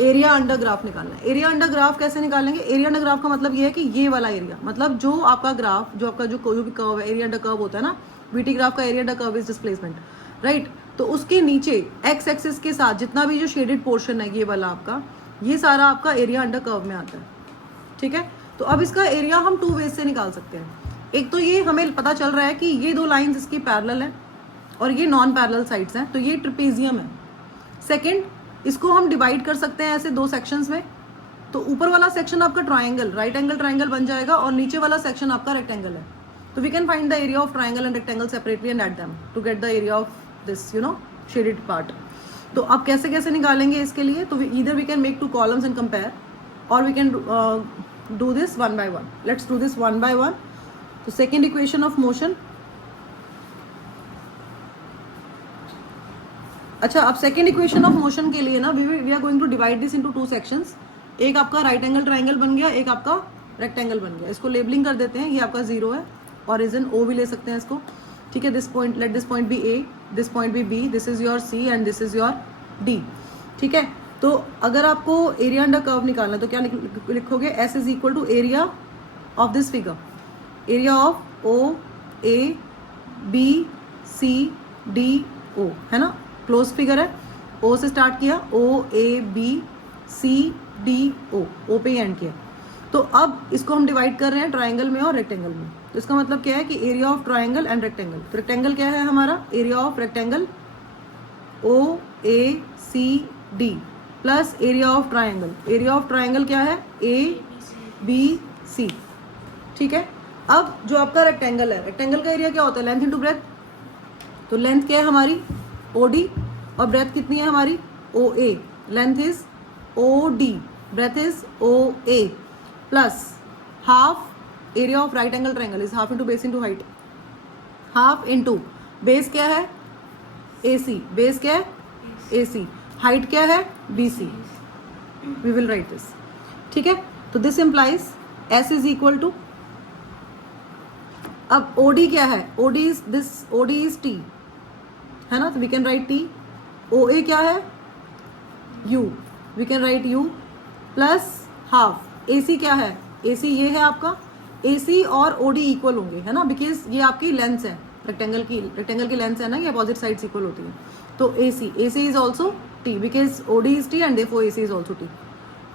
एरिया अंडर ग्राफ निकालना है। एरिया अंडर ग्राफ कैसे निकालेंगे? एरिया अंडर ग्राफ का मतलब ये है कि ये वाला एरिया, मतलब जो आपका ग्राफ, जो आपका जो भी कर्व है, एरिया अंडर कर्व होता है ना, वीटी ग्राफ का area under curve is displacement, right? तो उसके नीचे एक्स एक्सिस के साथ जितना भी जो शेडेड पोर्शन है ये वाला आपका, ये सारा आपका एरिया अंडर कर्व में आता है, ठीक है? तो अब इसका एरिया हम 2 वेज से निकाल सकते हैं। एक तो ये हमें पता चल रहा है कि ये 2 लाइंस इसकी पैरेलल हैं और ये नॉन पैरेलल साइड्स हैं, तो ये ट्रिपेजियम है। सेकंड, इसको हम डिवाइड कर सकते हैं ऐसे 2 सेक्शंस में। तो ऊपर वाला सेक्शन आपका ट्रायंगल, राइट एंगल ट्रायंगल बन जाएगा और नीचे वाला सेक्शन आपका रेक्टेंगल है। तो we can find the area of triangle and rectangle separately and add them to get the area of this shaded part. तो अब कैसे कैसे निकालेंगे इसके लिए? तो either we can make 2 columns and compare और we can do this one by one. Let's do this one by one. So second equation of motion. अच्छा, अब सेकेंड इक्वेशन ऑफ मोशन के लिए ना we are going to divide this into 2 sections. एक आपका राइट एंगल ट्राइंगल बन गया, एक आपका रेक्टेंगल बन गया। इसको लेबलिंग कर देते हैं, ये आपका 0 है, ऑरिजिन O भी ले सकते हैं इसको, ठीक है? This point, let this point be A, this point be B, this is your C and this is your D, ठीक है? तो अगर आपको एरिया अंडर कर्व निकालना है तो क्या लिखोगे? S is equal to area of this figure, area of O A B C D O, है ना? क्लोज फिगर है, O से स्टार्ट किया, O A B C D O, O पे ही एंड किया। तो अब इसको हम डिवाइड कर रहे हैं ट्राइंगल में और रेक्टेंगल में। तो इसका मतलब क्या है कि area of triangle and rectangle. तो रेक्टेंगल क्या है हमारा? Area of rectangle O A C D plus area of triangle. Area of triangle क्या है? A B C, ठीक है? अब जो आपका रेक्टेंगल है, रेक्टेंगल का एरिया क्या होता है? Length into breadth. तो लेंथ क्या है हमारी? OD और ब्रेथ कितनी है हमारी? OA। Length is OD, breadth is OA plus half area of right angle triangle is half into base into height. Half into base क्या है? AC। बेस क्या है? AC। हाइट क्या है? BC। We will write this, ठीक है? तो this implies S is equal to, अब OD क्या है? OD is this, OD is T, है ना? तो we can write T। OA क्या है? U, we can write U plus half. AC क्या है? AC ये है आपका, AC और OD इक्वल होंगे, है ना? बिकॉज ये आपकी लेंथ है रेक्टेंगल की लेंथ है ना, ये अपोजिट साइड्स इक्वल होती है। तो AC is also T because OD is T and therefore AC is also T।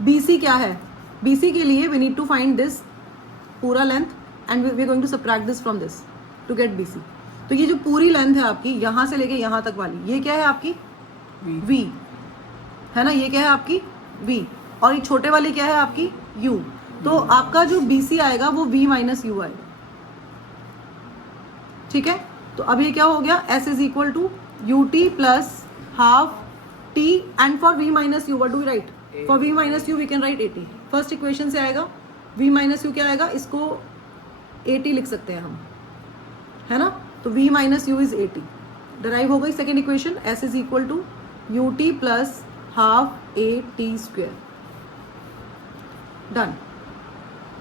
BC क्या है? BC के लिए we need to find this पूरा length and we are going to subtract this from this to get BC। तो ये जो पूरी लेंथ है आपकी यहाँ से लेके यहाँ तक वाली, ये क्या है आपकी? V, है ना? ये क्या है आपकी? V। और ये छोटे वाली क्या है आपकी? U। तो आपका जो BC आएगा वो V माइनस U आएगा, ठीक है? तो अब ये क्या हो गया? S is equal to UT plus half T and for V minus U what do we write? For V minus U we can write 80। First equation से आएगा V माइनस U क्या आएगा? इसको 80 लिख सकते हैं हम, है ना? तो V minus U is 80। Derive हो गई second equation. S is equal to UT plus half AT square. Done.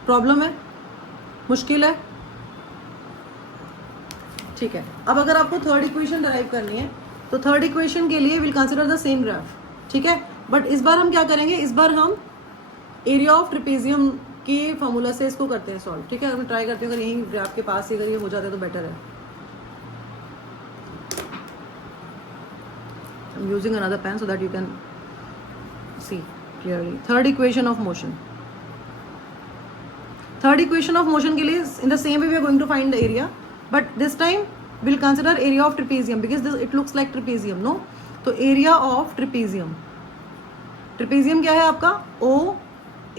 Problem है? मुश्किल है? ठीक है। अब अगर आपको थर्ड इक्वेशन डराइव करनी है तो थर्ड इक्वेशन के लिए will consider the same graph, ठीक है। बट इस बार हम क्या करेंगे, इस बार हम एरिया ऑफ ट्रेपेजियम के फॉर्मूला से इसको करते हैं सॉल्व, ठीक है। अगर ट्राई करते हैं, अगर यही ग्राफ के पास ही अगर ये हो जाता है तो बेटर है। I'm using another pen so that you can see clearly. Third equation of motion. Third equation of motion के लिए in the same way we are going to find the area, but this time we'll consider area of trapezium because this it looks like trapezium, no? तो area of trapezium. Trapezium क्या है आपका? O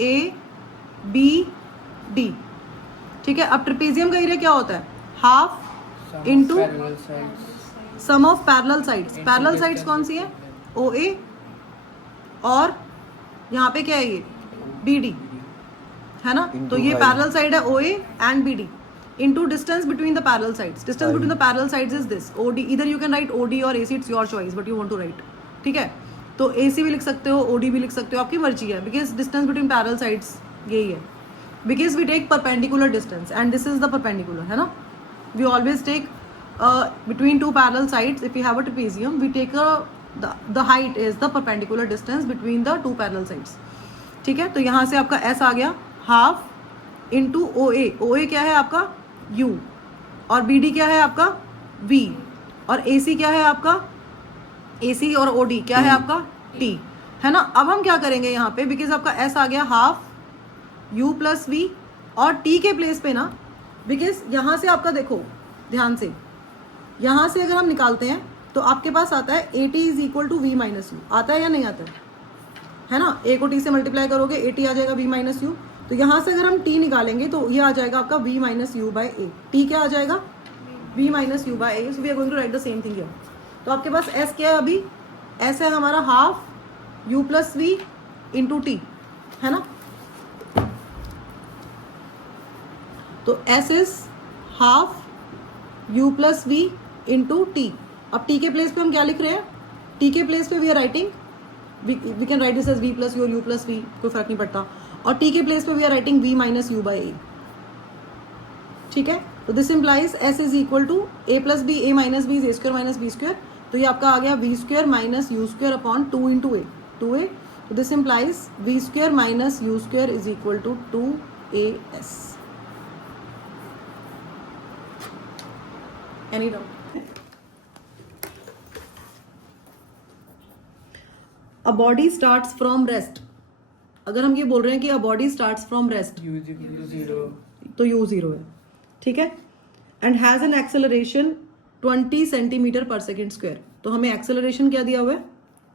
A B D, ठीक है। अब trapezium का एरिया क्या होता है? Half into sum of parallel sides. Parallel sides कौन सी है? ओ ए, और यहाँ पे क्या है ये? बी डी, है ना। तो ये पैरेलल साइड है O A and B D into distance between the parallel sides. Distance between the parallel sides is this O D. इधर you can write O D और A C, it's your choice but you want to write, ठीक है। तो ए सी भी लिख सकते हो, ओ डी भी लिख सकते हो, आपकी मर्जी है, because distance between parallel sides यही है। Because we take perpendicular distance and this is the perpendicular, है ना। We always take between two parallel sides. If we have a trapezium, we take the height is the perpendicular distance between the two parallel sides, ठीक है। तो यहाँ से आपका S आ गया हाफ इंटू ओ ए। ओ ए क्या है आपका? U, और बी डी क्या है आपका? V, और ए सी क्या है आपका? ए सी और ओ डी क्या है आपका? T, है ना। अब हम क्या करेंगे यहाँ पे, बिकॉज आपका S आ गया हाफ U प्लस V, और T के प्लेस पे ना, बिकॉज यहाँ से आपका देखो ध्यान से, यहाँ से अगर हम निकालते हैं तो आपके पास आता है A T is equal to V minus U. आता है या नहीं आता है ना। ए को टी से मल्टीप्लाई करोगे ए टी आ जाएगा वी माइनस यू। तो यहाँ से अगर हम टी निकालेंगे तो ये आ जाएगा आपका V minus you by A. T क्या आ जाएगा? V minus you by A. So we are going to write the same thing here. तो आपके पास एस क्या है अभी? एस है हमारा half U plus V into T, है ना। तो S is half u plus V into T. अब t के प्लेस पे हम क्या लिख रहे हैं? t के प्लेस पे we are writing, we can write this as v plus u और u प्लस वी, कोई फर्क नहीं पड़ता। और t के प्लेस पे we are writing v minus you by a, ठीक है। तो this implies s is equal to a plus b, a minus b is a square minus b square. तो ये आपका आ गया v square minus you square upon 2 into A, 2a। तो this implies v square minus you square is equal to 2as। Any doubt? A body starts from rest. अगर हम ये बोल रहे हैं कि a body starts from rest, u is equal to 0, तो u 0 है, ठीक है। and has an acceleration 20 centimetre per second square. तो हमें एक्सेलरेशन क्या दिया हुआ है?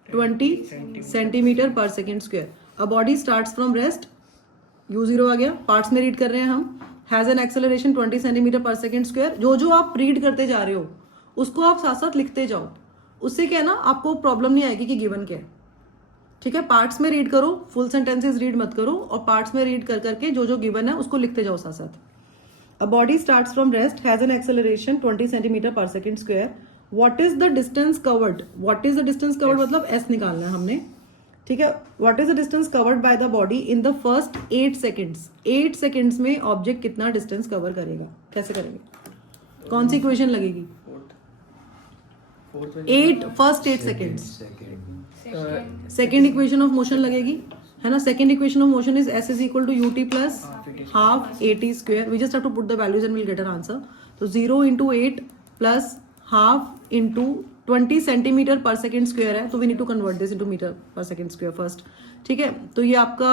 20 centimetre per second square. a body starts from rest, u 0 आ गया। पार्ट्स में रीड कर रहे हैं हम। Has an acceleration 20 centimetre per second square. जो आप रीड करते जा रहे हो उसको आप साथ साथ लिखते जाओ, उससे क्या है ना, आपको प्रॉब्लम नहीं आएगी कि गिवन क्या है, ठीक है। पार्ट्स में रीड करो, फुल सेंटेंसेस रीड मत करो, और पार्ट्स में रीड कर करके जो गिवन है उसको लिखते जाओ साथ साथ। A body starts from rest, has an acceleration 20 centimetre per second square. What is the distance covered? What is the distance covered मतलब एस निकालना है हमने, ठीक है। What is the distance covered by the body in the first 8 seconds. 8 seconds में ऑब्जेक्ट कितना डिस्टेंस कवर करेगा? कैसे करेंगे? कौन सी इक्वेशन लगेगी? 8 first 8 seconds, second equation of motion लगेगी, है ना। Second equation of motion is S is equal to U T plus half A T square. We just have to put the values and will get our answer. तो 0 into 8 plus half into 20 centimetre per second square है, तो we need to convert this into metre per second square first, ठीक है। तो ये आपका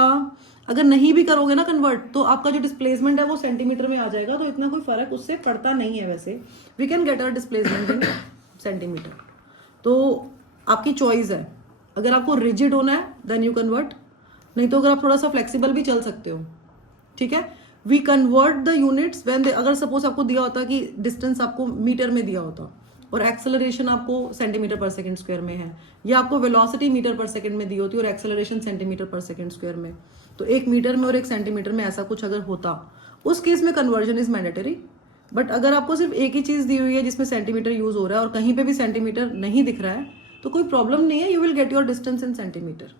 अगर नहीं भी करोगे ना कन्वर्ट, तो आपका जो डिस्प्लेसमेंट है वो सेंटीमीटर में आ जाएगा, तो इतना कोई फर्क उससे पड़ता नहीं है। वैसे we can get our displacement in centimetre. तो आपकी चॉइस है, अगर आपको रिजिड होना है देन यू कन्वर्ट, नहीं तो अगर आप थोड़ा सा फ्लेक्सिबल भी चल सकते हो, ठीक है। We convert the units when they, अगर सपोज आपको दिया होता कि डिस्टेंस आपको मीटर में दिया होता और एक्सेलरेशन आपको सेंटीमीटर पर सेकंड स्क्वायर में है, या आपको वेलोसिटी मीटर पर सेकंड में दी होती और एक्सेलरेशन सेंटीमीटर पर सेकंड स्क्वायर में, तो एक मीटर में और एक सेंटीमीटर में ऐसा कुछ अगर होता, उस केस में कन्वर्जन इज मैंडेटरी। बट अगर आपको सिर्फ एक ही चीज दी हुई है जिसमें सेंटीमीटर यूज हो रहा है और कहीं पे भी सेंटीमीटर नहीं दिख रहा है, तो कोई प्रॉब्लम नहीं है, you will get your distance in centimetre.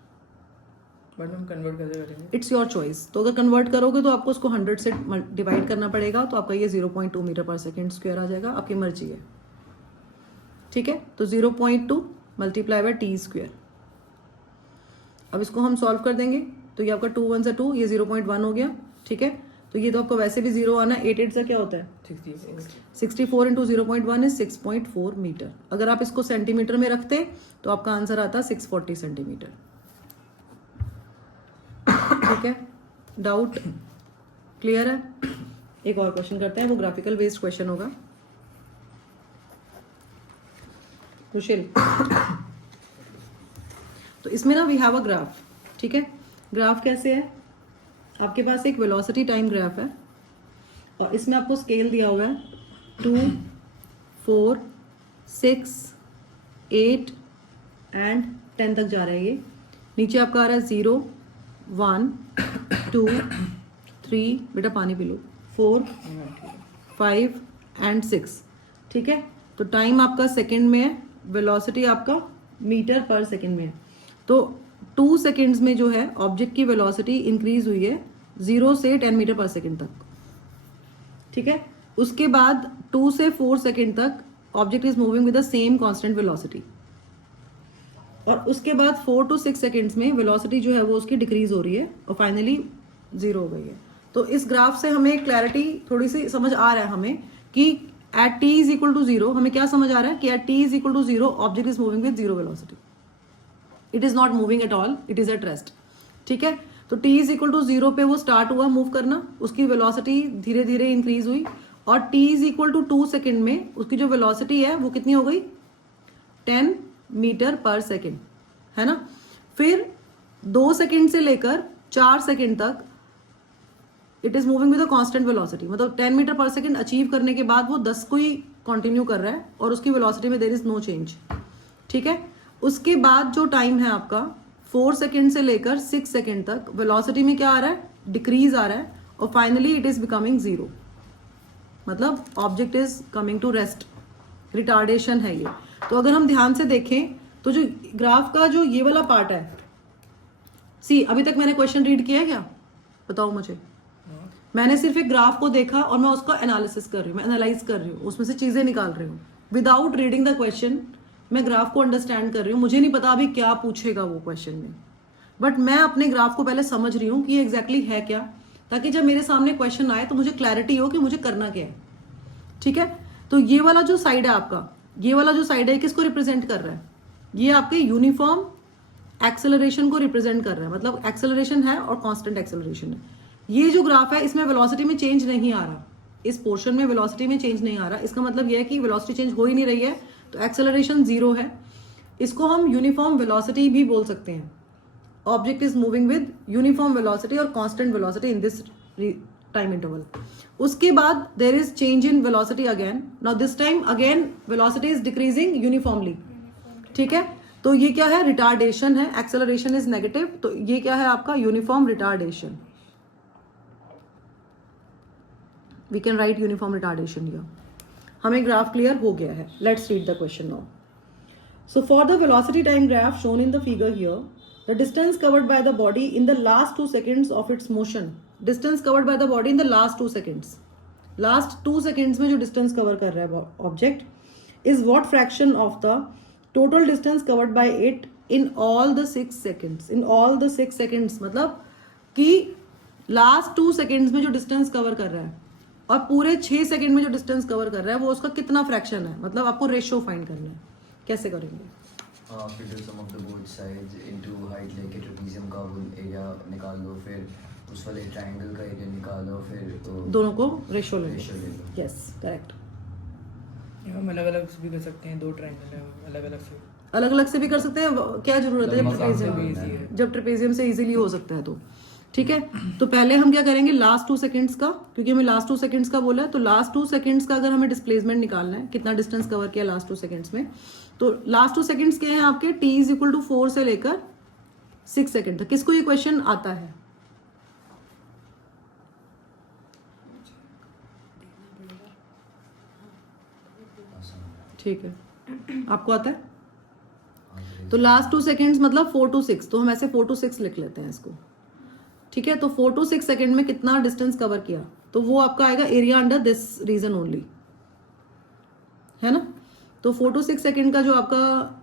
But हम कन्वर्ट कैसे करेंगे? It's your choice. तो अगर कन्वर्ट करोगे तो आपको उसको 100 से डिवाइड करना पड़ेगा, तो आपका ये 0.2 मीटर पर सेकेंड स्क्वायर आ जाएगा, आपकी मर्जी है। ठीक है, तो 0.2 मल्टीप्लाई बाय टी स्क्वायर। अब इसको हम सॉल्व कर देंगे तो ये आपका 2 1 से 2, ये 0.1 हो गया। ठीक है, तो ये तो आपको वैसे भी 0 आना, 8 8 से क्या होता है 64 इंटू 0.1 इज 6.4 मीटर। अगर आप इसको सेंटीमीटर में रखते तो आपका आंसर आता 640 सेंटीमीटर। ठीक है, डाउट क्लियर है? एक और क्वेश्चन करते हैं, वो ग्राफिकल बेस्ड क्वेश्चन होगा। रुशिल, तो इसमें ना वी हैव अ ग्राफ। ठीक है, ग्राफ कैसे है, आपके पास एक वेलोसिटी टाइम ग्राफ है और इसमें आपको स्केल दिया हुआ है 2 4 6 8 एंड 10 तक जा रहा है। ये नीचे आपका आ रहा है 0 1 2 3, बेटा पानी पी लो, 4 5 एंड 6। ठीक है, तो टाइम आपका सेकंड में है, वेलोसिटी आपका मीटर पर सेकंड में है। तो 2 सेकेंड्स में जो है ऑब्जेक्ट की वेलोसिटी इंक्रीज हुई है 0 से 10 मीटर पर सेकेंड तक। ठीक है, उसके बाद 2 से 4 सेकेंड तक object is moving with the same constant velocity, और उसके बाद 4 to 6 सेकेंड्स में वेलोसिटी जो है वो उसकी डिक्रीज हो रही है और फाइनली 0 हो गई है। तो इस ग्राफ से हमें क्लैरिटी थोड़ी सी समझ आ रहा है हमें कि at t is equal to 0 हमें क्या समझ आ रहा है कि at t is equal to 0 object is moving with 0 velocity, it is not moving at all, it is at rest. ठीक है, तो t इज इक्वल टू 0 पे वो स्टार्ट हुआ मूव करना, उसकी वेलोसिटी धीरे धीरे इंक्रीज हुई और t is equal to 2 second में उसकी जो वेलोसिटी है वो कितनी हो गई 10 मीटर पर सेकेंड, है ना। फिर 2 सेकेंड से लेकर 4 सेकेंड तक it is moving with a constant velocity, मतलब 10 मीटर पर सेकेंड अचीव करने के बाद वो 10 को ही कंटिन्यू कर रहा है और उसकी वेलोसिटी में देयर इज नो चेंज। ठीक है, उसके बाद जो टाइम है आपका 4 सेकेंड से लेकर 6 सेकेंड तक वेलोसिटी में क्या आ रहा है, डिक्रीज आ रहा है और फाइनली इट इज बिकमिंग 0, मतलब object is coming to rest, retardation है ये। तो अगर हम ध्यान से देखें तो जो ग्राफ का जो ये वाला पार्ट है, सी अभी तक मैंने क्वेश्चन रीड किया है क्या, बताओ मुझे। मैंने सिर्फ एक ग्राफ को देखा और मैं उसका एनालिसिस कर रही हूँ, मैं एनालाइज कर रही हूँ, उसमें से चीजें निकाल रही हूँ विदाउट रीडिंग द क्वेश्चन। मैं ग्राफ को अंडरस्टैंड कर रही हूँ, मुझे नहीं पता अभी क्या पूछेगा वो क्वेश्चन में, बट मैं अपने ग्राफ को पहले समझ रही हूँ कि ये एग्जैक्टली है क्या, ताकि जब मेरे सामने क्वेश्चन आए तो मुझे क्लैरिटी हो कि मुझे करना क्या है। ठीक है, तो ये वाला जो साइड है आपका, ये वाला जो साइड है किसको रिप्रेजेंट कर रहा है, ये आपके यूनिफॉर्म एक्सेलरेशन को रिप्रेजेंट कर रहा है, मतलब एक्सेलरेशन है और कांस्टेंट एक्सेलरेशन है। ये जो ग्राफ है इसमें वेलोसिटी में चेंज नहीं आ रहा, इस पोर्शन में वेलोसिटी में चेंज नहीं आ रहा, इसका मतलब यह है कि वेलोसिटी चेंज हो ही नहीं रही है, तो एक्सेलरेशन 0 है। इसको हम यूनिफॉर्म वेलोसिटी भी बोल सकते हैं, object is moving with uniform velocity और constant velocity in this time interval. उसके बाद there is change in velocity again, now this time again velocity is decreasing uniformly. ठीक है, तो ये क्या है, रिटार्डेशन है, एक्सेलरेशन इज नेगेटिव, तो ये क्या है आपका uniform retardation. We can write uniform retardation here. हमें ग्राफ क्लियर हो गया है, let's read the question now. So for the velocity time graph shown in the figure here, the distance covered by the body in the last 2 seconds of its motion, distance covered by the body in the last 2 seconds, last 2 seconds में जो डिस्टेंस कवर कर रहा है object is what fraction of the total distance covered bye it in all the 6 seconds, in all the 6 seconds, मतलब कि लास्ट 2 seconds में जो डिस्टेंस कवर कर रहा है और पूरे 6 सेकंड में जो डिस्टेंस कवर कर रहा है वो उसका कितना फ्रैक्शन है, मतलब आपको रेशियो फाइंड करना है। कैसे करेंगे, फिर sum of the both sides into height लेके ट्रेपेजियम का वो एरिया निकाल लो, फिर उस वाले ट्रायंगल का एरिया निकालो, फिर तो दोनों को रेशियो ले रेशियो ले लो। Yes correct. हम अलग अलग से भी कर सकते हैं, 2 ट्रायंगल है अलग अलग से, अलग अलग से भी कर सकते हैं, क्या जरूरत है जब मजाक से भी ट्रेपेजियम, easy है। जब ट्रेपेजियम से इजीली हो सकता है तो ठीक है। तो पहले हम क्या करेंगे, लास्ट 2 seconds का, क्योंकि हमें लास्ट 2 seconds का बोला है, तो लास्ट 2 seconds का अगर हमें डिस्प्लेसमेंट निकालना है, कितना डिस्टेंस कवर किया लास्ट 2 seconds में, तो लास्ट 2 seconds क्या है आपके, t इज इक्वल टू 4 से लेकर 6 सेकेंड तक। किसको ये क्वेश्चन आता है, ठीक है आपको आता है, तो लास्ट 2 seconds मतलब 4 to 6, तो हम ऐसे 4 to 6 लिख लेते हैं इसको। ठीक है, तो 4 to 6 सेकेंड में कितना डिस्टेंस कवर किया, तो वो आपका आएगा area under this region only, है ना। तो 4 to 6 सेकेंड का जो आपका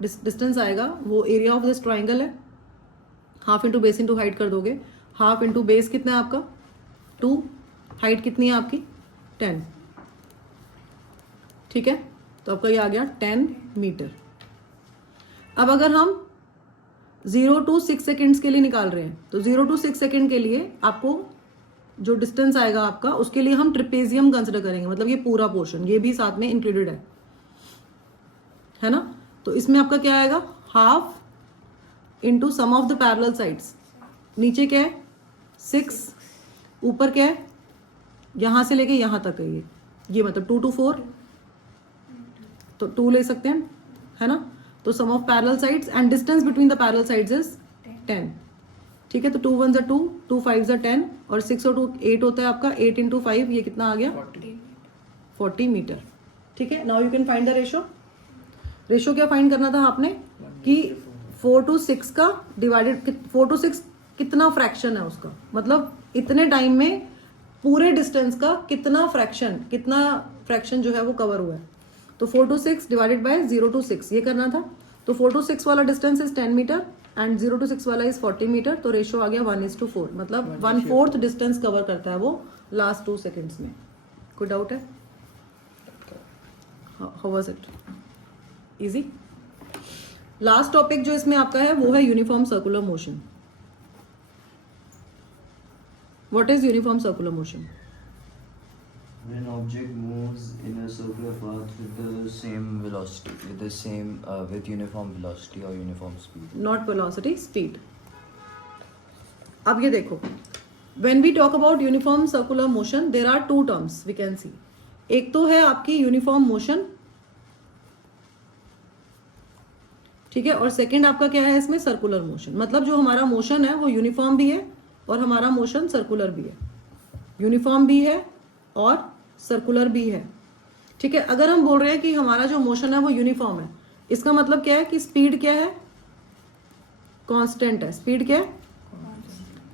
डिस्टेंस आएगा वो एरिया ऑफ दिस ट्राइंगल है, half into base into height कर दोगे, हाफ इंटू बेस कितना है आपका 2, हाइट कितनी है आपकी 10, ठीक है। तो आपका ये आ गया 10 मीटर। अब अगर हम 0 to 6 सेकेंड्स के लिए निकाल रहे हैं तो 0 to 6 सेकेंड के लिए आपको जो डिस्टेंस आएगा आपका उसके लिए हम ट्रिपेजियम कंसिडर करेंगे, मतलब ये पूरा पोर्शन ये भी साथ में इंक्लूडेड है ना। तो इसमें आपका क्या आएगा, half into sum of the parallel sides, नीचे क्या है 6, ऊपर क्या है यहां से लेके यहां तक है ये मतलब 2 to 4, तो 2 ले सकते हैं, है ना। तो sum of parallel sides and distance between the parallel sides is 10, ठीक है। तो 2 1s are 2, 2 5s are 10 और 6 और 2 8 होता है आपका, 8 into 5 ये कितना आ गया 40 मीटर, ठीक है। Now you can find the ratio क्या फाइंड करना था आपने कि 4 to 6 का डिवाइडेड 4 to 6 कितना फ्रैक्शन है उसका, मतलब इतने टाइम में पूरे डिस्टेंस का कितना फ्रैक्शन जो है वो कवर हुआ है। तो 4 to 6 डिवाइडेड बाय 0 to 6 ये करना था। तो 4 to 6 वाला distance is 10 metre and 0 to 6 वाला इज 40 मीटर, तो रेशो आ गया 1:4, मतलब 1/4 डिस्टेंस कवर करता है वो लास्ट 2 सेकेंड्स में। कोई डाउट है? How was it? Easy. Last topic जो इसमें आपका है वो है uniform circular motion. What is uniform circular motion? When object moves in a circular path with the same velocity, with uniform velocity or uniform speed. Not velocity, speed. अब ये देखो, when we talk about uniform circular motion, there are two terms we can see. एक तो है आपकी यूनिफॉर्म मोशन, ठीक है, और सेकंड आपका क्या है इसमें सर्कुलर मोशन। मतलब जो हमारा मोशन है वो यूनिफॉर्म भी है और हमारा मोशन सर्कुलर भी है, यूनिफॉर्म भी है और सर्कुलर भी है, ठीक है। अगर हम बोल रहे हैं कि हमारा जो मोशन है वो यूनिफॉर्म है, इसका मतलब क्या है कि स्पीड क्या है, कांस्टेंट है। स्पीड क्या है,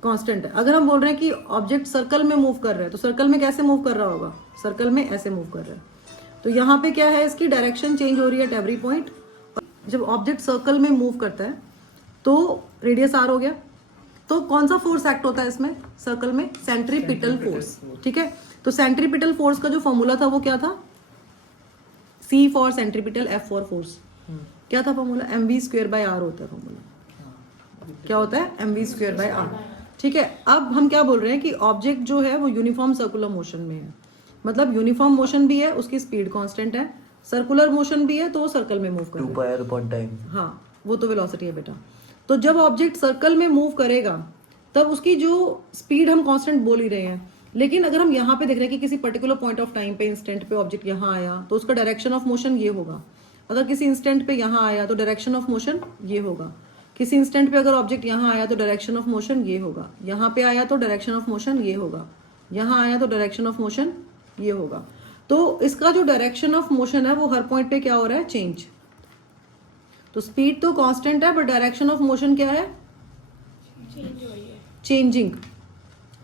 कांस्टेंट है। अगर हम बोल रहे हैं कि ऑब्जेक्ट सर्कल में मूव कर रहे हैं तो सर्कल में कैसे मूव कर रहा होगा, सर्कल में ऐसे मूव कर रहा है। तो यहाँ पे क्या है, इसकी डायरेक्शन चेंज हो रही है एट एवरी पॉइंट। जब ऑब्जेक्ट सर्कल में मूव करता है तो रेडियस आर हो गया, तो कौन सा फोर्स एक्ट होता है इसमें सर्कल में, सेंट्रीपिटल फोर्स, ठीक है। तो सेंट्रीपिटल फोर्स का जो फॉर्मूला था वो क्या था, C for centripetal, F for force, क्या था फॉर्मूला, mv²/r होता है फॉर्मूला, क्या होता है mv²/r, ठीक है। अब हम क्या बोल रहे हैं कि ऑब्जेक्ट जो है वो यूनिफॉर्म सर्कुलर मोशन में है, मतलब यूनिफॉर्म मोशन भी है, उसकी स्पीड कांस्टेंट है, सर्कुलर मोशन भी है तो वो सर्कल में मूव कर रहा है, 2πr/time। हाँ वो तो वेलोसिटी है बेटा। तो जब ऑब्जेक्ट सर्कल में मूव करेगा तब उसकी जो स्पीड हम कांस्टेंट बोल ही रहे हैं, लेकिन अगर हम यहाँ पे देख रहे हैं कि किसी पर्टिकुलर पॉइंट ऑफ टाइम पे इंस्टेंट पे ऑब्जेक्ट यहाँ आया तो उसका डायरेक्शन ऑफ मोशन ये होगा, अगर किसी इंस्टेंट पे यहाँ आया तो डायरेक्शन ऑफ मोशन ये होगा, किसी इंस्टेंट पे अगर ऑब्जेक्ट यहाँ आया तो डायरेक्शन ऑफ मोशन ये होगा, यहाँ पे आया तो डायरेक्शन ऑफ मोशन ये होगा, यहाँ आया तो डायरेक्शन ऑफ मोशन ये होगा। तो इसका जो डायरेक्शन ऑफ मोशन है वो हर पॉइंट पे क्या हो रहा है, चेंज। तो स्पीड तो कांस्टेंट है बट डायरेक्शन ऑफ मोशन क्या है, चेंजिंग।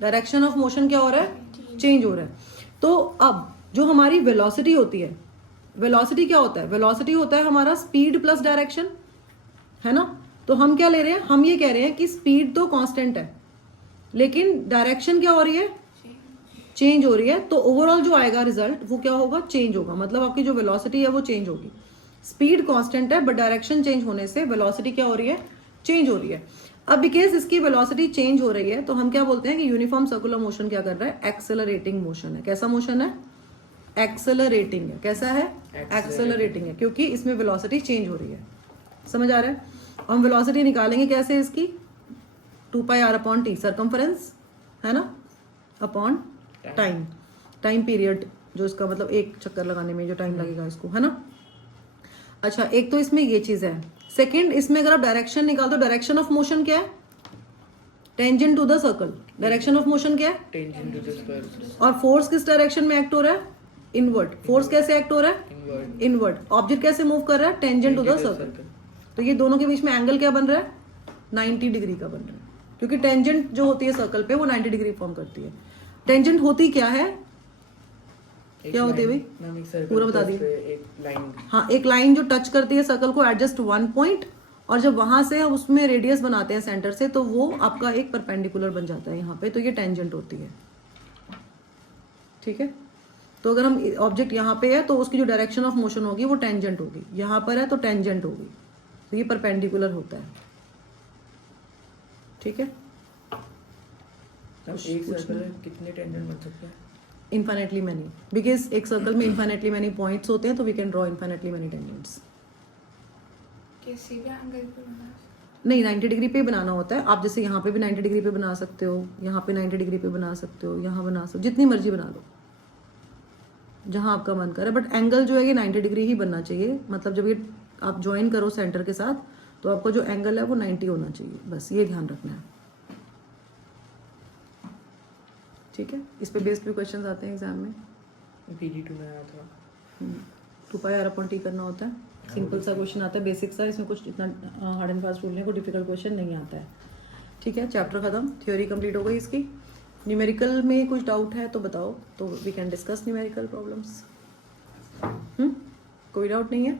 डायरेक्शन ऑफ मोशन क्या हो रहा है, चेंज हो रहा है। तो अब जो हमारी वेलोसिटी होती है, वेलोसिटी क्या होता है, वेलोसिटी होता है हमारा स्पीड प्लस डायरेक्शन, है ना। तो हम क्या ले रहे हैं, हम ये कह रहे हैं कि स्पीड तो कांस्टेंट है लेकिन डायरेक्शन क्या हो रही है, चेंज हो रही है। तो ओवरऑल जो आएगा रिजल्ट वो क्या होगा, चेंज होगा, मतलब आपकी जो वेलोसिटी है वो चेंज होगी। स्पीड कांस्टेंट है बट डायरेक्शन चेंज होने से वेलोसिटी क्या हो रही है, चेंज हो रही है। अब बिकॉज इसकी वेलोसिटी चेंज हो रही है तो हम क्या बोलते हैं कि यूनिफॉर्म सर्कुलर मोशन क्या कर रहा है, एक्सेलरेटिंग मोशन है। कैसा मोशन है, एक्सेलरेटिंग है। कैसा है, एक्सेलरेटिंग है, क्योंकि इसमें वेलोसिटी चेंज हो रही है। समझ आ रहा है। हम वेलोसिटी निकालेंगे कैसे इसकी, 2πr/t सर्कम्फरेंस है ना, अपॉन टाइम, टाइम पीरियड जो इसका मतलब एक चक्कर लगाने में जो टाइम लगेगा इसको, है ना। अच्छा, एक तो इसमें ये चीज है। सेकंड, इसमें अगर आप डायरेक्शन निकाल तो डायरेक्शन ऑफ मोशन क्या है, tangent to the circle. Direction of motion क्या है, टेंजेंट टू द स्क्वायर। और फोर्स किस डायरेक्शन में एक्ट हो रहा है, इनवर्ड। फोर्स कैसे एक्ट हो रहा है, इनवर्ड। ऑब्जेक्ट कैसे मूव कर रहा है, टेंजेंट टू द सर्कल। तो ये दोनों के बीच में एंगल क्या बन रहा है, 90 डिग्री का बन रहा है, क्योंकि टेंजेंट जो होती है सर्कल पे वो 90 डिग्री फॉर्म करती है। टेंजेंट होती क्या है, क्या होती है भाई? मैम एक सर्कल पूरा बता दिए। एक लाइन हाँ, एक लाइन जो टच करती है सर्कल को एट जस्ट 1 पॉइंट, और जब वहां से हम उसमें रेडियस बनाते हैं सेंटर से, तो वो आपका एक परपेंडिकुलर बन जाता है यहाँ पे, तो ये टेंजेंट होती है। ठीक है, तो अगर हम ऑब्जेक्ट यहाँ पे है तो उसकी जो डायरेक्शन ऑफ मोशन होगी वो टेंजेंट होगी, यहाँ पर है तो टेंजेंट होगी, तो ये परपेंडिकुलर होता है। ठीक है, एक सर्कल में कितने टेंजेंट बन सकते हैं? इन्फाइनेटली मैनी, बिकॉज एक सर्कल में इन्फाइनेटली मैनी पॉइंट्स होते हैं, तो we can draw infinitely many tangents. किसी भी एंगल पे बना नहीं, 90 डिग्री पे बनाना होता है। आप जैसे यहाँ पे भी 90 डिग्री पे बना सकते हो, यहाँ पे 90 डिग्री पे बना सकते हो, यहाँ बना सकते हो, जितनी मर्जी बना लो जहाँ आपका मन करे, बट एंगल जो है ये 90 डिग्री ही बनना चाहिए। मतलब जब ये आप ज्वाइन करो सेंटर के साथ, तो आपका जो एंगल है वो 90 होना चाहिए, बस ये ध्यान रखना है। ठीक है, इस पे बेस्ड भी क्वेश्चंस आते हैं एग्जाम में। PG2 में आया था। 2πr/t करना होता है, सिंपल सा क्वेश्चन आता है, बेसिक सा, इसमें कुछ इतना हार्ड एंड फास्ट रूल नहीं, कोई डिफिकल्ट क्वेश्चन नहीं आता है। ठीक है, चैप्टर खत्म, थ्योरी कंप्लीट हो गई इसकी। न्यूमेरिकल में कुछ डाउट है तो बताओ, तो we can discuss numerical problems. कोई डाउट नहीं है?